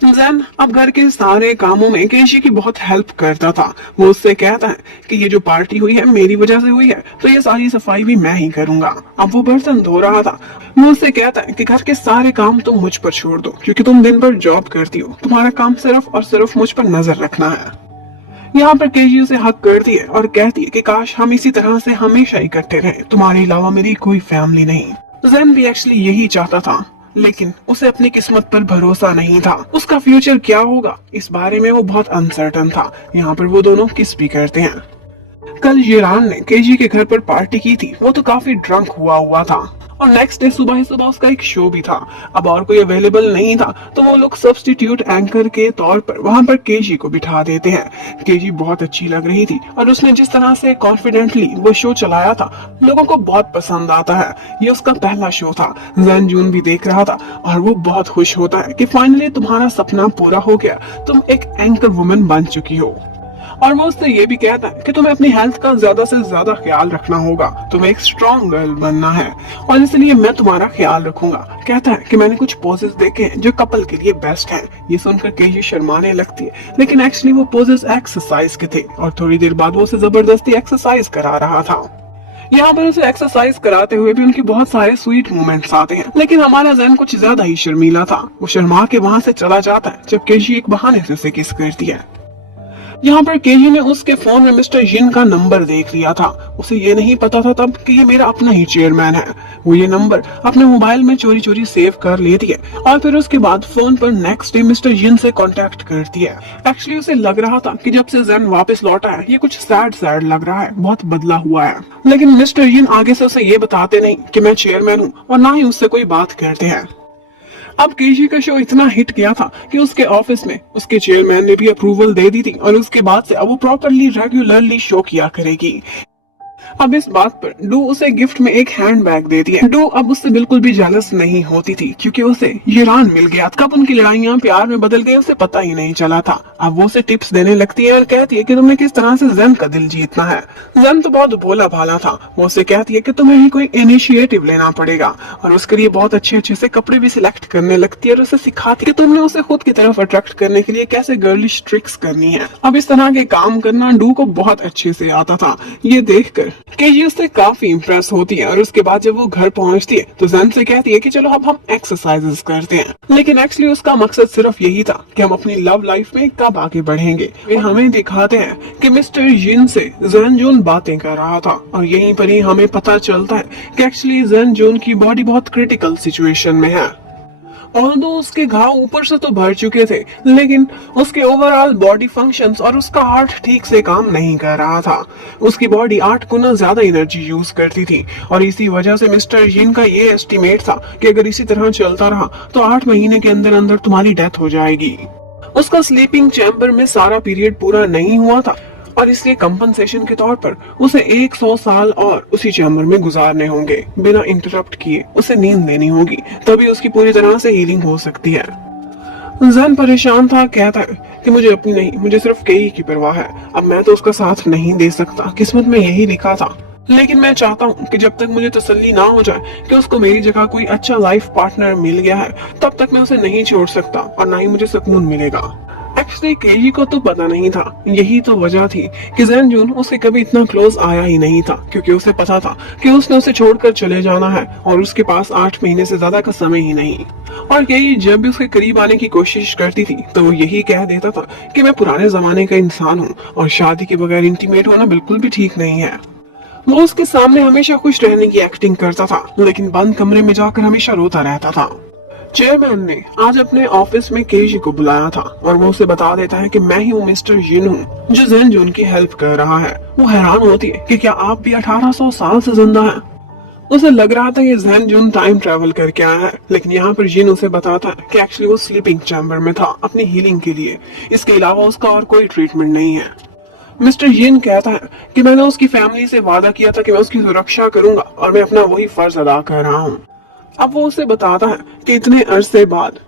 जैन अब घर के सारे कामों में केशी की बहुत हेल्प करता था। वो उससे कहता है कि ये जो पार्टी हुई है मेरी वजह से हुई है, तो ये सारी सफाई भी मैं ही करूंगा। अब वो बर्तन धो रहा था। वो उससे कहता है कि घर के सारे काम तुम मुझ पर छोड़ दो क्योंकि तुम दिन भर जॉब करती हो, तुम्हारा काम सिर्फ और सिर्फ मुझ पर नजर रखना है। यहाँ पर केजी उसे हक करती है और कहती है कि काश हम इसी तरह से हमेशा ही करते रहे, तुम्हारे अलावा मेरी कोई फैमिली नहीं। जैन भी एक्चुअली यही चाहता था, लेकिन उसे अपनी किस्मत पर भरोसा नहीं था। उसका फ्यूचर क्या होगा इस बारे में वो बहुत अनसर्टन था। यहाँ पर वो दोनों किस भी करते हैं। कल ईरान ने केजी के घर पर पार्टी की थी। वो तो काफी ड्रंक हुआ था और नेक्स्ट डे सुबह ही सुबह उसका एक शो भी था। अब और कोई अवेलेबल नहीं था तो वो लोग सब्स्टिट्यूट एंकर के तौर पर वहां पर केजी को बिठा देते हैं। केजी बहुत अच्छी लग रही थी और उसने जिस तरह से कॉन्फिडेंटली वो शो चलाया था लोगों को बहुत पसंद आता है। ये उसका पहला शो था। जैन जून भी देख रहा था और वो बहुत खुश होता है कि फाइनली तुम्हारा सपना पूरा हो गया, तुम एक एंकर वुमन बन चुकी हो। और वो उससे ये भी कहता है कि तुम्हें अपनी हेल्थ का ज्यादा से ज्यादा ख्याल रखना होगा, तुम्हें एक स्ट्रॉन्ग गर्ल बनना है और इसलिए मैं तुम्हारा ख्याल रखूंगा। कहता है कि मैंने कुछ पोजेस देखे हैं जो कपल के लिए बेस्ट हैं। ये सुनकर केजी शर्माने लगती है, लेकिन एक्चुअली वो पोजेस एक्सरसाइज के थे और थोड़ी देर बाद वो उसे जबरदस्ती एक्सरसाइज करा रहा था। यहाँ पर उसे एक्सरसाइज कराते हुए भी उनके बहुत सारे स्वीट मोमेंट्स आते हैं, लेकिन हमारा जैन कुछ ज्यादा ही शर्मीला था। वो शर्मा के वहां से चला जाता है जब केजी एक बहाने से उसे किस करती है। यहाँ पर केजी ने उसके फोन में मिस्टर जिन का नंबर देख लिया था। उसे ये नहीं पता था तब कि ये मेरा अपना ही चेयरमैन है। वो ये नंबर अपने मोबाइल में चोरी चोरी सेव कर लेती है और फिर उसके बाद फोन पर नेक्स्ट डे मिस्टर जिन से कांटेक्ट करती है। एक्चुअली उसे लग रहा था कि जब से जैन वापस लौटा है ये कुछ सैड सैड लग रहा है, बहुत बदला हुआ है। लेकिन मिस्टर जिन आगे से उसे ये बताते नहीं कि मैं चेयरमैन हूँ और ना ही उससे कोई बात करते हैं। अब केजी का शो इतना हिट गया था कि उसके ऑफिस में उसके चेयरमैन ने भी अप्रूवल दे दी थी और उसके बाद से अब वो प्रॉपरली रेगुलरली शो किया करेगी। अब इस बात पर डू उसे गिफ्ट में एक हैंडबैग देती है। डू अब उससे बिल्कुल भी जेलस नहीं होती थी क्योंकि उसे ये रान मिल गया। कब उनकी लड़ाइयां प्यार में बदल गई उसे पता ही नहीं चला था। अब वो उसे टिप्स देने लगती है और कहती है कि तुमने किस तरह से जैन का दिल जीतना है। जैन तो बहुत भोला भाला था। वो उसे कहती है कि तुम्हें ही कोई इनिशिएटिव लेना पड़ेगा और उसके लिए बहुत अच्छे अच्छे से कपड़े भी सिलेक्ट करने लगती है और उसे सिखाती है कि तुमने उसे खुद की तरफ अट्रैक्ट करने के लिए कैसे गर्लिश ट्रिक्स करनी है। अब इस तरह के काम करना डू को बहुत अच्छे से आता था। ये देखकर केजी उससे काफी इम्प्रेस होती है और उसके बाद जब वो घर पहुंचती है तो जैन से कहती है कि चलो अब हम एक्सरसाइजेस करते हैं। लेकिन एक्चुअली उसका मकसद सिर्फ यही था कि हम अपनी लव लाइफ में कब आगे बढ़ेंगे। वे हमें दिखाते हैं कि मिस्टर जिन से जैन जून बातें कर रहा था और यहीं पर ही हमें पता चलता है कि एक्चुअली जैन जून की बॉडी बहुत क्रिटिकल सिचुएशन में है। ऑल्दो उसके घाव ऊपर से तो भर चुके थे लेकिन उसके ओवरऑल बॉडी फंक्शंस और उसका हार्ट ठीक से काम नहीं कर रहा था। उसकी बॉडी 8 गुना ज्यादा एनर्जी यूज करती थी और इसी वजह से मिस्टर जिन का ये एस्टिमेट था कि अगर इसी तरह चलता रहा तो 8 महीने के अंदर अंदर तुम्हारी डेथ हो जाएगी। उसका स्लीपिंग चैम्बर में सारा पीरियड पूरा नहीं हुआ था और इसलिए कंपनसेशन के तौर पर उसे 100 साल और उसी चैम्बर में गुजारने होंगे। बिना इंटरप्ट किए उसे नींद लेनी होगी, तभी उसकी पूरी तरह से हीलिंग हो सकती है। जैन परेशान था, कहता है कि मुझे अपनी नहीं, मुझे सिर्फ केई की परवाह है। अब मैं तो उसका साथ नहीं दे सकता, किस्मत में यही लिखा था। लेकिन मैं चाहता हूँ कि जब तक मुझे तसल्ली ना हो जाए कि उसको मेरी जगह कोई अच्छा लाइफ पार्टनर मिल गया है तब तक मैं उसे नहीं छोड़ सकता और ना ही मुझे सुकून मिलेगा। एक्चुअली केजी को तो पता नहीं था, यही तो वजह थी कि जैन जून उससे कभी इतना क्लोज आया ही नहीं था क्योंकि उसे पता था कि उसने उसे छोड़कर चले जाना है और उसके पास 8 महीने से ज्यादा का समय ही नहीं। और केजी जब भी उसके करीब आने की कोशिश करती थी तो वो यही कह देता था कि मैं पुराने जमाने का इंसान हूँ और शादी के बगैर इंटीमेट होना बिल्कुल भी ठीक नहीं है। वो उसके सामने हमेशा खुश रहने की एक्टिंग करता था लेकिन बंद कमरे में जाकर हमेशा रोता रहता था। चेयरमैन ने आज अपने ऑफिस में केजी को बुलाया था और वो उसे बता देता है कि मैं ही वो मिस्टर जिन हूँ जो जैन जून की हेल्प कर रहा है। वो हैरान होती है कि क्या आप भी 1800 साल से जिंदा हैं? उसे लग रहा था कि जैन जून टाइम ट्रेवल करके आया है, लेकिन यहाँ पर जिन उसे बताता है कि एक्चुअली वो स्लीपिंग चैम्बर में था अपनी हीलिंग के लिए। इसके अलावा उसका और कोई ट्रीटमेंट नहीं है। मिस्टर जिन कहता है कि मैंने उसकी फैमिली से वादा किया था कि मैं उसकी सुरक्षा करूंगा और मैं अपना वही फर्ज अदा कर रहा हूँ। अब वो उसे बताता है कि इतने अरसे बाद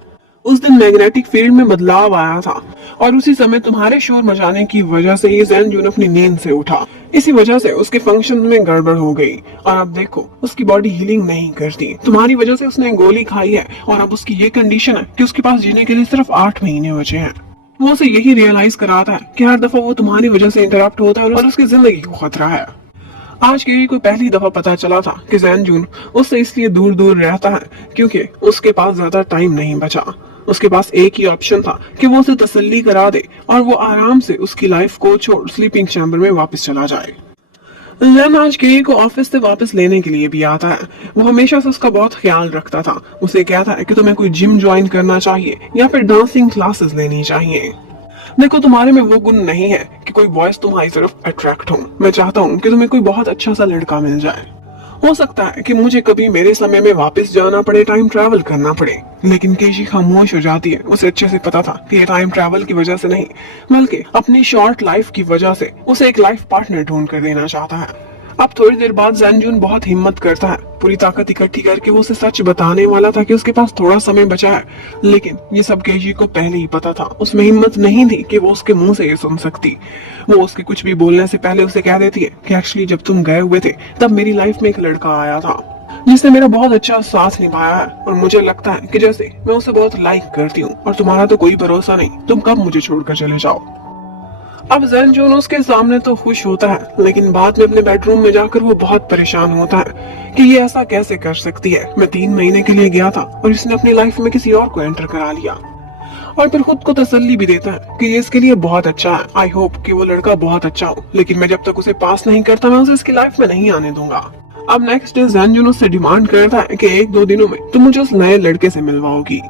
उस दिन मैग्नेटिक फील्ड में बदलाव आया था और उसी समय तुम्हारे शोर मचाने की वजह से ही जैन जून अपनी नींद से उठा। इसी वजह से उसके फंक्शन में गड़बड़ हो गई और अब देखो उसकी बॉडी हीलिंग नहीं करती। तुम्हारी वजह से उसने गोली खाई है और अब उसकी ये कंडीशन है कि उसके पास जीने के लिए सिर्फ 8 महीने बचे हैं। वो उसे यही रियलाइज कराता है कि हर दफा वो तुम्हारी वजह से इंटरप्ट होता है और उसकी जिंदगी को खतरा है। आज केई को पहली दफा पता चला था कि जैन जून उससे इसलिए दूर दूर रहता है क्योंकि उसके पास ज्यादा टाइम नहीं बचा। उसके पास एक ही ऑप्शन था कि वो उसे तसल्ली करा दे और वो आराम से उसकी लाइफ को छोड़ स्लीपिंग चैम्बर में वापस चला जाए। जैन आज केई को ऑफिस से वापस लेने के लिए भी आता है। वो हमेशा से उसका बहुत ख्याल रखता था। उसे कहता है कि तुम्हें कोई जिम ज्वाइन करना चाहिए या फिर डांसिंग क्लासेस लेनी चाहिए। देखो तुम्हारे में वो गुण नहीं है कि कोई बॉयज तुम्हारी तरफ अट्रैक्ट हो। मैं चाहता हूँ कि तुम्हें कोई बहुत अच्छा सा लड़का मिल जाए। हो सकता है कि मुझे कभी मेरे समय में वापस जाना पड़े, टाइम ट्रैवल करना पड़े। लेकिन केजी खामोश हो जाती है। उसे अच्छे से पता था कि ये टाइम ट्रैवल की वजह से नहीं, बल्कि अपनी शॉर्ट लाइफ की वजह से उसे एक लाइफ पार्टनर ढूंढ कर देना चाहता है। अब थोड़ी देर बाद जैनजून बहुत हिम्मत करता है। पूरी ताकत इकट्ठी करके वो उसे सच बताने वाला था कि उसके पास थोड़ा समय बचा है। लेकिन ये सब केजी को पहले ही पता था। उसमें हिम्मत नहीं थी कि वो उसके मुंह से ये सुन सकती। वो उसके कुछ भी बोलने से पहले उसे कह देती है कि एक्चुअली जब तुम गए हुए थे तब मेरी लाइफ में एक लड़का आया था जिसने मेरा बहुत अच्छा साथ निभाया है, और मुझे लगता है कि जैसे मैं उसे बहुत लाइक करती हूँ, और तुम्हारा तो कोई भरोसा नहीं, तुम कब मुझे छोड़कर चले जाओ। अब जैनजून उसके सामने तो खुश होता है, लेकिन बाद में अपने बेडरूम में जाकर वो बहुत परेशान होता है कि ये ऐसा कैसे कर सकती है। मैं 3 महीने के लिए गया था और इसने अपनी लाइफ में किसी और को एंटर करा लिया। और फिर खुद को तसल्ली भी देता है कि ये इसके लिए बहुत अच्छा है। आई होप कि वो लड़का बहुत अच्छा हो, लेकिन मैं जब तक उसे पास नहीं करता मैं उसे इसकी लाइफ में नहीं आने दूंगा। अब नेक्स्ट डे जैनजून उससे डिमांड करता है कि 1-2 दिनों में तुम मुझे उस नए लड़के से मिलवाओगी।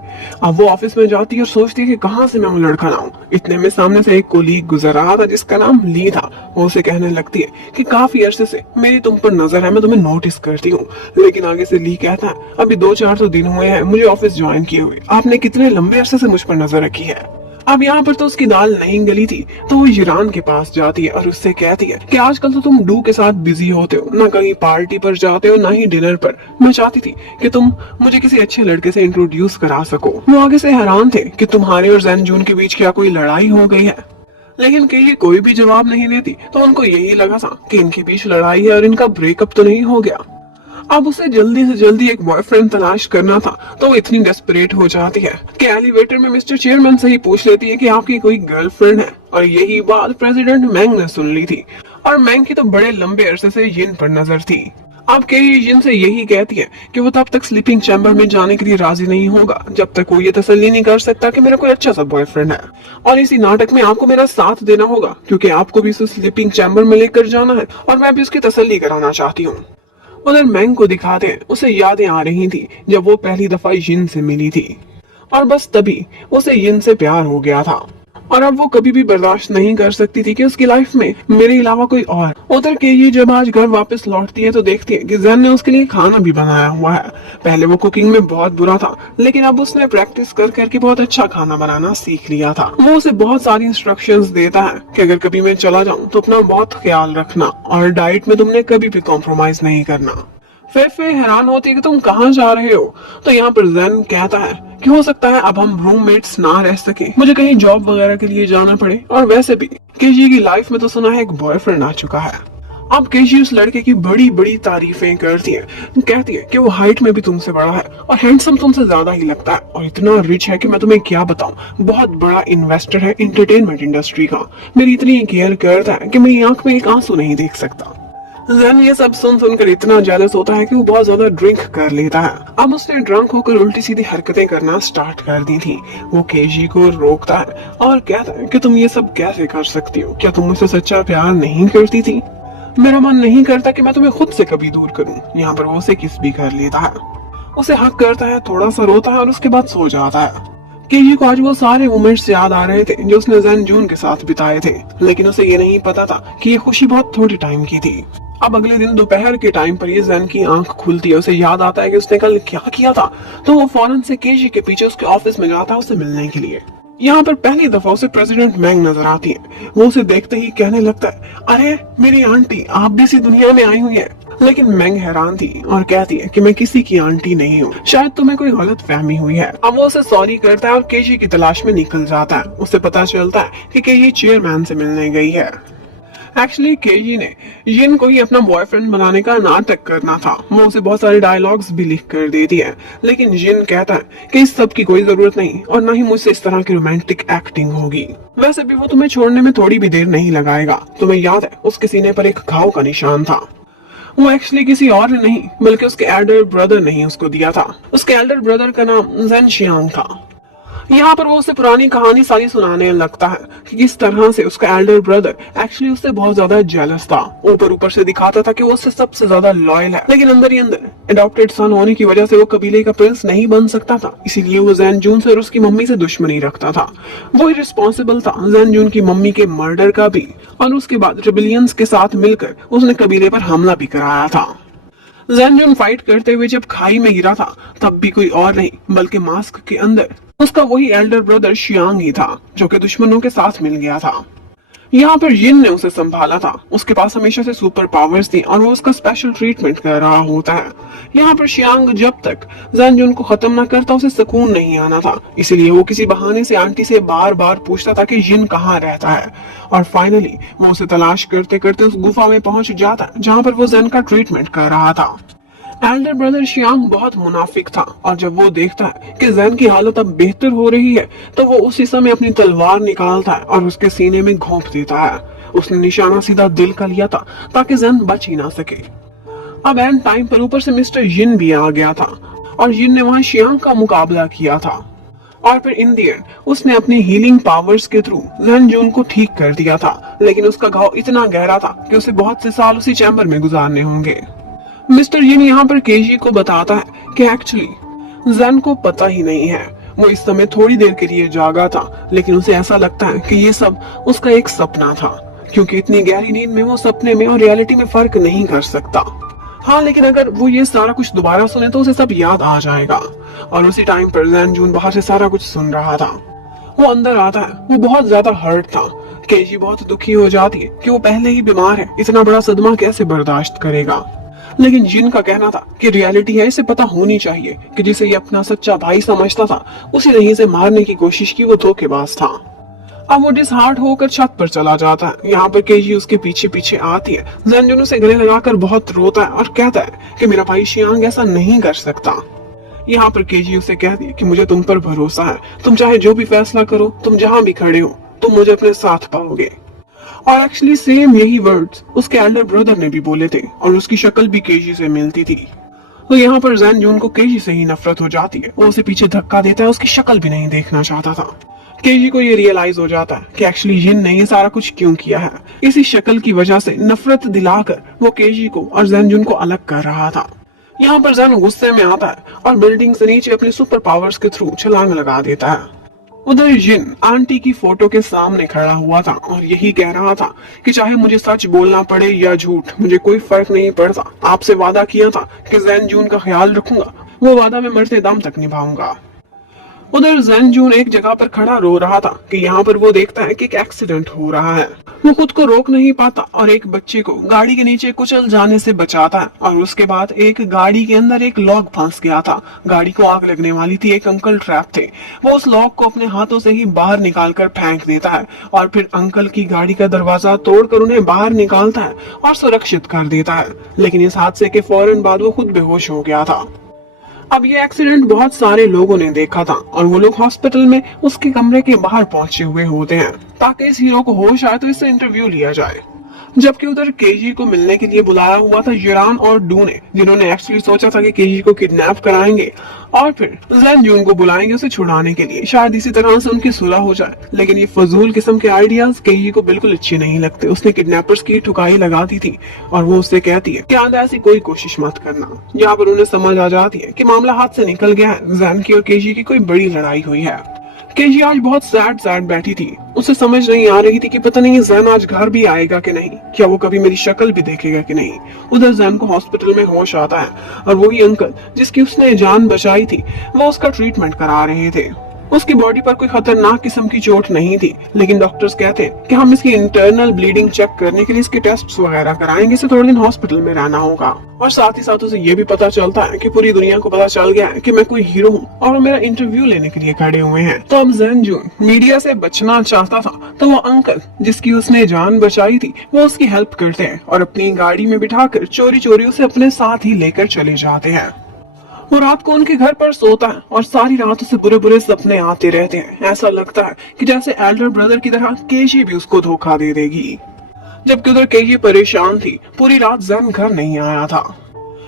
अब वो ऑफिस में जाती है और सोचती है कि कहाँ से मैं वो लड़का लाऊं। इतने में सामने से एक कोलीग गुजर रहा था जिसका नाम ली था। वो उसे कहने लगती है कि काफी अरसे से मेरी तुम पर नजर है, मैं तुम्हें नोटिस करती हूँ। लेकिन आगे से ली कहता है अभी 2-4 तो दिन हुए हैं मुझे ऑफिस ज्वाइन किए हुए, आपने कितने लंबे अरसे से मुझ पर नजर रखी है। अब यहाँ पर तो उसकी दाल नहीं गली थी, तो वो यूरान के पास जाती है और उससे कहती है कि आजकल तो तुम डू के साथ बिजी होते हो, ना कहीं पार्टी पर जाते हो ना ही डिनर पर। मैं चाहती थी कि तुम मुझे किसी अच्छे लड़के से इंट्रोड्यूस करा सको। वो आगे से हैरान थे कि तुम्हारे और जैनजून के बीच क्या कोई लड़ाई हो गई है। लेकिन कि ये कोई भी जवाब नहीं देती, तो उनको यही लगा था कि इनके बीच लड़ाई है और इनका ब्रेकअप तो नहीं हो गया। अब उसे जल्दी से जल्दी एक बॉयफ्रेंड तलाश करना था, तो वो इतनी डेस्परेट हो जाती है कि एलिवेटर में मिस्टर चेयरमैन से ही पूछ लेती है कि आपकी कोई गर्लफ्रेंड है। और यही बात प्रेसिडेंट मैंग ने सुन ली थी, और मैंग की तो बड़े लंबे अरसे से यिन पर नजर थी। अब केरी यिन से यही कहती है कि वो तब तक स्लीपिंग चैम्बर में जाने के लिए राजी नहीं होगा जब तक वो ये तसल्ली नहीं कर सकता कि मेरा कोई अच्छा सा बॉयफ्रेंड है। और इसी नाटक में आपको मेरा साथ देना होगा, क्योंकि आपको भी उसे स्लीपिंग चैम्बर में लेकर जाना है और मैं भी उसकी तसल्ली कराना चाहती हूँ। उधर मैंग को दिखाते हैं उसे यादें आ रही थी जब वो पहली दफा यिन से मिली थी, और बस तभी उसे यिन से प्यार हो गया था। और अब वो कभी भी बर्दाश्त नहीं कर सकती थी कि उसकी लाइफ में मेरे अलावा कोई और। उधर के ये जब आज घर वापस लौटती है तो देखती है कि जैन ने उसके लिए खाना भी बनाया हुआ है। पहले वो कुकिंग में बहुत बुरा था, लेकिन अब उसने प्रैक्टिस कर करके बहुत अच्छा खाना बनाना सीख लिया था। वो उसे बहुत सारी इंस्ट्रक्शंस देता है कि अगर कभी मैं चला जाऊं तो अपना बहुत ख्याल रखना, और डाइट में तुमने कभी भी कॉम्प्रोमाइज नहीं करना। फेफे हैरान होती है कि तुम कहाँ जा रहे हो, तो यहाँ पर जैन कहता है कि हो सकता है अब हम रूममेट्स ना रह सके, मुझे कहीं जॉब वगैरह के लिए जाना पड़े, और वैसे भी केजी की लाइफ में तो सुना है एक बॉयफ्रेंड आ चुका है। अब केजी उस लड़के की बड़ी बड़ी तारीफें करती है, कहती है कि वो हाइट में भी तुमसे बड़ा है और हैंडसम तुमसे ज्यादा ही लगता है, और इतना रिच है कि मैं तुम्हें क्या बताऊं, बहुत बड़ा इन्वेस्टर है एंटरटेनमेंट इंडस्ट्री का, मेरी इतनी केयर करता है कि मेरी आंख में एक आंसू नहीं देख सकता। जैन ये सब सुन सुनकर इतना जेलस होता है कि वो बहुत ज्यादा ड्रिंक कर लेता है। अब उसने ड्रंक होकर उल्टी सीधी हरकतें करना स्टार्ट कर दी थी। वो केजी को रोकता है और कहता है कि तुम ये सब कैसे कर सकती हो, क्या तुम मुझसे सच्चा प्यार नहीं करती थी? मेरा मन नहीं करता कि मैं तुम्हें खुद से कभी दूर करूं। यहाँ पर वो उसे किस भी कर लेता है, उसे हक करता है, थोड़ा सा रोता है और उसके बाद सो जाता है। केजी को आज वो सारे मोमेंट्स याद आ रहे थे जो उसने जैनजून के साथ बिताए थे, लेकिन उसे ये नहीं पता था कि ये खुशी बहुत थोड़ी टाइम की थी। अब अगले दिन दोपहर के टाइम पर ये जैन की आंख खुलती है, उसे याद आता है कि उसने कल क्या किया था, तो वो फौरन से केजी के पीछे उसके ऑफिस में जाता है उसे मिलने के लिए। यहाँ पर पहली दफा उसे प्रेसिडेंट मैंग नजर आती है। वो उसे देखते ही कहने लगता है, अरे मेरी आंटी, आप भी इसी दुनिया में आई हुई है। लेकिन मैंग हैरान थी और कहती है कि मैं किसी की आंटी नहीं हूँ, शायद तुम्हें कोई गलत फहमी हुई है। अब वो उसे सॉरी करता है और केजी की तलाश में निकल जाता है। उसे पता चलता है कि केजी चेयरमैन से मिलने गई है। एक्चुअली केजी ने यिन को ही अपना बॉयफ्रेंड बनाने का नाटक करना था। वो उसे बहुत सारे डायलॉग्स भी लिख कर देती है, लेकिन यिन कहता है कि इस सब की कोई जरूरत नहीं और न ही मुझसे इस तरह की रोमांटिक एक्टिंग होगी। वैसे भी वो तुम्हें छोड़ने में थोड़ी भी देर नहीं लगाएगा। तुम्हें याद है उसके सीने पर एक घाव का निशान था, वो एक्चुअली किसी और ने नहीं बल्कि उसके एल्डर ब्रदर ने ही उसको दिया था। उसके एल्डर ब्रदर का नाम ज़ेनशियांग था। यहाँ पर वो उसे पुरानी कहानी सारी सुनाने लगता है कि किस तरह से उसका एल्डर ब्रदर एक्चुअली उससे बहुत ज्यादा जेलस था। ऊपर से दिखाता था कि वो उससे सबसे ज्यादा लॉयल है, लेकिन अंदर ही अंदर एडॉप्टेड सन होने की वजह से वो कबीले का प्रिंस नहीं बन सकता था। इसीलिए वो जैनजून से और उसकी मम्मी से दुश्मनी रखता था। वो ही रिस्पॉन्सिबल था जैनजून की मम्मी के मर्डर का भी, और उसके बाद रिबेलियंस के साथ मिलकर उसने कबीले पर हमला भी कराया था। जैनजुन फाइट करते हुए जब खाई में गिरा था तब भी कोई और नहीं बल्कि मास्क के अंदर उसका वही एल्डर ब्रदर शियांग ही था जो कि दुश्मनों के साथ मिल गया था। यहाँ पर जिन ने उसे संभाला था, उसके पास हमेशा से सुपर पावर्स थी और वो उसका स्पेशल ट्रीटमेंट कर रहा होता है। यहाँ पर शियांग जब तक जैनजुन को खत्म ना करता उसे सुकून नहीं आना था, इसीलिए वो किसी बहाने से आंटी से बार बार पूछता था कि जिन कहाँ रहता है और फाइनली वो उसे तलाश करते करते उस गुफा में पहुंच जाता है जहाँ पर वो जैन का ट्रीटमेंट कर रहा था। एल्डर ब्रदर शियांग बहुत मुनाफिक था और जब वो देखता है कि जैन की हालत अब बेहतर हो रही है तो वो उसी समय अपनी तलवार निकालता है और उसके सीने में घोंप देता है। उसने निशाना सीधा दिल का लिया था ताकि जैन बच ही ना सके। अब एंड टाइम पर ऊपर से मिस्टर जिन भी आ गया था और जिन ने वहां शियांग का मुकाबला किया था और फिर इन दी एंड उसने अपनी हीलिंग पावर्स के थ्रू जैनजुन को ठीक कर दिया था, लेकिन उसका घाव इतना गहरा था कि उसे बहुत से साल उसी चैम्बर में गुजारने होंगे। मिस्टर जिन यहाँ पर केजी को बताता है कि एक्चुअली जैन को पता ही नहीं है, वो इस समय थोड़ी देर के लिए जागा था लेकिन उसे ऐसा लगता है कि ये सब उसका एक सपना था, क्योंकि इतनी गहरी नींद में वो सपने में और रियलिटी में फर्क नहीं कर सकता। हाँ, लेकिन अगर वो ये सारा कुछ दोबारा सुने तो उसे सब याद आ जाएगा। और उसी टाइम पर जैनजुन बाहर से सारा कुछ सुन रहा था। वो अंदर आता है, वो बहुत ज्यादा हर्ट था। केजी बहुत दुखी हो जाती है कि वो पहले ही बीमार है, इतना बड़ा सदमा कैसे बर्दाश्त करेगा। लेकिन जिन का कहना था कि रियलिटी है, इसे पता होनी चाहिए कि जिसे ये अपना सच्चा भाई समझता था उसी ने इसे मारने की कोशिश की, वो धोखेबाज था। अब वो डिसहार्ट होकर छत पर चला जाता है। यहाँ पर केजी उसके पीछे पीछे आती है। जैनजुन उसे गले लगाकर बहुत रोता है और कहता है कि मेरा भाई शियांग ऐसा नहीं कर सकता। यहाँ पर केजी उसे कहती है कि मुझे तुम पर भरोसा है, तुम चाहे जो भी फैसला करो, तुम जहां भी खड़े हो तुम मुझे अपने साथ पाओगे। और एक्चुअली सेम यही वर्ड्स उसके एल्डर ब्रदर ने भी बोले थे और उसकी शक्ल भी केजी से मिलती थी। तो यहाँ पर जैनजुन को केजी से ही नफरत हो जाती है। वो उसे पीछे धक्का देता है, उसकी शक्ल भी नहीं देखना चाहता था। केजी को ये रियलाइज हो जाता है कि एक्चुअली जिन ने ये सारा कुछ क्यों किया है। इसी शक्ल की वजह से नफरत दिलाकर वो केजी को और जैनजुन को अलग कर रहा था। यहाँ पर जैन गुस्से में आता है और बिल्डिंग से नीचे अपने सुपर पावर्स के थ्रू छलांग लगा देता है। उधर जिन आंटी की फोटो के सामने खड़ा हुआ था और यही कह रहा था कि चाहे मुझे सच बोलना पड़े या झूठ, मुझे कोई फर्क नहीं पड़ता। आपसे वादा किया था कि जैनजुन का ख्याल रखूंगा, वो वादा मैं मरते दम तक निभाऊंगा। उधर जैनजुन एक जगह पर खड़ा रो रहा था कि यहाँ पर वो देखता है कि एक एक्सीडेंट हो रहा है। वो खुद को रोक नहीं पाता और एक बच्चे को गाड़ी के नीचे कुचल जाने से बचाता है और उसके बाद एक गाड़ी के अंदर एक लॉक फंस गया था। गाड़ी को आग लगने वाली थी, एक अंकल ट्रैप थे। वो उस लॉक को अपने हाथों से ही बाहर निकालकर फेंक देता है और फिर अंकल की गाड़ी का दरवाजा तोड़कर उन्हें बाहर निकालता है और सुरक्षित कर देता है। लेकिन इस हादसे के फौरन बाद वो खुद बेहोश हो गया था। अब ये एक्सीडेंट बहुत सारे लोगों ने देखा था और वो लोग हॉस्पिटल में उसके कमरे के बाहर पहुंचे हुए होते हैं ताकि इस हीरो को होश आए तो इससे इंटरव्यू लिया जाए। जबकि उधर केजी को मिलने के लिए बुलाया हुआ था जिरान और डू ने, जिन्होंने एक्चुअली सोचा था कि केजी को किडनैप कराएंगे और फिर जैनजुन को बुलाएंगे उसे छुड़ाने के लिए, शायद इसी तरह से उनकी सुलह हो जाए। लेकिन ये फजूल किस्म के आइडियाज केजी को बिल्कुल अच्छे नहीं लगते। उसने किडनैपर्स की ठुकाई लगा दी थी और वो उससे कहती है कि आगे ऐसी कोई कोशिश मत करना। यहाँ पर उन्हें समझ आ जाती है कि मामला हाथ से निकल गया है, जैन की और केजी की कोई बड़ी लड़ाई हुई है। केजी आज बहुत सैड बैठी थी। उसे समझ नहीं आ रही थी कि पता नहीं जैन आज घर भी आएगा कि नहीं, क्या वो कभी मेरी शक्ल भी देखेगा कि नहीं। उधर जैन को हॉस्पिटल में होश आता है और वही अंकल जिसकी उसने जान बचाई थी वो उसका ट्रीटमेंट करा रहे थे। उसकी बॉडी पर कोई खतरनाक किस्म की चोट नहीं थी, लेकिन डॉक्टर्स कहते हैं कि हम इसकी इंटरनल ब्लीडिंग चेक करने के लिए इसके टेस्ट वगैरह कराएंगे, इसे थोड़े दिन हॉस्पिटल में रहना होगा। और साथ ही साथ उसे ये भी पता चलता है कि पूरी दुनिया को पता चल गया है कि मैं कोई हीरो हूँ और वो मेरा इंटरव्यू लेने के लिए खड़े हुए हैं। तो अब जैनजुन मीडिया से बचना चाहता था तो वो अंकल जिसकी उसने जान बचाई थी वो उसकी हेल्प करते हैं और अपनी गाड़ी में बिठाकर चोरी चोरी उसे अपने साथ ही लेकर चले जाते हैं। वो रात को उनके घर पर सोता है और सारी रात उसे बुरे बुरे सपने आते रहते हैं। ऐसा लगता है कि जैसे एल्डर ब्रदर की तरह केजी भी उसको धोखा दे देगी। जबकि उधर केजी परेशान थी, पूरी रात जैन घर नहीं आया था।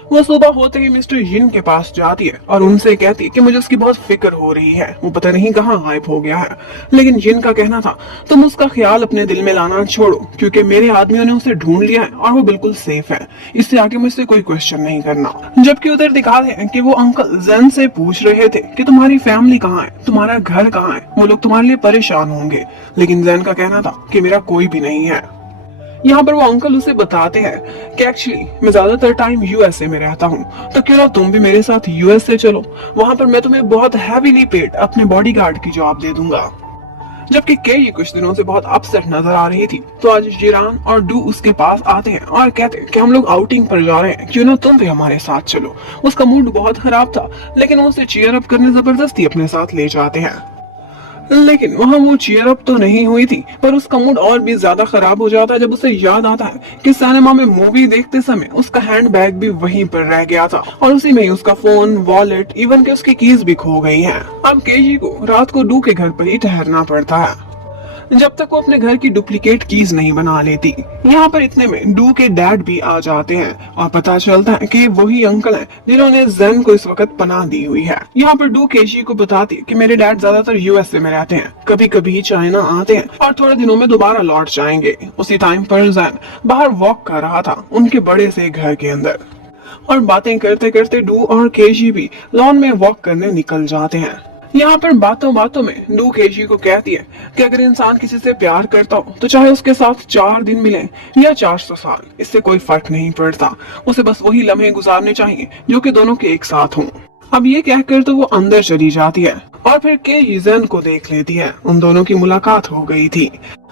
वो सुबह होते ही मिस्टर जिन के पास जाती है और उनसे कहती है कि मुझे उसकी बहुत फिक्र हो रही है, वो पता नहीं कहाँ गायब हो गया है। लेकिन जिन का कहना था तुम उसका ख्याल अपने दिल में लाना छोड़ो, क्योंकि मेरे आदमियों ने उसे ढूंढ लिया है और वो बिल्कुल सेफ है, इससे आगे मुझसे कोई क्वेश्चन नहीं करना। जबकि उधर दिखा है कि वो अंकल जैन से पूछ रहे थे कि तुम्हारी फैमिली कहाँ है, तुम्हारा घर कहाँ है, वो लोग तुम्हारे लिए परेशान होंगे। लेकिन जैन का कहना था कि मेरा कोई भी नहीं है। यहाँ पर वो अंकल उसे बताते हैं कि एक्चुअली मैं ज्यादातर टाइम यूएसए में रहता हूँ, तो क्यों ना तुम भी मेरे साथ यूएसए चलो, वहां पर मैं तुम्हें बहुत हैवीली पेड अपने बॉडीगार्ड की जॉब दे दूंगा। जबकि केई कुछ दिनों से बहुत अपसेट नजर आ रही थी, तो आज जिरान और डू उसके पास आते हैं और कहते हैं कि हम लोग आउटिंग पर जा रहे हैं, क्यों ना तुम भी हमारे साथ चलो। उसका मूड बहुत खराब था, लेकिन वो उसे चीयर अप करने जबरदस्ती अपने साथ ले जाते हैं। लेकिन वहाँ वो चीयर अप तो नहीं हुई थी, पर उसका मूड और भी ज्यादा खराब हो जाता है जब उसे याद आता है कि सिनेमा में मूवी देखते समय उसका हैंड बैग भी वहीं पर रह गया था और उसी में ही उसका फोन, वॉलेट, इवन के उसकी कीज भी खो गई हैं। अब केजी को रात को डू के घर पर ही ठहरना पड़ता है जब तक वो अपने घर की डुप्लीकेट कीज नहीं बना लेती। यहाँ पर इतने में डू के डैड भी आ जाते हैं और पता चलता है कि वही अंकल हैं जिन्होंने जेन को इस वक्त पनाह दी हुई है। यहाँ पर डू केशी को बताती है कि मेरे डैड ज्यादातर यूएसए में रहते हैं, कभी कभी चाइना आते हैं और थोड़े दिनों में दोबारा लौट जाएंगे। उसी टाइम पर जेन बाहर वॉक कर रहा था उनके बड़े से घर के अंदर, और बातें करते करते डू और केजी भी लॉन में वॉक करने निकल जाते हैं। यहाँ पर बातों बातों में डू केजी को कहती है कि अगर इंसान किसी से प्यार करता हो तो चाहे उसके साथ 4 दिन मिले या 400 साल, इससे कोई फर्क नहीं पड़ता, उसे बस वही लम्हे गुजारने चाहिए जो कि दोनों के एक साथ हों। अब ये कहकर तो वो अंदर चली जाती है और फिर केजी जेन को देख लेती है। उन दोनों की मुलाकात हो गई थी।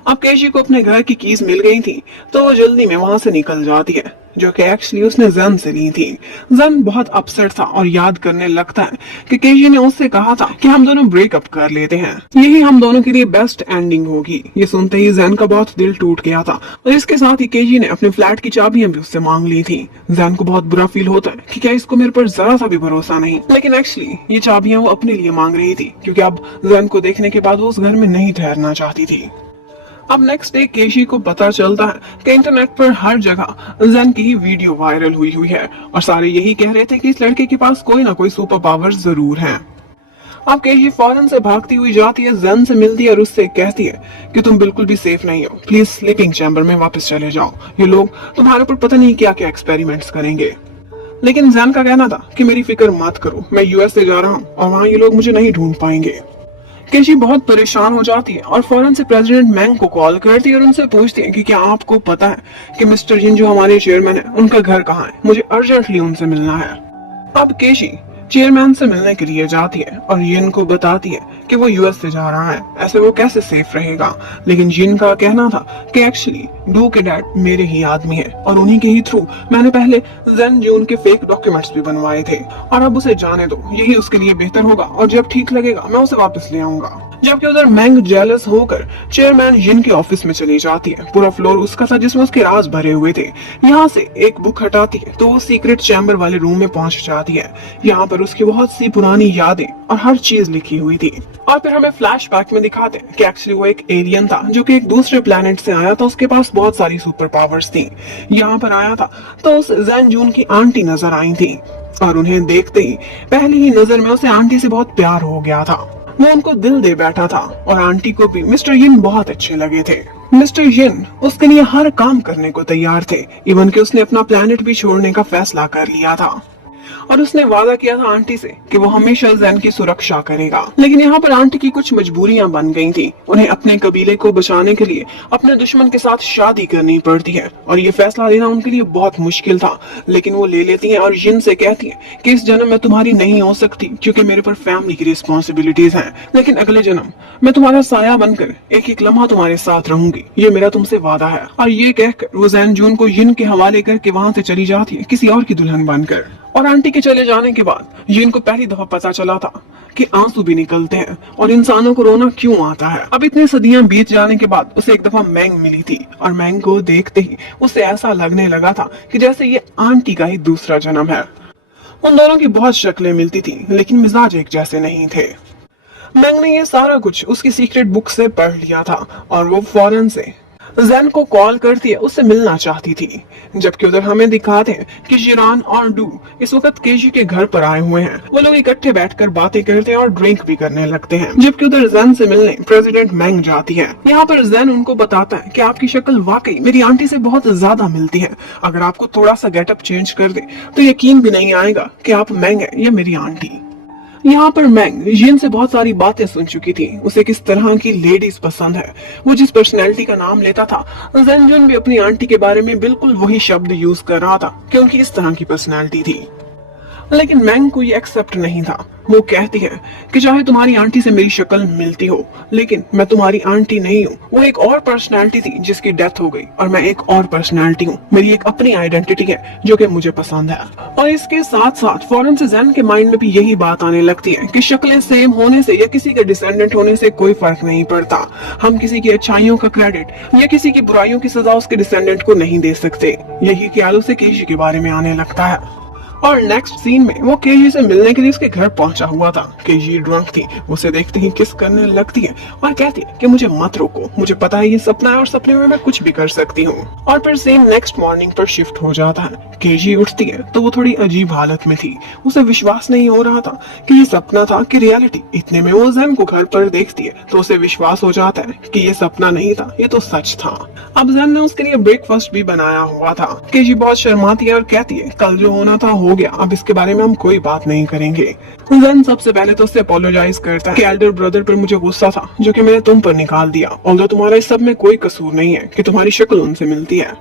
अब केजी को अपने घर की कीज मिल गई थी, तो वो जल्दी में वहां से निकल जाती है, जो कि एक्चुअली उसने जेन से ली थी। जेन बहुत अपसेट था और याद करने लगता है कि केजी ने उससे कहा था कि हम दोनों ब्रेकअप कर लेते हैं, यही हम दोनों के लिए बेस्ट एंडिंग होगी। ये सुनते ही जेन का बहुत दिल टूट गया था और इसके साथ ही केजी ने अपने फ्लैट की चाबियां भी उससे मांग ली थी। जेन को बहुत बुरा फील होता है कि क्या इसको मेरे पर जरा सा भी भरोसा नहीं, लेकिन एक्चुअली ये चाबियां वो अपने लिए मांग रही थी, क्योंकि अब जेन को देखने के बाद वो उस घर में नहीं ठहरना चाहती थी। अब नेक्स्ट डे केशी को पता चलता है कि इंटरनेट पर हर जगह जेन की ही वीडियो वायरल हुई है और सारे यही कह रहे थे कि इस लड़के के पास कोई ना कोई सुपर पावर जरूर है। अब केशी फौरन से भागती हुई जाती है, जेन से मिलती है और उससे कहती है कि तुम बिल्कुल भी सेफ नहीं हो, प्लीज स्लीपिंग चैम्बर में वापस चले जाओ, ये लोग तुम्हारे ऊपर पता नहीं क्या क्या एक्सपेरिमेंट्स करेंगे। लेकिन जेन का कहना था कि मेरी फिक्र मत करो, मैं यूएसए जा रहा हूँ और वहाँ ये लोग मुझे नहीं ढूंढ पाएंगे। केशी बहुत परेशान हो जाती है और फौरन से प्रेसिडेंट मैंग को कॉल करती है और उनसे पूछती है कि क्या आपको पता है कि मिस्टर जिन जो हमारे चेयरमैन है उनका घर कहाँ है, मुझे अर्जेंटली उनसे मिलना है। अब केशी चेयरमैन से मिलने के लिए जाती है और यिन को बताती है कि वो यूएस से जा रहा है, ऐसे वो कैसे सेफ रहेगा। लेकिन जिन का कहना था कि एक्चुअली डू के डैड मेरे ही आदमी है और उन्हीं के ही थ्रू मैंने पहले जेन जून के फेक डॉक्यूमेंट्स भी बनवाए थे, और अब उसे जाने दो, यही उसके लिए बेहतर होगा और जब ठीक लगेगा मैं उसे वापस ले आऊंगा। जबकि उधर मैंग जेलस होकर चेयरमैन जिन के ऑफिस में चली जाती है। पूरा फ्लोर उसका था जिसमें उसके राज भरे हुए थे। यहाँ से एक बुक हटाती है तो वो सीक्रेट चैम्बर वाले रूम में पहुंच जाती है। यहाँ पर उसकी बहुत सी पुरानी यादें और हर चीज लिखी हुई थी। और फिर हमें फ्लैशबैक में दिखाते हैं कि एक्चुअली वो एक एलियन था जो कि एक दूसरे प्लेनेट से आया था, उसके पास बहुत सारी सुपर पावर्स थी। यहाँ पर आया था तो उस जेन जून की आंटी नजर आई थी और उन्हें देखते ही पहली ही नजर में उसे आंटी से बहुत प्यार हो गया था। वो उनको दिल दे बैठा था और आंटी को भी मिस्टर यिन बहुत अच्छे लगे थे। मिस्टर यिन उसके लिए हर काम करने को तैयार थे, इवन कि उसने अपना प्लेनेट भी छोड़ने का फैसला कर लिया था और उसने वादा किया था आंटी से कि वो हमेशा जेन की सुरक्षा करेगा। लेकिन यहाँ पर आंटी की कुछ मजबूरियां बन गई थी। उन्हें अपने कबीले को बचाने के लिए अपने दुश्मन के साथ शादी करनी पड़ती है और ये फैसला लेना उनके लिए बहुत मुश्किल था, लेकिन वो ले लेती हैं और जिन से कहती हैं कि इस जन्म में तुम्हारी नहीं हो सकती क्योंकि मेरे पर फैमिली की रिस्पॉन्सिबिलिटीज हैं, लेकिन अगले जन्म मैं तुम्हारा साया बनकर एक एक लम्हा तुम्हारे साथ रहूंगी, ये मेरा तुमसे वादा है। और ये कहकर वो जेन जून को यिन के हवाले करके वहाँ से चली जाती है किसी और की दुल्हन बनकर। और आंटी के चले जाने के बाद यिन को पहली दफा पता चला था कि आंसू भी निकलते हैं और इंसानों को रोना क्यों आता है। अब इतनी सदियां बीत जाने के बाद उसे एक दफा मैंग मिली थी और मैंग को देखते ही उसे ऐसा लगने लगा था कि जैसे ये आंटी का ही दूसरा जन्म है। उन दोनों की बहुत शक्लें मिलती थी लेकिन मिजाज एक जैसे नहीं थे। मैंग ने ये सारा कुछ उसकी सीक्रेट बुक से पढ़ लिया था और वो फौरन से जेन को कॉल करती है, उससे मिलना चाहती थी। जबकि उधर हमें दिखाते हैं कि जिरान और डू इस वक्त केजी के घर पर आए हुए हैं। वो लोग इकट्ठे बैठकर बातें करते हैं और ड्रिंक भी करने लगते हैं। जबकि उधर जेन से मिलने प्रेसिडेंट मैंग जाती है। यहाँ पर जेन उनको बताता है कि आपकी शक्ल वाकई मेरी आंटी से बहुत ज्यादा मिलती है, अगर आपको थोड़ा सा गेटअप चेंज कर दे तो यकीन भी नहीं आएगा कि आप मैंग है या मेरी आंटी। यहाँ पर मैंग जिन से बहुत सारी बातें सुन चुकी थी, उसे किस तरह की लेडीज पसंद है, वो जिस पर्सनैलिटी का नाम लेता था, जेनजुन भी अपनी आंटी के बारे में बिल्कुल वही शब्द यूज कर रहा था कि उनकी इस तरह की पर्सनैलिटी थी। लेकिन मैंग को ये एक्सेप्ट नहीं था। वो कहती है कि चाहे तुम्हारी आंटी से मेरी शक्ल मिलती हो, लेकिन मैं तुम्हारी आंटी नहीं हूँ। वो एक और पर्सनालिटी थी जिसकी डेथ हो गई, और मैं एक और पर्सनालिटी हूँ। मेरी एक अपनी आइडेंटिटी है जो कि मुझे पसंद है। और इसके साथ साथ फौरन से जैन के माइंड में भी यही बात आने लगती है कि शक्लें सेम होने से या किसी के डिसेंडेंट होने से कोई फर्क नहीं पड़ता। हम किसी की अच्छाइयों का क्रेडिट या किसी की बुराइयों की सजा उसके डिसेंडेंट को नहीं दे सकते। यही ख्याल उसे केजी के बारे में आने लगता है। और नेक्स्ट सीन में वो केजी से मिलने के लिए उसके घर पहुंचा हुआ था। केजी ड्रंक थी, उसे देखते ही किस करने लगती है और कहती है कि मुझे मत रोको, मुझे पता है ये सपना है और सपने में मैं कुछ भी कर सकती हूँ। और फिर सीन नेक्स्ट मॉर्निंग पर शिफ्ट हो जाता है। केजी उठती है तो वो थोड़ी अजीब हालत में थी। उसे विश्वास नहीं हो रहा था कि ये सपना था कि रियलिटी। इतने में वो जैन को घर पर देखती है तो उसे विश्वास हो जाता है कि ये सपना नहीं था, ये तो सच था। अब जैन ने उसके लिए ब्रेकफास्ट भी बनाया हुआ था। केजी बहुत शर्माती है और कहती है कल जो होना था हो गया, अब इसके बारे में हम कोई बात नहीं करेंगे। जैन सबसे पहले तो उससे अपोलोजाइज करता है कि एल्डर ब्रदर पर मुझे गुस्सा था जो कि मैंने तुम पर निकाल दिया, ऑल्दो तुम्हारा इस सब में कोई कसूर नहीं है कि तुम्हारी शक्ल उनसे मिलती है।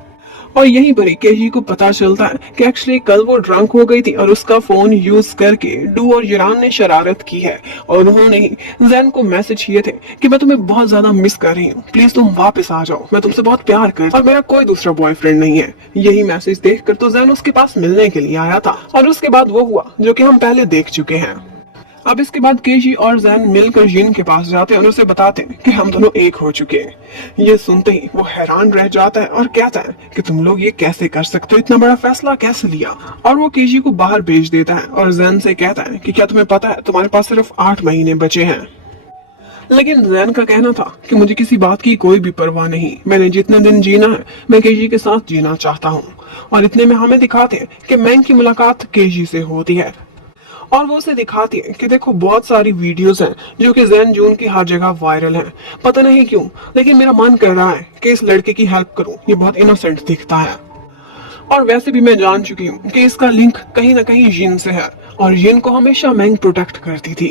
और यहीं पर ही केजी को पता चलता है कि एक्चुअली कल वो ड्रंक हो गई थी और उसका फोन यूज करके डू और यूरान ने शरारत की है, और उन्होंने ही जैन को मैसेज किए थे कि मैं तुम्हें बहुत ज्यादा मिस कर रही हूँ, प्लीज तुम वापस आ जाओ, मैं तुमसे बहुत प्यार करती और मेरा कोई दूसरा बॉयफ्रेंड नहीं है। यही मैसेज देखकर तो जैन उसके पास मिलने के लिए आया था, और उसके बाद वो हुआ जो कि हम पहले देख चुके हैं। अब इसके बाद केजी और जैन मिलकर जिन के पास जाते हैं और उसे बताते हैं कि हम दोनों एक हो चुके हैं। ये सुनते ही वो हैरान रह जाता है और कहता है कि तुम लोग ये कैसे कर सकते हो, इतना बड़ा फैसला कैसे लिया। और वो केजी को बाहर भेज देता है और जैन से कहता है कि क्या तुम्हें पता है तुम्हारे पास सिर्फ 8 महीने बचे हैं। लेकिन जैन का कहना था कि मुझे किसी बात की कोई भी परवाह नहीं, मैंने जितने दिन जीना है मैं केजी के साथ जीना चाहता हूँ। और इतने में हमें दिखाते हैं कि मैंग की मुलाकात केजी से होती है, और वो उसे दिखाती है कि देखो बहुत सारी वीडियोस हैं जो कि जैन जून की हर जगह वायरल हैं। पता नहीं क्यों, लेकिन मेरा मन कर रहा है कि इस लड़के की हेल्प करूं, ये बहुत इनोसेंट दिखता है। और वैसे भी मैं जान चुकी हूँ कि इसका लिंक कहीं ना कहीं जिन से है, और जिन को हमेशा मैंग प्रोटेक्ट करती थी।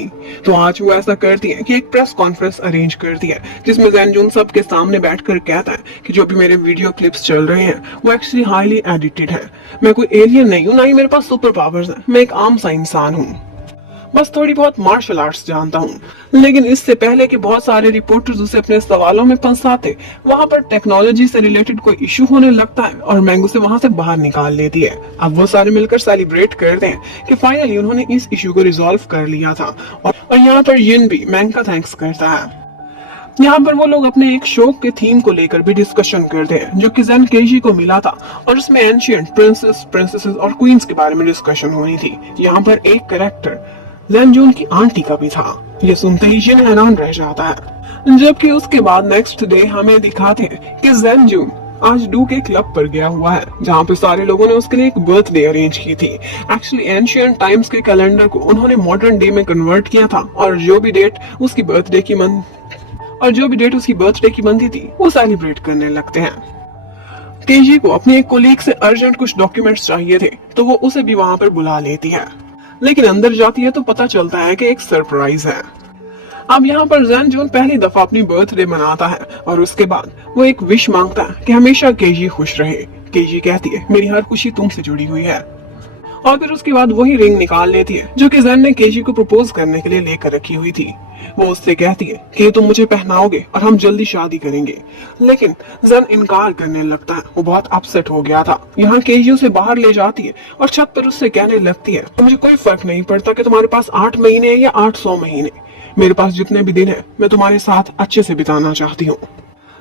तो आज वो ऐसा करती है कि एक प्रेस कॉन्फ्रेंस अरेंज करती है जिसमें जैन जून सबके सामने बैठकर कहता है कि जो भी मेरे वीडियो क्लिप्स चल रहे हैं वो एक्चुअली हाईली एडिटेड है। मैं कोई एलियन नहीं हूँ, ना ही मेरे पास सुपर पावर्स है, मैं एक आम सा इंसान हूँ, बस थोड़ी बहुत मार्शल आर्ट्स जानता हूँ। लेकिन इससे पहले कि बहुत सारे रिपोर्टर्स उसे अपने सवालों में फंसाते, वहाँ पर टेक्नोलॉजी से रिलेटेड कोई इशू होने लगता है और मैंग उसे वहाँ से बाहर निकाल लेती है। अब वो सारे मिलकर सेलिब्रेट करते हैं कि फाइनली उन्होंने इस इशू को रिजॉल्व कर लिया था। और यहाँ पर यिन भी मैंग का थैंक्स करता है। यहाँ पर वो लोग अपने एक शो के थीम को लेकर भी डिस्कशन करते हैं जो कि जैन केजी को मिला था, और उसमें एंशिएंट प्रिंसेस, प्रिंसेसेस और क्वींस के बारे में डिस्कशन होनी थी। यहाँ पर एक कैरेक्टर जैन जून की आंटी का भी था। ये सुनते ही जिन हैरान रह जाता है। जबकि उसके बाद नेक्स्ट डे हमें दिखाते हैं कि जैन जून आज डू के क्लब पर गया हुआ है, जहाँ पे सारे लोगों ने उसके लिए एक बर्थडे अरेंज की थी। एक्चुअली एंशिएंट टाइम्स के कैलेंडर को उन्होंने मॉडर्न डे में कन्वर्ट किया था, और जो भी डेट उसकी बर्थडे की बनती थी वो सेलिब्रेट करने लगते हैं। केजी को अपने एक कोलीग से अर्जेंट कुछ डॉक्यूमेंट्स चाहिए थे, तो वो उसे भी वहाँ पर बुला लेती है। लेकिन अंदर जाती है तो पता चलता है कि एक सरप्राइज है। अब यहाँ पर जैन जून पहली दफा अपनी बर्थडे मनाता है, और उसके बाद वो एक विश मांगता है कि हमेशा केजी खुश रहे। केजी कहती है मेरी हर खुशी तुमसे जुड़ी हुई है, और फिर उसके बाद वही रिंग निकाल लेती है जो कि जैन ने केजी को प्रपोज करने के लिए लेकर रखी हुई थी। वो उससे कहती है कि तुम मुझे पहनाओगे और हम जल्दी शादी करेंगे। लेकिन जैन इनकार करने लगता है, वो बहुत अपसेट हो गया था। यहाँ केजी उसे बाहर ले जाती है और छत पर उससे कहने लगती है मुझे कोई फर्क नहीं पड़ता कि तुम्हारे पास 8 महीने या 800 महीने, मेरे पास जितने भी दिन है मैं तुम्हारे साथ अच्छे से बिताना चाहती हूँ।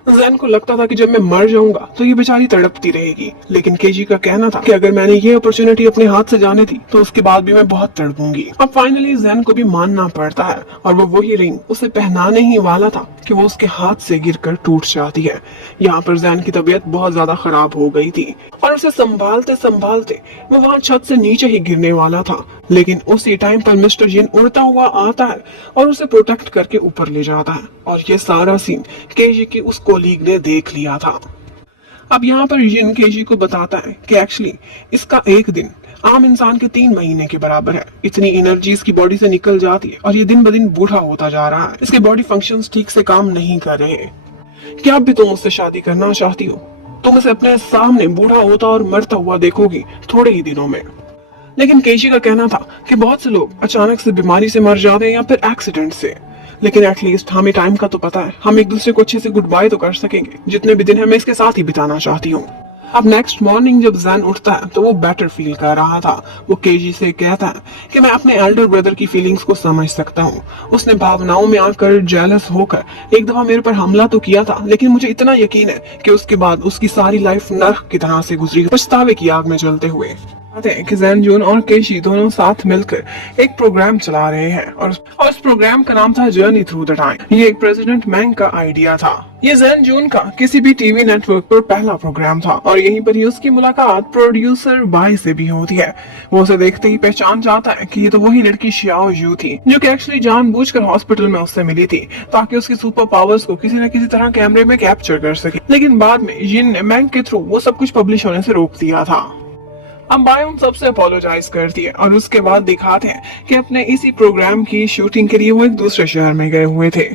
जैन को लगता था कि जब मैं मर जाऊंगा तो ये बेचारी तड़पती रहेगी, लेकिन केजी का कहना था कि अगर मैंने ये अपॉर्चुनिटी अपने हाथ से जाने दी तो उसके बाद भी मैं बहुत तड़पूंगी। अब फाइनली जैन को भी मानना पड़ता है, और वो वही रिंग उसे पहनाने ही वाला था कि वो उसके हाथ से गिरकर टूट जाती है। यहाँ पर जैन की तबीयत बहुत ज्यादा खराब हो गई थी, और उसे संभालते संभालते वो वहाँ छत से नीचे ही गिरने वाला था। लेकिन उसी टाइम पर मिस्टर जिन उड़ता हुआ आता है और उसे प्रोटेक्ट करके ऊपर ले जाता है, और ये सारा सीन केजी की उस कोलीग ने देख लिया था। अब यहाँ पर जिन केजी को बताता है कि एक्चुअली इसका एक दिन आम इंसान के 3 महीने के बराबर है। इतनी एनर्जी इसकी बॉडी से निकल जाती है और ये दिन ब दिन बूढ़ा होता जा रहा है। इसके बॉडी फंक्शंस ठीक से काम नहीं कर रहे। क्या अब भी तुम उससे शादी करना चाहती हो? तुम इसे अपने सामने बूढ़ा होता और मरता हुआ देखोगी थोड़े ही दिनों में। लेकिन केशी का कहना था कि बहुत से लोग अचानक से बीमारी से मर जाते हैं या फिर एक्सीडेंट से। लेकिन एटलीस्ट हमें टाइम का तो पता है, हम एक दूसरे को अच्छे से गुड बाय तो कर सकेंगे। जितने भी दिन है मैं इसके साथ ही बिताना चाहती हूँ। अब नेक्स्ट मॉर्निंग जब जैन उठता है तो वो बेटर फील कर रहा था। वो केजी से कहता है कि मैं अपने एल्डर ब्रदर की फीलिंग्स को समझ सकता हूँ। उसने भावनाओं में आकर जेलस होकर एक दफा मेरे पर हमला तो किया था, लेकिन मुझे इतना यकीन है कि उसके बाद उसकी सारी लाइफ नर्क की तरह से गुजरी, पछतावे की आग में जलते हुए। हैं कि जैन जून और केशी दोनों साथ मिलकर एक प्रोग्राम चला रहे हैं और उस प्रोग्राम का नाम था जर्नी थ्रू द टाइम। ये एक प्रेसिडेंट मैंग का आइडिया था। ये जैन जून का किसी भी टीवी नेटवर्क पर पहला प्रोग्राम था और यहीं पर ही उसकी मुलाकात प्रोड्यूसर बाई से भी होती है। वो उसे देखते ही पहचान जाता है कि ये तो वही लड़की शियाओ यू थी जो कि एक्चुअली जानबूझकर हॉस्पिटल में उससे मिली थी ताकि उसकी सुपर पावर्स को किसी न किसी तरह कैमरे में कैप्चर कर सके। लेकिन बाद में जिन ने मैंग के थ्रू वो सब कुछ पब्लिश होने से रोक दिया था। अब बाय उन सबसे अपोलोजाइज करती है और उसके बाद दिखाते हैं कि अपने इसी प्रोग्राम की शूटिंग के लिए वो एक दूसरे शहर में गए हुए थे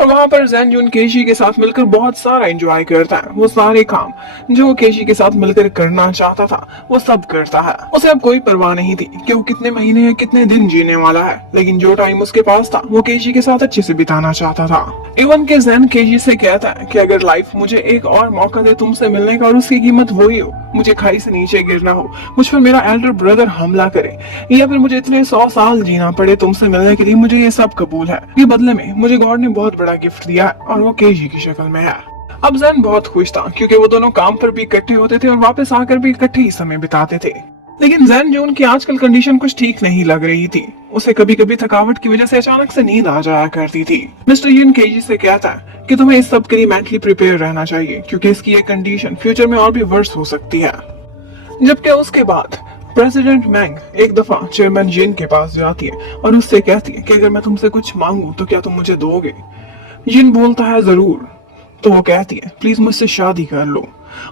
और वहां पर जैन जून केशी के साथ मिलकर बहुत सारा एंजॉय करता है। वो सारे काम जो वो केशी के साथ मिलकर करना चाहता था वो सब करता है। उसे अब कोई परवाह नहीं थी कि वो कितने महीने या कितने दिन जीने वाला है, लेकिन जो टाइम उसके पास था वो केशी के साथ अच्छे से बिताना चाहता था। इवन के जैन केशी से कहता है कि अगर लाइफ मुझे एक और मौका दे तुमसे मिलने का और उसकी कीमत वही हो, मुझे खाई से नीचे गिरना हो, मुझ पर मेरा एल्डर ब्रदर हमला करे या फिर मुझे इतने 100 साल जीना पड़े तुमसे मिलने के लिए, मुझे ये सब कबूल है। ये बदले में मुझे गॉड ने बहुत बड़ा गिफ्ट दिया है और वो केजी की शक्ल में है। अब जैन बहुत खुश था क्योंकि वो दोनों काम पर भी इकट्ठे होते थे और वापस आकर भी इकट्ठे ही समय बिताते थे। लेकिन जैन जून की आजकल कंडीशन कुछ ठीक नहीं लग रही थी। उसे कभी कभी थकावट की वजह से अचानक से नींद आ जाया करती थी। मिस्टर यून केजी से कहता है कि तुम्हें इस सब के लिए मेंटली प्रिपेयर रहना चाहिए क्योंकि इसकी ये कंडीशन फ्यूचर में और भी वर्स हो सकती है। जबकि उसके बाद प्रेसिडेंट मैंग एक दफा चेयरमैन जिन के पास जाती है और उससे कहती है कि अगर मैं तुमसे कुछ मांगू तो क्या तुम मुझे दोगे? जिन बोलता है जरूर। तो वो कहती है प्लीज मुझसे शादी कर लो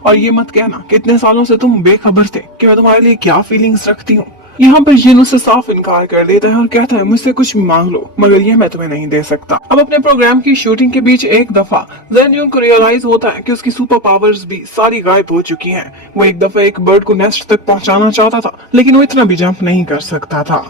और ये मत कहना कि इतने सालों से तुम बेखबर थे कि मैं तुम्हारे लिए क्या फीलिंग्स रखती हूँ। यहाँ पर जिन उससे साफ इनकार कर देता है और कहता है मुझसे कुछ भी मांग लो मगर ये मैं तुम्हें नहीं दे सकता। अब अपने प्रोग्राम की शूटिंग के बीच एक दफा जैन जून को रियलाइज होता है कि उसकी सुपर पावर्स भी सारी गायब हो चुकी हैं। वो एक दफा एक बर्ड को नेस्ट तक पहुंचाना चाहता था लेकिन वो इतना भी जंप नहीं कर सकता था।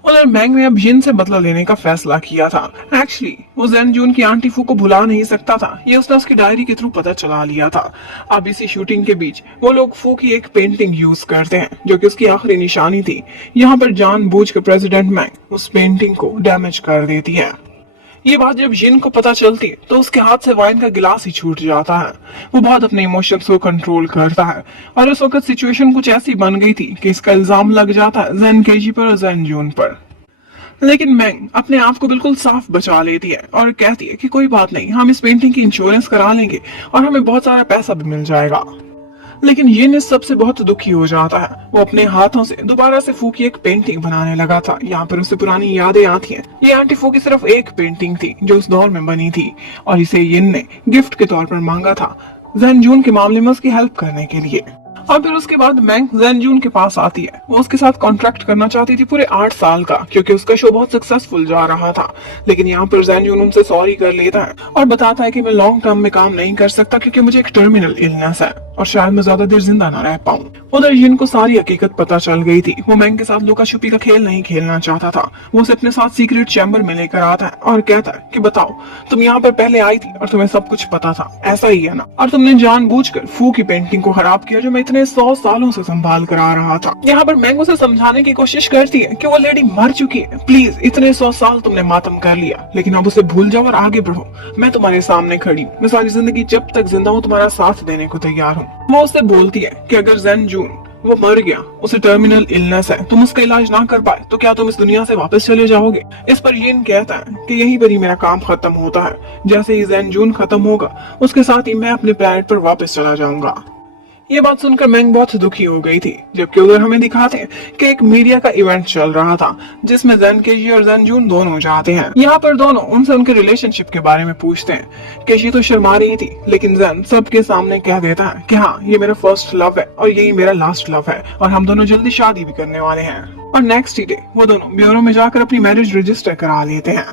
उधर मैंग ने अब जिन से बदला लेने का फैसला किया था। एक्चुअली वो जैन जून की आंटी फू को भुला नहीं सकता था, ये उसने उसकी डायरी के थ्रू पता चला लिया था। अब इसी शूटिंग के बीच वो लोग फू की एक पेंटिंग यूज करते हैं जो कि उसकी आखिरी निशानी थी। यहाँ पर जानबूझकर प्रेसिडेंट मैंग उस पेंटिंग को डैमेज कर देती है। ये बात जब जिन को पता चलती है तो उसके हाथ से वाइन का गिलास ही छूट जाता है। वो बहुत अपने इमोशंस को कंट्रोल करता है और उस वक्त सिचुएशन कुछ ऐसी बन गई थी कि इसका इल्जाम लग जाता है जैन केजी पर और जैन जून पर। लेकिन मैंग अपने आप को बिल्कुल साफ बचा लेती है और कहती है कि कोई बात नहीं, हम इस पेंटिंग की इंश्योरेंस करा लेंगे और हमें बहुत सारा पैसा भी मिल जाएगा। लेकिन ये इस सबसे बहुत दुखी हो जाता है। वो अपने हाथों से दोबारा से फू की एक पेंटिंग बनाने लगा था। यहाँ पर उसे पुरानी यादें आती हैं। ये आंटी फू की सिर्फ एक पेंटिंग थी जो उस दौर में बनी थी और इसे यिन ने गिफ्ट के तौर पर मांगा था जैन जून के मामले में उसकी हेल्प करने के लिए। और फिर उसके बाद मैंग जैन जून के पास आती है। वो उसके साथ कॉन्ट्रैक्ट करना चाहती थी पूरे 8 साल का क्योंकि उसका शो बहुत सक्सेसफुल जा रहा था। लेकिन यहाँ पर जैन जून उनसे सॉरी कर लेता है और बताता है कि मैं लॉन्ग टर्म में काम नहीं कर सकता क्योंकि मुझे एक टर्मिनल इलनेस है और शायद मैं ज्यादा देर जिंदा ना रह पाऊं। उधर जिन को सारी हकीकत पता चल गई थी। वो मैंग के साथ लुका छुपी का खेल नहीं खेलना चाहता था। वो उसे अपने साथ सीक्रेट चैम्बर में लेकर आता है और कहता है कि बताओ तुम यहाँ पर पहले आई थी और तुम्हें सब कुछ पता था, ऐसा ही है ना? और तुमने जानबूझकर फू की पेंटिंग को खराब किया जो मैं इतने 100 सालों से संभाल कर आ रहा था। यहाँ पर मैंग उसे समझाने की कोशिश करती है कि वो लेडी मर चुकी है, प्लीज इतने 100 साल तुमने मातम कर लिया लेकिन अब उसे भूल जाओ और आगे बढ़ो। मैं तुम्हारे सामने खड़ी हूँ, मैं सारी जिंदगी जब तक जिंदा हूँ तुम्हारा साथ देने को तैयार हूँ। वो उससे बोलती है कि अगर जैन जून वो मर गया, उसे टर्मिनल इलनेस है, तुम उसका इलाज ना कर पाए तो क्या तुम इस दुनिया से वापस चले जाओगे? इस पर यिन कहता है कि यहीं पर ही मेरा काम खत्म होता है। जैसे ही जैन जून खत्म होगा उसके साथ ही मैं अपने प्लेनेट पर वापस चला जाऊंगा। ये बात सुनकर मैंग बहुत दुखी हो गई थी, जबकि उधर हमें दिखाते हैं कि एक मीडिया का इवेंट चल रहा था जिसमें जैन केजी और जैन जून दोनों जाते हैं। यहाँ पर दोनों उनसे उनके रिलेशनशिप के बारे में पूछते हैं। केजी तो शर्मा रही थी, लेकिन जैन सबके सामने कह देता है कि हाँ, ये मेरा फर्स्ट लव है और यही मेरा लास्ट लव है और हम दोनों जल्दी शादी भी करने वाले हैं। और नेक्स्ट ही डे वो दोनों ब्यूरो में जाकर अपनी मैरिज रजिस्टर करा लेते हैं।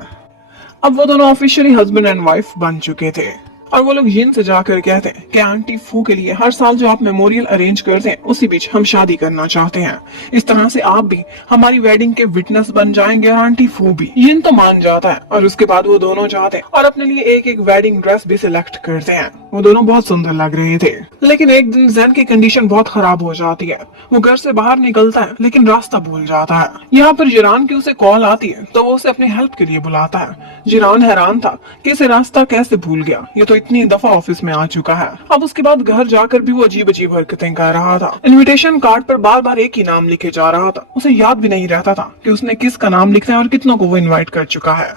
अब वो दोनों ऑफिशियली हस्बैंड एंड वाइफ बन चुके थे और वो लोग यिन से जाकर कहते हैं कि आंटी फू के लिए हर साल जो आप मेमोरियल अरेंज करते हैं उसी बीच हम शादी करना चाहते हैं। इस तरह से आप भी हमारी वेडिंग के विटनेस बन जाएंगे और आंटी फू भी। यिन तो मान जाता है और उसके बाद वो दोनों जाते हैं और अपने लिए एक एक वेडिंग ड्रेस भी सिलेक्ट करते हैं। वो दोनों बहुत सुंदर लग रहे थे, लेकिन एक दिन जैन की कंडीशन बहुत खराब हो जाती है। वो घर से बाहर निकलता है लेकिन रास्ता भूल जाता है। यहाँ पर जिरान की उसे कॉल आती है तो वो उसे अपनी हेल्प के लिए बुलाता है। जिरान हैरान था कि इसे रास्ता कैसे भूल गया, ये तो इतनी दफा ऑफिस में आ चुका है। अब उसके बाद घर जाकर भी वो अजीब अजीब हरकतें कर रहा था। इनविटेशन कार्ड पर बार बार एक ही नाम लिखे जा रहा था। उसे याद भी नहीं रहता था कि उसने किसका नाम लिखना है और कितनों को वो इनवाइट कर चुका है।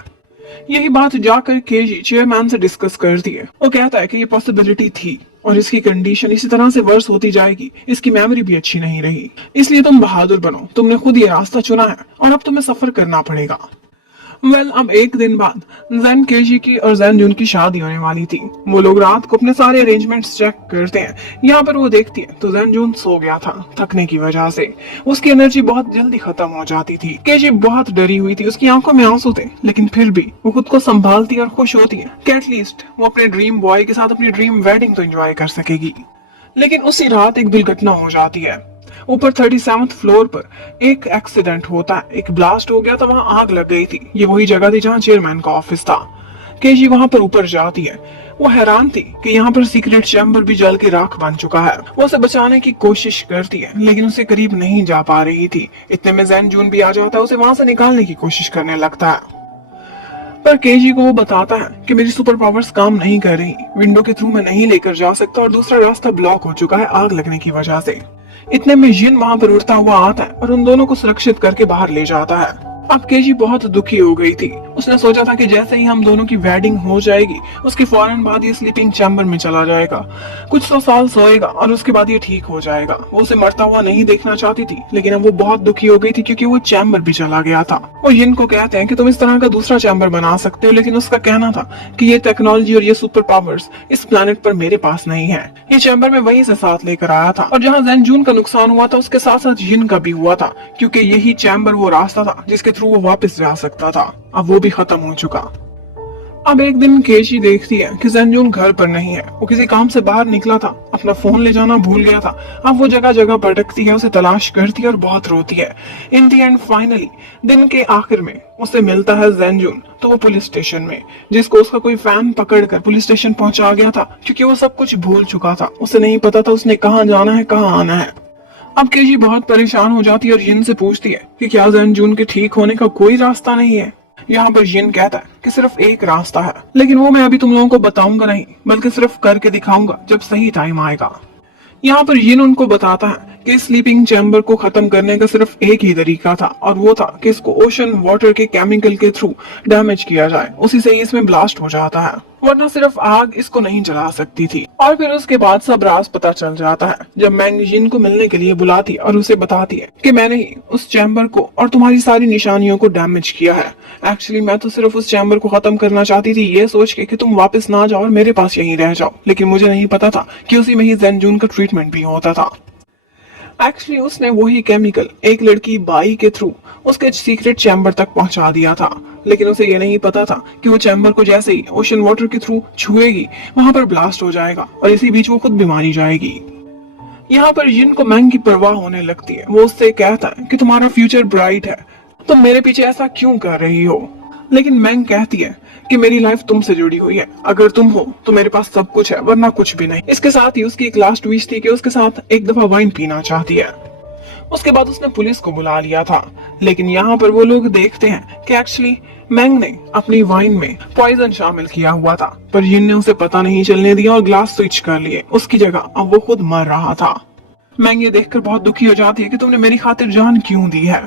यही बात जाकर केजी चेयरमैन से डिस्कस करती है। वो कहता है कि ये पॉसिबिलिटी थी और इसकी कंडीशन इसी तरह से वर्स होती जाएगी, इसकी मेमोरी भी अच्छी नहीं रही, इसलिए तुम बहादुर बनो, तुमने खुद ये रास्ता चुना है और अब तुम्हें सफर करना पड़ेगा। अब एक दिन बाद जैन केजी की और जैन जून की शादी होने वाली थी। वो लोग रात को अपने सारे अरेंजमेंट्स चेक करते हैं। यहाँ पर वो देखती है तो जैन जून सो गया था थकने की वजह से। उसकी एनर्जी बहुत जल्दी खत्म हो जाती थी। केजी बहुत डरी हुई थी, उसकी आंखों में आंसू थे, लेकिन फिर भी वो खुद को संभालती और खुश होती है कि एटलीस्ट वो अपने ड्रीम बॉय के साथ अपनी ड्रीम वेडिंग तो एंजॉय कर सकेगी। लेकिन उसी रात एक दुर्घटना हो जाती है। ऊपर 37th फ्लोर पर एक एक्सीडेंट होता है, एक ब्लास्ट हो गया था, वहां आग लग गई थी। ये वही जगह थी जहां चेयरमैन का ऑफिस था। केजी वहां पर ऊपर जाती है। वो हैरान थी कि यहाँ पर सीक्रेट चैम्बर भी जल के राख बन चुका है। वो उसे बचाने की कोशिश करती है, लेकिन उसे करीब नहीं जा पा रही थी। इतने में जैन जून भी आ जाता है, उसे वहां से निकालने की कोशिश करने लगता है। पर केजी को वो बताता है कि मेरी सुपर पावर्स काम नहीं कर रही, विंडो के थ्रू मैं नहीं लेकर जा सकता और दूसरा रास्ता ब्लॉक हो चुका है आग लगने की वजह से। इतने में जिन वहां पर उड़ता हुआ आता है और उन दोनों को सुरक्षित करके बाहर ले जाता है। अब केजी बहुत दुखी हो गई थी। उसने सोचा था कि जैसे ही हम दोनों की वेडिंग हो जाएगी उसके फौरन बाद ये स्लीपिंग चैम्बर में चला जाएगा, कुछ 100 साल सोएगा और उसके बाद ये ठीक हो जाएगा। वो उसे मरता हुआ नहीं देखना चाहती थी, लेकिन अब वो बहुत दुखी हो गई थी क्योंकि वो चैम्बर भी चला गया था। वो यिन को कहते हैं कि तुम इस तरह का दूसरा चैम्बर बना सकते हो, लेकिन उसका कहना था कि ये टेक्नोलॉजी और ये सुपर पावर्स इस प्लेनेट पर मेरे पास नहीं है। ये चैम्बर में वहीं से साथ लेकर आया था और जहाँ जैन जून का नुकसान हुआ था उसके साथ साथ यिन का भी हुआ था, क्योंकि यही चैम्बर वो रास्ता था जिसके थ्रू वो वापस जा सकता था। अब वो भी खत्म हो चुका। अब एक दिन केजी देखती है कि जैन जून घर पर नहीं है। वो किसी काम से बाहर निकला था, अपना फोन ले जाना भूल गया था। अब वो जगह जगह भटकती है, उसे तलाश करती है और बहुत रोती है। इन दी एंड फाइनली दिन के आखिर में उसे मिलता है जैन जून, तो वो पुलिस स्टेशन में, जिसको उसका कोई फैन पकड़कर पुलिस स्टेशन पहुंचा गया था, क्योंकि वो सब कुछ भूल चुका था। उसे नहीं पता था उसने कहाँ जाना है, कहाँ आना है। अब केजी बहुत परेशान हो जाती है और यिन से पूछती है कि क्या जैन जून के ठीक होने का कोई रास्ता नहीं है। यहाँ पर यिन कहता है कि सिर्फ एक रास्ता है, लेकिन वो मैं अभी तुम लोगों को बताऊंगा नहीं, बल्कि सिर्फ करके दिखाऊंगा जब सही टाइम आएगा। यहाँ पर यिन उनको बताता है कि स्लीपिंग चैम्बर को खत्म करने का सिर्फ एक ही तरीका था और वो था कि इसको ओशन वाटर के केमिकल के थ्रू डैमेज किया जाए, उसी से ही इसमें ब्लास्ट हो जाता है, वरना सिर्फ आग इसको नहीं जला सकती थी। और फिर उसके बाद सब राज पता चल जाता है जब मैंग यिन को मिलने के लिए बुलाती और उसे बताती है कि मैंने ही उस चैम्बर को और तुम्हारी सारी निशानियों को डैमेज किया है। एक्चुअली मैं तो सिर्फ उस चैम्बर को खत्म करना चाहती थी, ये सोच के कि तुम वापस ना जाओ और मेरे पास यहीं रह जाओ, लेकिन मुझे नहीं पता था कि उसी में ही जैन जून का ट्रीटमेंट भी होता था। एक्चुअली उसने वही केमिकल एक लड़की बाई के थ्रू उसके सीक्रेट चैम्बर तक पहुंचा दिया था, लेकिन उसे ये नहीं पता था कि वो चैम्बर को जैसे ही ओशन वाटर के थ्रू छुएगी वहां पर ब्लास्ट हो जाएगा और इसी बीच वो खुद भी मारी जाएगी। यहाँ पर यिन को मैंग की परवाह होने लगती है। वो उससे कहता है कि तुम्हारा फ्यूचर ब्राइट है, तुम मेरे पीछे ऐसा क्यों कर रही हो। लेकिन मैंग कहती है कि मेरी लाइफ तुमसे जुड़ी हुई है, अगर तुम हो तो मेरे पास सब कुछ है, वरना कुछ भी नहीं। इसके साथ ही उसकी एक लास्ट विश थी कि उसके साथ एक दफा वाइन पीना चाहती है। उसके बाद उसने पुलिस को बुला लिया था, लेकिन यहाँ पर वो लोग देखते हैं कि एक्चुअली मैंग ने अपनी वाइन में पॉइजन शामिल किया हुआ था, पर यिन ने उसे पता नहीं चलने दिया और ग्लास स्विच कर लिए। उसकी जगह अब वो खुद मर रहा था। मैंग ये देखकर बहुत दुखी हो जाती है कि तुमने मेरी खातिर जान क्यों दी है।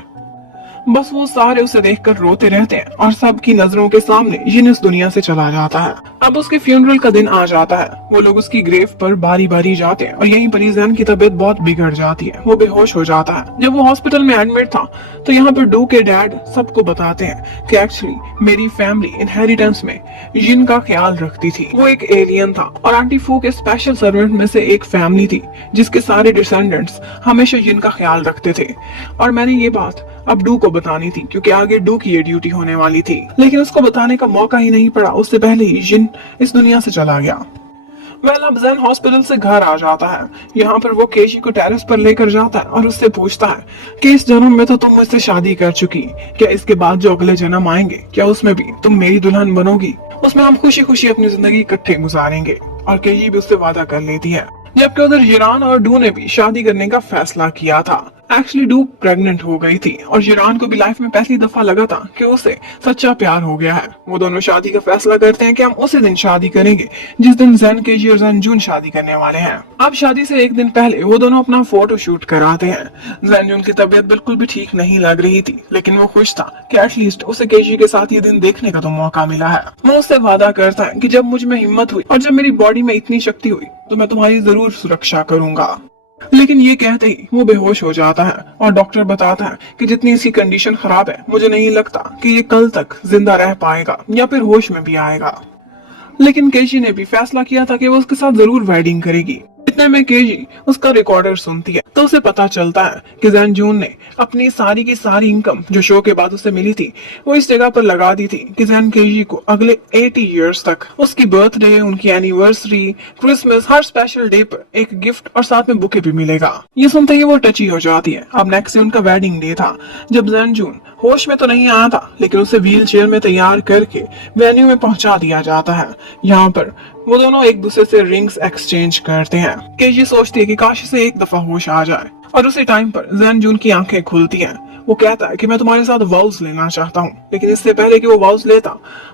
बस वो सारे उसे देखकर रोते रहते हैं और सबकी नजरों के सामने यिन इस दुनिया से चला जाता है। अब उसके फ्यूनरल का दिन आ जाता है। वो लोग उसकी ग्रेव पर बारी बारी जाते हैं और यहीं पर जैन की तबीयत बहुत बिगड़ जाती है। वो बेहोश हो जाता है। जब वो हॉस्पिटल में एडमिट था तो यहाँ पर डू के डैड सबको बताते हैं कि एक्चुअली मेरी फैमिली इनहेरिटेंस में जिन का ख्याल रखती थी। वो एक एलियन था और आंटी फू के स्पेशल सर्वेंट में से एक फैमिली थी जिसके सारे डिसेंडेंट्स हमेशा जिन का ख्याल रखते थे। और मैंने ये बात अब डू को बतानी थी क्योंकि आगे डू की ये ड्यूटी होने वाली थी, लेकिन उसको बताने का मौका ही नहीं पड़ा। उससे पहले ही जिन इस दुनिया से चला गया। अब जैन हॉस्पिटल से घर आ जाता है। यहाँ पर वो केजी को टेरेस पर लेकर जाता है और उससे पूछता है कि इस जन्म में तो तुम मुझसे शादी कर चुकी, क्या इसके बाद जो अगले जन्म आएंगे क्या उसमें भी तुम मेरी दुल्हन बनोगी? उसमें हम खुशी खुशी अपनी जिंदगी इकट्ठे गुजारेंगे। और केजी भी उससे वादा कर लेती है। जबकि उधर जिरान और डू ने भी शादी करने का फैसला किया था। एक्चुअली डू प्रेग्नेंट हो गई थी और जिरान को भी लाइफ में पहली दफा लगा था कि उसे सच्चा प्यार हो गया है। वो दोनों शादी का फैसला करते हैं कि हम उसी दिन शादी करेंगे जिस दिन जैन केजी और जैन जून शादी करने वाले हैं। अब शादी से एक दिन पहले वो दोनों अपना फोटो शूट कराते हैं। जैन जून की तबीयत बिल्कुल भी ठीक नहीं लग रही थी, लेकिन वो खुश था कि एटलीस्ट उसे केजी के साथ ये दिन देखने का तो मौका मिला है। वो उससे वादा करता है कि जब मुझ में हिम्मत हुई और जब मेरी बॉडी में इतनी शक्ति हुई तो मैं तुम्हारी जरूर सुरक्षा करूंगा। लेकिन ये कहते ही वो बेहोश हो जाता है और डॉक्टर बताता है कि जितनी इसकी कंडीशन खराब है मुझे नहीं लगता कि ये कल तक जिंदा रह पाएगा या फिर होश में भी आएगा। लेकिन केजी ने भी फैसला किया था कि वो उसके साथ जरूर वेडिंग करेगी। इतने में केजी उसका रिकॉर्डर सुनती है तो उसे पता चलता है कि जैन जून ने अपनी सारी की सारी इनकम जो शो के बाद उसे मिली थी वो इस जगह पर लगा दी थी कि जैन केजी को अगले 80 इयर्स तक उसकी बर्थडे, उनकी एनिवर्सरी, क्रिसमस, हर स्पेशल डे पर एक गिफ्ट और साथ में बुके भी मिलेगा। ये सुनते ही वो टची हो जाती है। अब नेक्स्ट डे उनका वेडिंग डे था जब जैन जून होश में तो नहीं आया था, लेकिन उसे व्हील चेयर में तैयार करके वेन्यू में पहुंचा दिया जाता है। यहाँ पर वो दोनों एक दूसरे से रिंग्स एक्सचेंज करते हैं। केजी सोचती है कि काश इसे एक दफा होश आ जाए और उसी टाइम पर जैन जून की आंखें खुलती हैं। वो कहता है कि मैं तुम्हारे साथ वाउस लेना चाहता हूँ, लेकिन इससे पहले कि वो वाउस लेता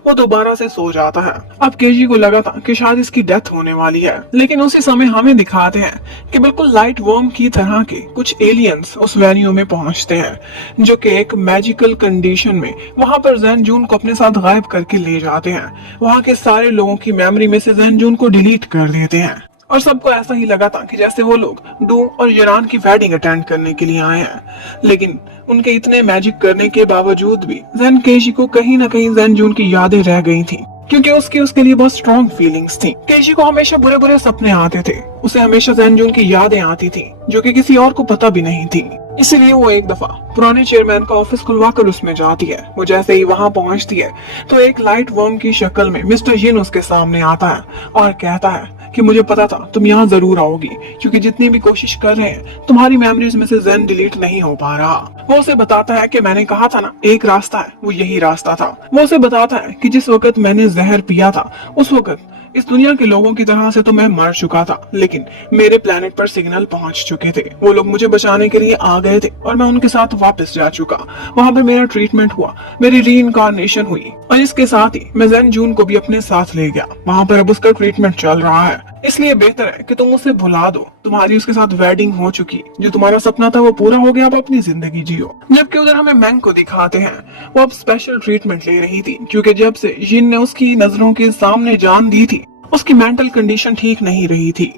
वो दोबारा से सो जाता है। अब केजी को लगा था कि शायद इसकी डेथ होने वाली है, लेकिन उसी समय हमें दिखाते हैं कि बिल्कुल लाइट वर्म की तरह के कुछ एलियंस उस वेन्यू में पहुंचते हैं जो कि एक मैजिकल कंडीशन में वहां पर जैन जून को अपने साथ गायब करके ले जाते हैं। वहां के सारे लोगों की मेमोरी में से जैन जून को डिलीट कर देते हैं और सबको ऐसा ही लगा था कि जैसे वो लोग डू और जिरान की वेडिंग अटेंड करने के लिए आए हैं। लेकिन उनके इतने मैजिक करने के बावजूद भी जैन केजी को कहीं ना कहीं जैन जून की यादें रह गई थी, क्योंकि उसके लिए बहुत स्ट्रॉन्ग फीलिंग्स थी। केजी को हमेशा बुरे बुरे सपने आते थे। उसे हमेशा जैन जून की यादें आती थी जो कि किसी और को पता भी नहीं थी। इसीलिए वो एक दफा पुराने चेयरमैन का ऑफिस खुलवाकर उसमें जाती है। वो जैसे ही वहां पहुंचती है तो एक लाइट वर्म की शक्ल में मिस्टर जिन उसके सामने आता है और कहता है कि मुझे पता था तुम यहाँ जरूर आओगी, क्योंकि जितनी भी कोशिश कर रहे हैं तुम्हारी मेमोरीज में से जैन डिलीट नहीं हो पा रहा। वो उसे बताता है कि मैंने कहा था ना एक रास्ता है, वो यही रास्ता था। वो उसे बताता है कि जिस वक्त मैंने जहर पिया था उस वक्त इस दुनिया के लोगों की तरह से तो मैं मर चुका था, लेकिन मेरे प्लेनेट पर सिग्नल पहुंच चुके थे। वो लोग मुझे बचाने के लिए आ गए थे और मैं उनके साथ वापस जा चुका। वहां पर मेरा ट्रीटमेंट हुआ, मेरी रीइंकार्नेशन हुई और इसके साथ ही मैं जैन जून को भी अपने साथ ले गया। वहां पर अब उसका ट्रीटमेंट चल रहा है। इसलिए बेहतर है कि तुम उसे भुला दो। तुम्हारी उसके साथ वेडिंग हो चुकी, जो तुम्हारा सपना था वो पूरा हो गया। अब अपनी जिंदगी जियो। जबकि उधर हमें मैंग को दिखाते हैं। वो अब स्पेशल ट्रीटमेंट ले रही थी, क्योंकि जब से जिन ने उसकी नजरों के सामने जान दी थी उसकी मेंटल कंडीशन ठीक नहीं रही थी।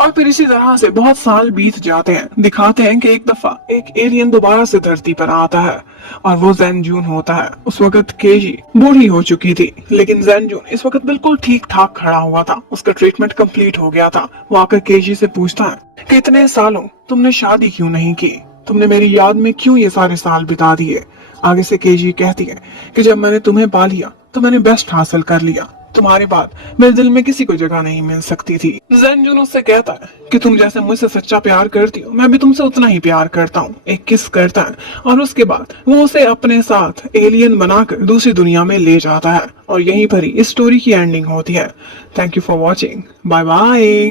और फिर इसी तरह से बहुत साल बीत जाते हैं। दिखाते हैं कि एक दफा एक एलियन दोबारा से धरती पर आता है और वो जैन जून होता है। उस वक्त केजी बूढ़ी हो चुकी थी, लेकिन जैन जून इस वक्त बिल्कुल ठीक ठाक खड़ा हुआ था। उसका ट्रीटमेंट कंप्लीट हो गया था। वो आकर केजी से पूछता है कि इतने सालों तुमने शादी क्यों नहीं की? तुमने मेरी याद में क्यों ये सारे साल बिता दिए? आगे से केजी कहती है कि जब मैंने तुम्हें पा लिया तो मैंने बेस्ट हासिल कर लिया। तुम्हारे बाद मेरे दिल में किसी को जगह नहीं मिल सकती थी। जैन जून उससे कहता है कि तुम जैसे मुझसे सच्चा प्यार करती हो, मैं भी तुमसे उतना ही प्यार करता हूँ। एक किस करता है और उसके बाद वो उसे अपने साथ एलियन बनाकर दूसरी दुनिया में ले जाता है और यहीं पर ही इस स्टोरी की एंडिंग होती है। Thank you for watching. Bye bye.